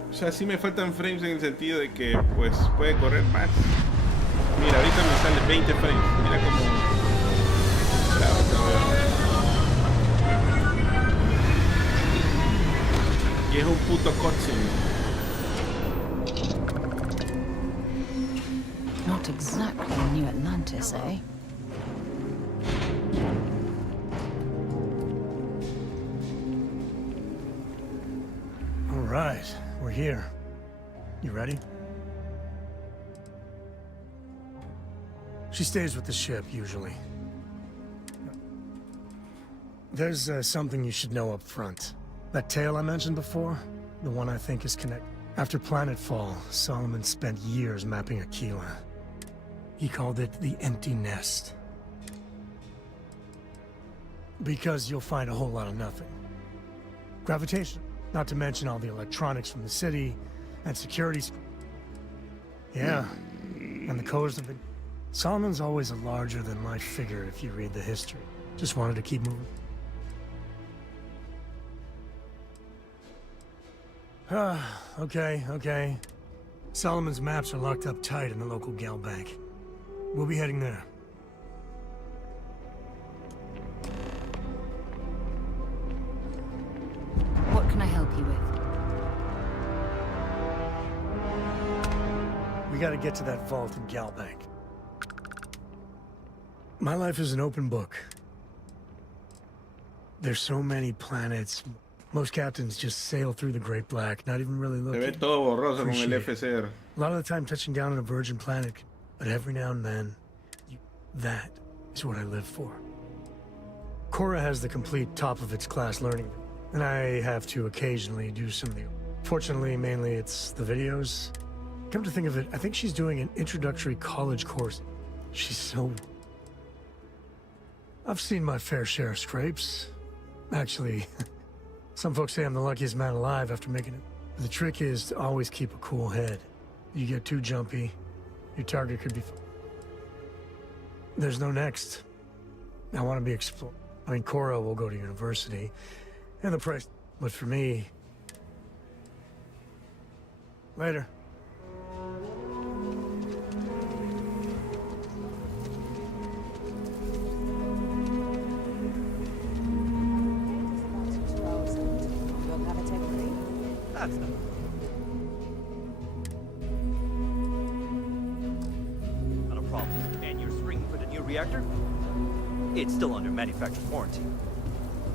O sea, sí me faltan frames en el sentido de que pues puede correr más. Mira, ahorita me sale 20 frames. Mira cómo... Bravo, y es un puto cutscene. Not exactly New Atlantis, eh? right, we're here. You ready? She stays with the ship, usually. There's something you should know up front. That tale I mentioned before, the one I think is connected. After Planetfall, Solomon spent years mapping Aquila. He called it the Empty Nest. Because you'll find a whole lot of nothing. Gravitation, not to mention all the electronics from the city, and securities. Yeah, and the codes have been... Solomon's always a larger-than-life figure if you read the history. Just wanted to keep moving. Okay. Solomon's maps are locked up tight in the local gal bank. We'll be heading there. What can I help you with? We gotta get to that vault in gal bank. My life is an open book. There's so many planets. Most captains just sail through the Great Black, not even really looking. Se ve todo borroso con el Appreciate it. FCR. A lot of the time touching down on a virgin planet, but every now and then, that is what I live for. Cora has the complete top-of-its-class learning, and I have to occasionally do some of the... Fortunately, mainly it's the videos. Come to think of it, I think she's doing an introductory college course. She's so... I've seen my fair share of scrapes. Actually, some folks say I'm the luckiest man alive after making it. The trick is to always keep a cool head. You get too jumpy, your target could be... There's no next. I want to be explored. I mean, Cora will go to university, and the price... But for me... Later. That's not... Not a problem. And you're springing for the new reactor? It's still under manufacturer's warranty.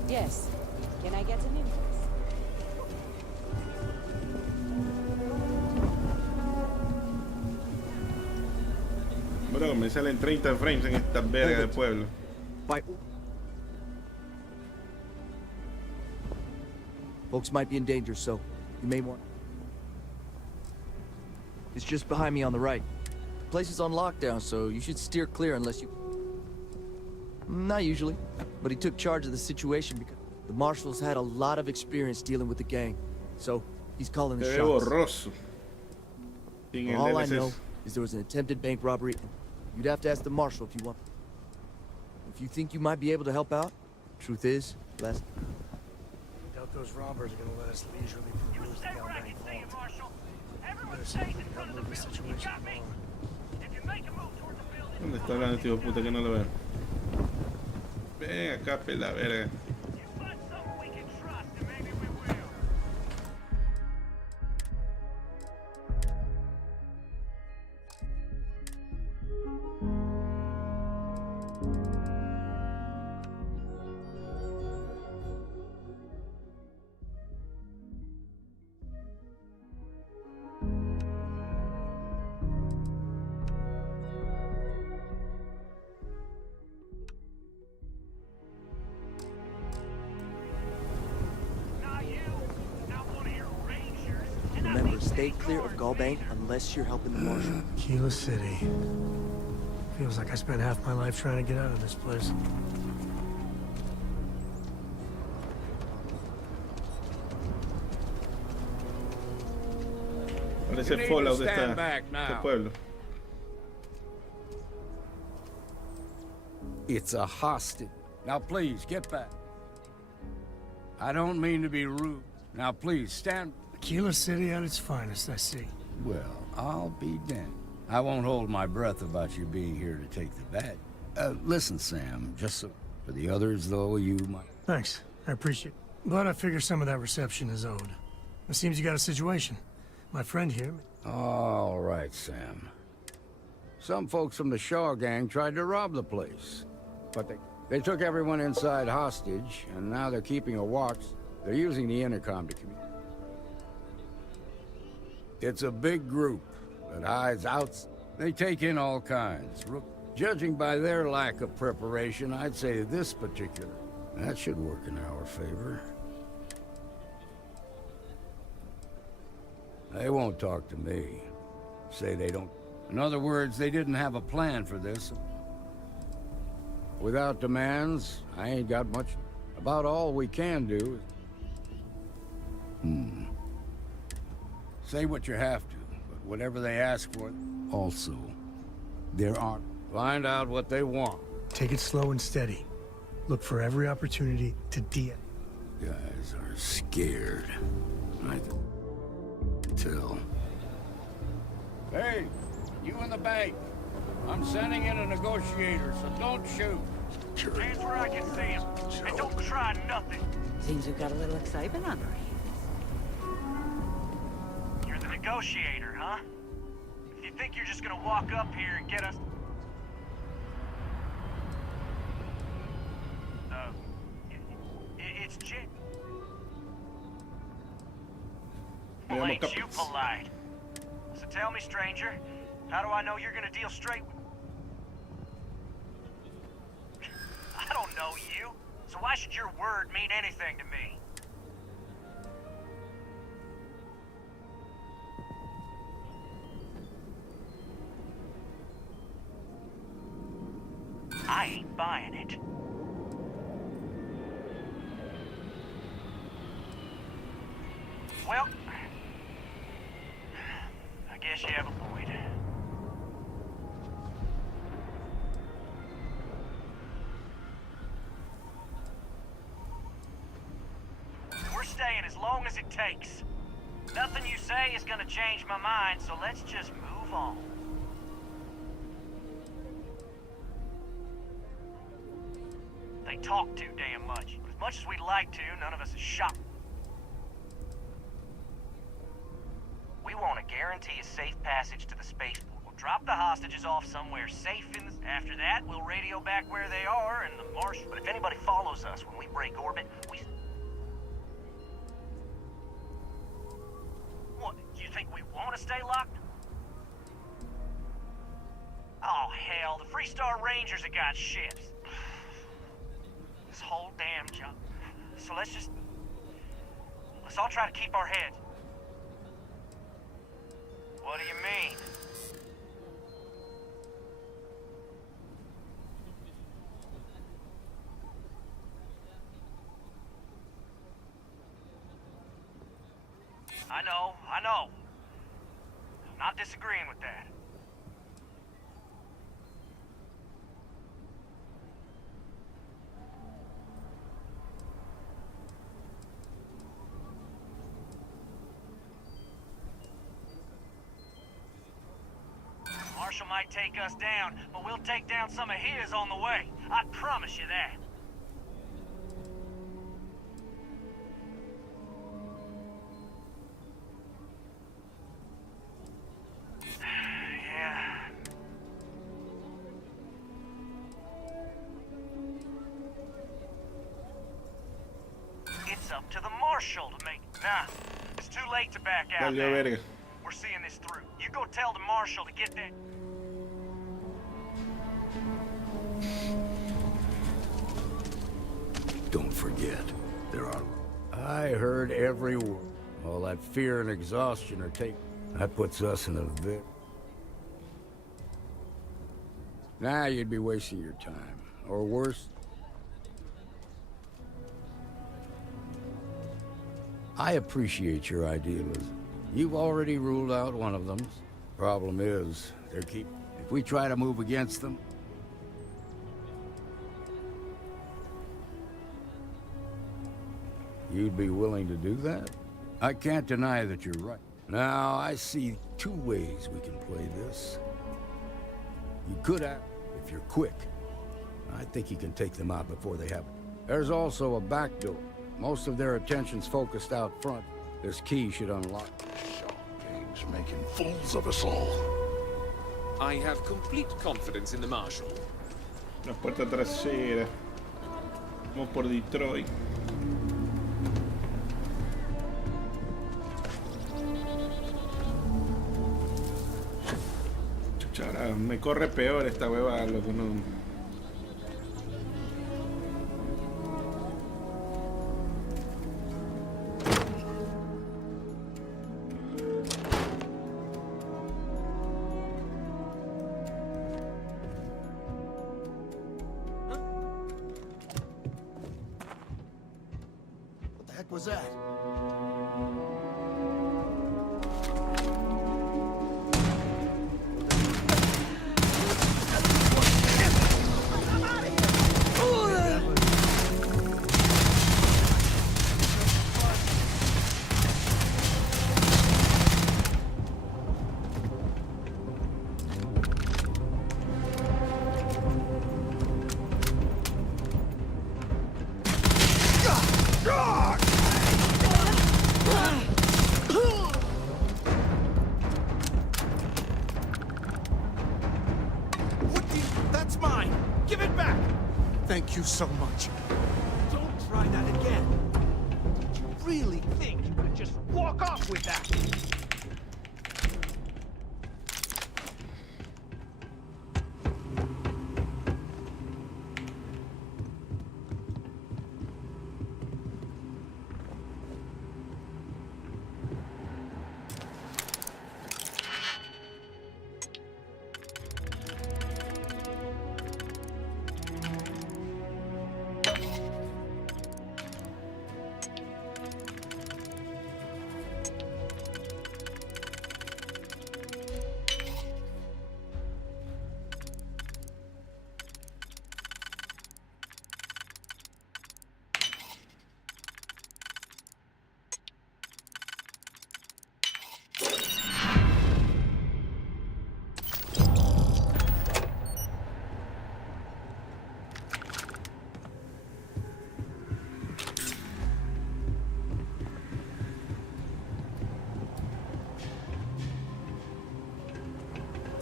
Yes. Can I get an invoice? Bro, me salen 30 frames en esta verga de pueblo. Folks might be in danger, so you may want... It's just behind me on the right. The place is on lockdown, so you should steer clear unless you... Not usually, but he took charge of the situation because the marshals had a lot of experience dealing with the gang. So, he's calling the shots. All I know is there was an attempted bank robbery. You'd have to ask the marshal if you want. If you think you might be able to help out, truth is, last... Those robbers are gonna let us leisurely peruse the gal bank vault. Better see if we can help move the situation along. ¿Dónde está hablando este hijo de puta que no lo veo? Ven acá, pela verga. Remember, stay clear of Gallbank unless you're helping the marshal. Aquila City. Feels like I spent half my life trying to get out of this place. Parece Fallout de este pueblo. It's a hostage. Now please, get back. I don't mean to be rude. Now please, stand... Aquila City at its finest, I see. Well, I'll be damned. I won't hold my breath about you being here to take the badge. Listen, Sam, just so... For the others, though, you might... Thanks, I appreciate it. But I figure some of that reception is owed. It seems you got a situation. My friend here... All right, Sam. Some folks from the Shaw gang tried to rob the place. But they took everyone inside hostage, and now they're keeping a watch. They're using the intercom to communicate. It's a big group that hides out. They take in all kinds. Judging by their lack of preparation, I'd say this particular... That should work in our favor. They won't talk to me. Say they don't... In other words, they didn't have a plan for this. Without demands, I ain't got much. About all we can do is... Say what you have to, but whatever they ask for... Also, there aren't... Find out what they want. Take it slow and steady. Look for every opportunity to Guys are scared. I can tell. Hey, you in the bank. I'm sending in a negotiator, so don't shoot. Hands where I can see him. And don't try nothing. Seems we've got a little excitement on our hands. You're the negotiator, huh? If you think you're just gonna walk up here and get us... It's Jim. Well, ain't you polite? So tell me, stranger, how do I know you're gonna deal straight with... I don't know you, so why should your word mean anything to me? I ain't buying it. Well, I guess you have a point. We're staying as long as it takes. Nothing you say is gonna change my mind, so let's just move on. They talk too damn much. But as much as we'd like to, none of us is shot. We want to guarantee a safe passage to the spaceport. We'll drop the hostages off somewhere safe in the... After that, we'll radio back where they are and the marsh... But if anybody follows us when we break orbit, we... What, you think we want to stay locked? Oh, hell, the Freestar Rangers have got ships. This whole damn job. So let's all try to keep our heads. What do you mean? I know. I'm not disagreeing with that. Marshall might take us down, but we'll take down some of his on the way. I promise you that. Yeah. It's up to the Marshal to make... Nah, it's too late to back out now. We're seeing this through. You go tell the Marshal to get that... Don't forget, there are... I heard every word. All that fear and exhaustion are taken. That puts us in a bit. Now you'd be wasting your time. Or worse. I appreciate your idealism. You've already ruled out one of them. Problem is, they're If we try to move against them... You'd be willing to do that? I can't deny that you're right. Now, I see two ways we can play this. You could have, if you're quick. I think you can take them out before they have it. There's also a back door. Most of their attention's focused out front. This key should unlock. Games making fools of us all. I have complete confidence in the Marshal. La puerta trasera. Vamos por Detroit. me corre peor esta hueva, loco, no. What the heck was that? That's mine! Give it back! Thank you so much. Don't try that again. Did you really think you could just walk off with that?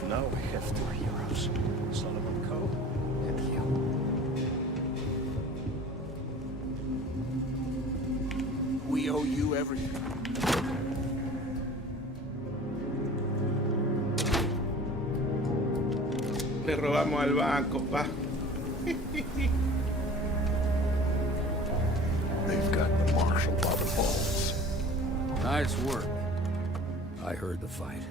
Now we have two heroes, Solomon Coe and you. We owe you everything. Le robamos al banco, pa. They've got the marshal by the balls. Nice work. I heard the fight.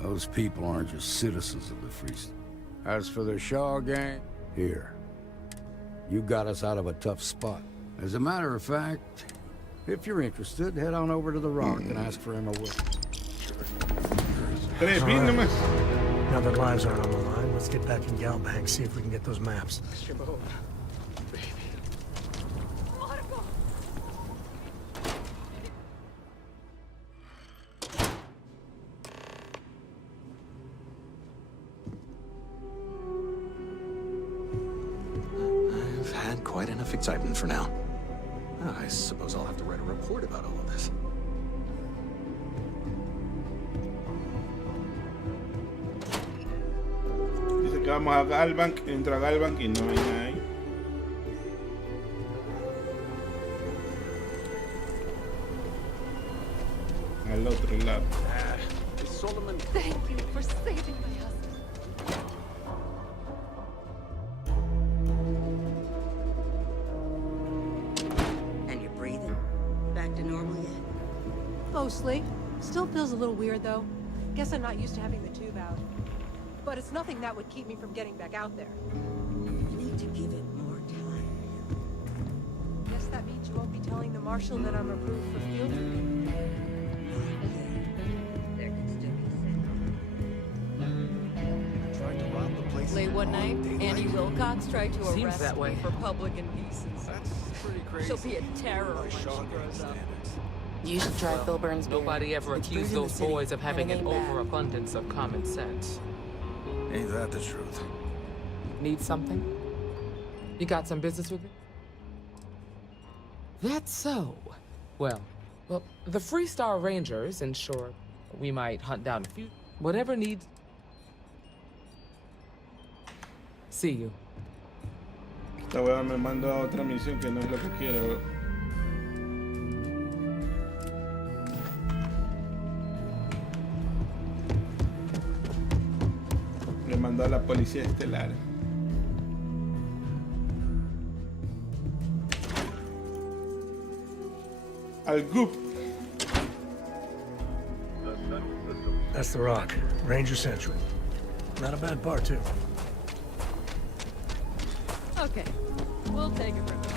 Those people aren't just citizens of the Free State. As for the Shaw gang, here. You got us out of a tough spot. As a matter of fact, if you're interested, head on over to the Rock and ask for Emma Will. Right. Now that lives aren't on the line, let's get back in Galbank, see if we can get those maps. I've had quite enough excitement for now. I suppose I'll have to write a report about all of this. Dice que vamos a Galbank, entra a Galbank y no hay nada ahí. Al otro lado. Solomon. Thank you for saving my husband. And you're breathing? Back to normal yet? Mostly. Still feels a little weird, though. Guess I'm not used to having the tube out. But it's nothing that would keep me from getting back out there. You need to give it more time. Guess that means you won't be telling the Marshal that I'm approved for fielding? There can still be Tried to rob the place. Late one night, Annie Wilcox tried to Seems arrest that me way. for public indecency. That's pretty crazy. She'll be a terror when she grows up. You should try Phil Burns' beer. Nobody ever It's accused brewed in the those city, boys of and having it an ain't bad. overabundance of common sense. Ain't that the truth? Need something? You got some business with me? That's so. Well, the Free Star Rangers ensure we might hunt down a few. Whatever needs. See you. Esta weá me manda a otra misión que no es lo que quiero. mandó a la policía estelar. Al Goop. That's the Rock. Ranger Central. Not a bad bar, too. Okay, we'll take it from here.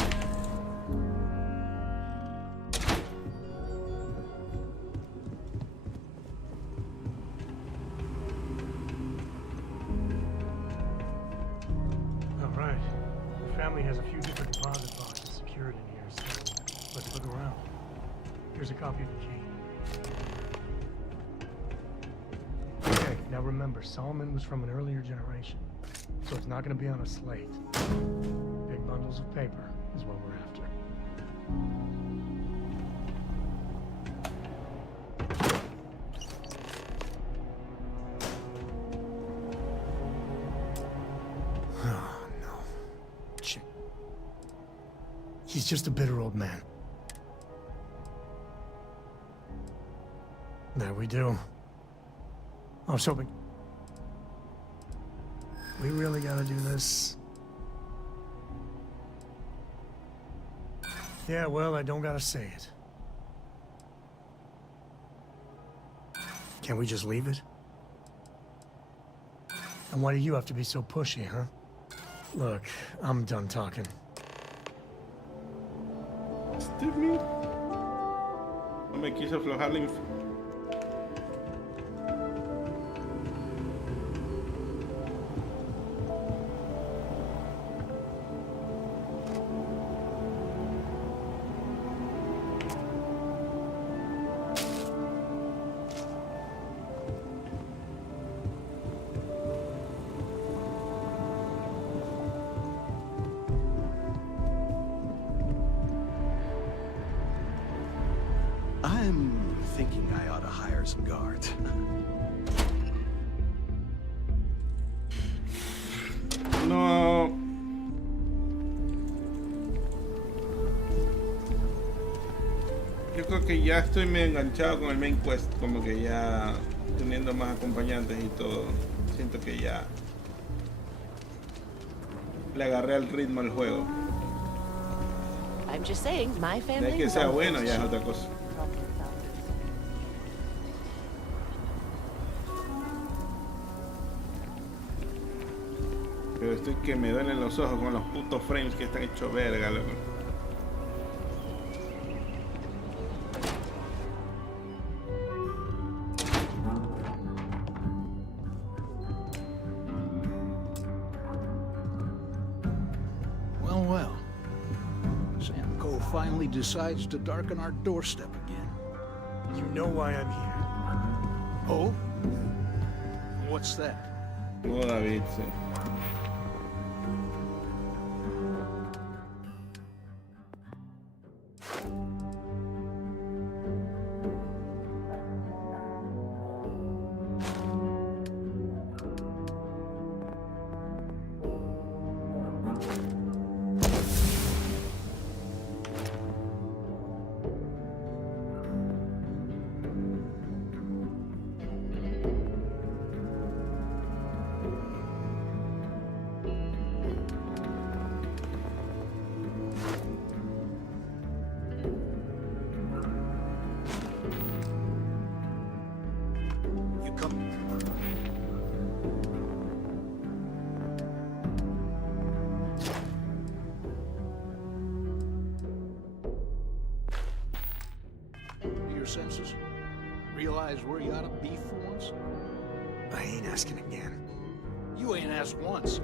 All right. The family has a few different deposit boxes secured in here, so let's look around. Here's a copy of the key. Okay, now remember, Solomon was from an earlier generation, so it's not going to be on a slate. Big bundles of paper is what we're after. Oh, no. Shit. He's just a bitter old man. There we do. I was hoping... We really gotta do this. Yeah, well, I don't gotta say it. Can't we just leave it? And why do you have to be so pushy, huh? Look, I'm done talking. Stupid. No me quiso aflojar la I'm thinking I ought to hire some guards. No. Yo creo que ya estoy medio enganchado con el main quest, como que ya teniendo más acompañantes y todo. Siento que ya le agarré el ritmo al juego. I'm just saying, my family. De que sea bueno ya es otra cosa. Pero estoy que me duelen los ojos con los putos frames que están hechos verga, loco. Well, well. Sam Cole finally decides to darken our doorstep again. You know why I'm here. Oh? What's that? No, David, sí. Senses? Realize where you ought to be for once? I ain't asking again. You ain't asked once.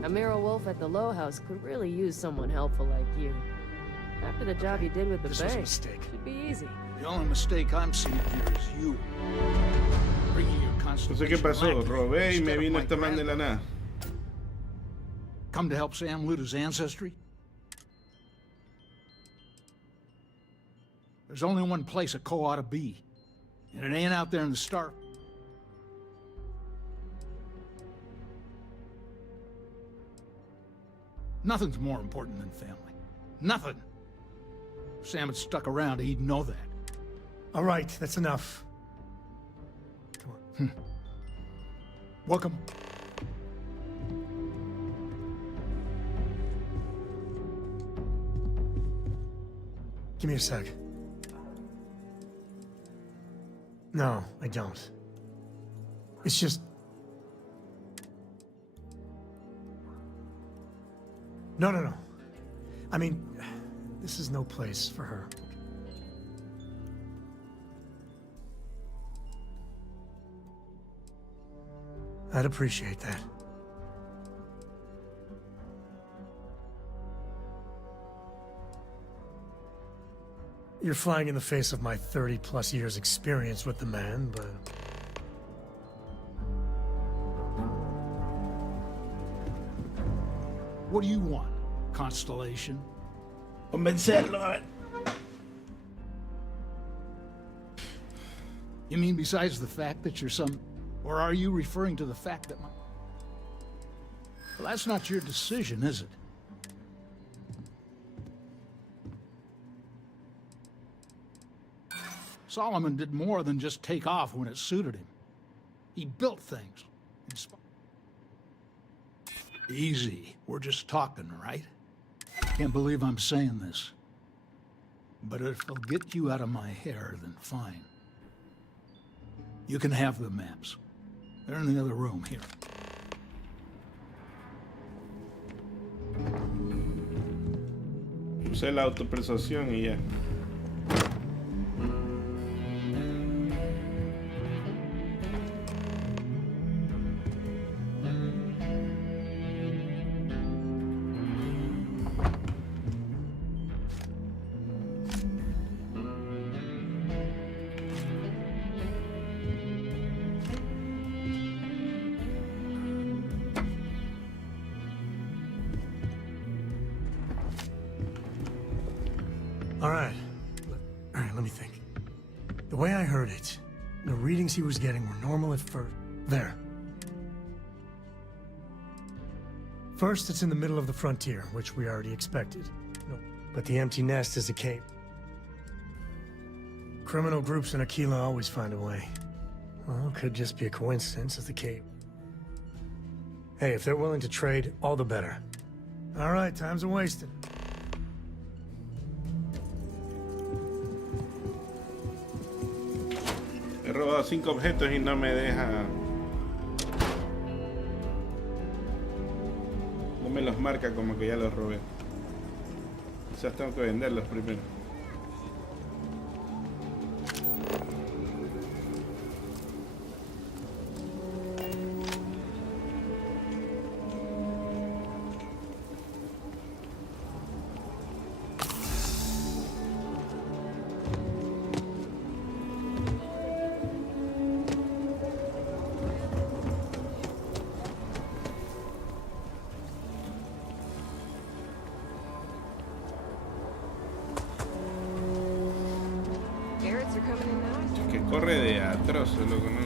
Amira Wolf at the Low House could really use someone helpful like you. After the job you did with the This was a bank, mistake. should be easy. The only mistake I'm seeing here is you. Bringing your No sé constellation qué pasó, back robé y me instead of vino my esta man de la nada. Come to help Sam loot his ancestry? There's only one place a Co ought to be, and it ain't out there in the Star. Nothing's more important than family. Nothing. If Sam had stuck around, he'd know that. All right, that's enough. Come on. Welcome. Give me a sec. No, I don't. It's just... No. I mean, this is no place for her. I'd appreciate that. You're flying in the face of my 30-plus years experience with the man, but... What do you want? Constellation? Convencerlo. You mean besides the fact that you're some... Or are you referring to the fact that my... Well, that's not your decision, is it? Solomon did more than just take off when it suited him. He built things. Easy. We're just talking, right? Can't believe I'm saying this. But if it'll get you out of my hair, then fine. You can have the maps. They're in the other room here. Usé la autopersuasión y ya. All right, let me think. The way I heard it, the readings he was getting were normal at first. There. First, it's in the middle of the frontier, which we already expected. No, but the empty nest is a cave. Criminal groups in Aquila always find a way. Well, could just be a coincidence as the cave. Hey, if they're willing to trade, all the better. All right, time's a wasted. He robado 5 objetos y no me deja... No me los marca como que ya los robé. Quizás tengo que venderlos primero. Que corre de atroz, loco, no.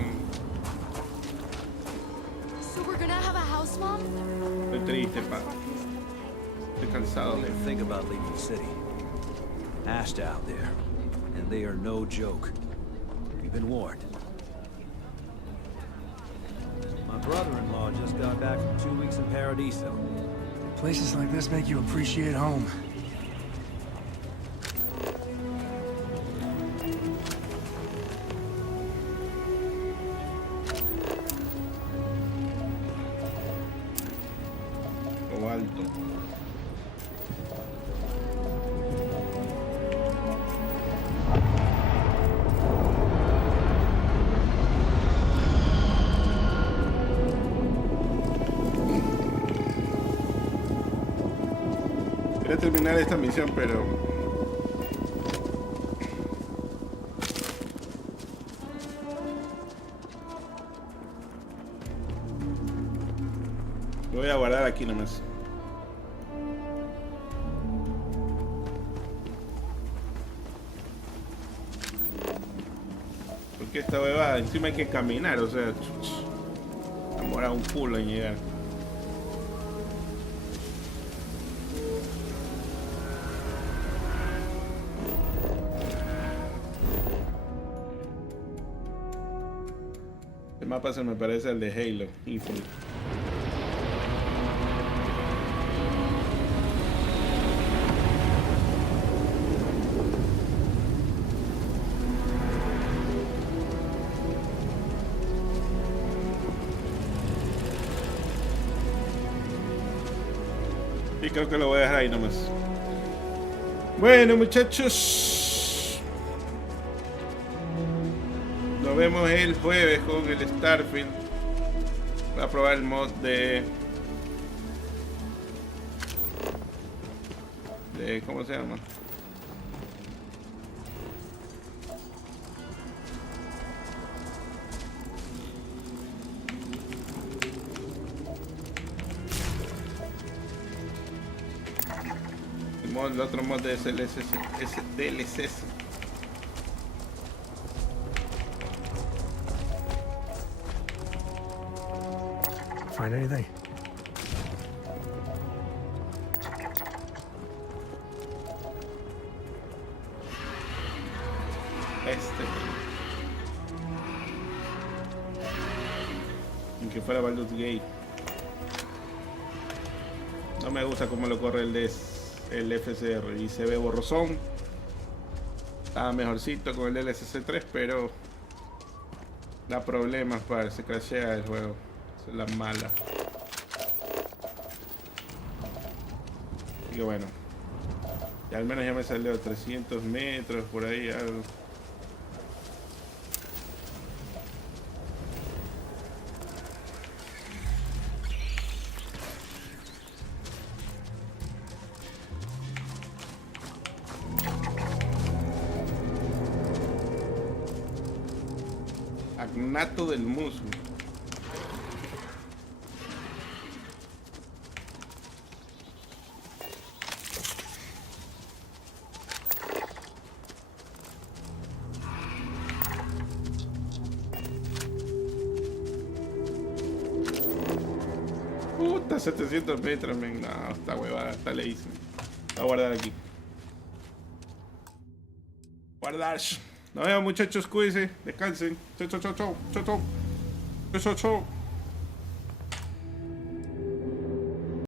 So we're gonna have a house, Mom? Estoy triste, pa. Estoy cansado. They think about leaving the city. Asked out there, and they are no joke. You've been warned. My brother-in-law just got back from 2 weeks in Paradiso. Places like this make you appreciate home. O alto. Quería terminar esta misión, pero lo voy a guardar aquí nomás. Porque esta huevada encima hay que caminar, o sea, demora un culo en llegar. mapa se me parece al de Halo Infinite. Y creo que lo voy a dejar ahí nomás. Bueno, muchachos, nos vemos el jueves con el Starfield. Voy a probar el mod de ¿cómo se llama? El otro mod de DLCs. Find anything? Ni que fuera Baldur's Gate. No me gusta cómo lo corre el FCR y se ve borrosón. Estaba mejorcito con el DLSS 3, pero da problemas para se crashea el juego. Es la mala. Y bueno, y al menos ya me salió 300 metros por ahí algo. Agnato del musgo. Puta, 700 metros, men. No, está huevada, está leísimo. Voy a guardar aquí. Guardar. Nos vemos, muchachos, cuídense, descansen. Chau, chau, chau, chau, chau, chau, chau, chau.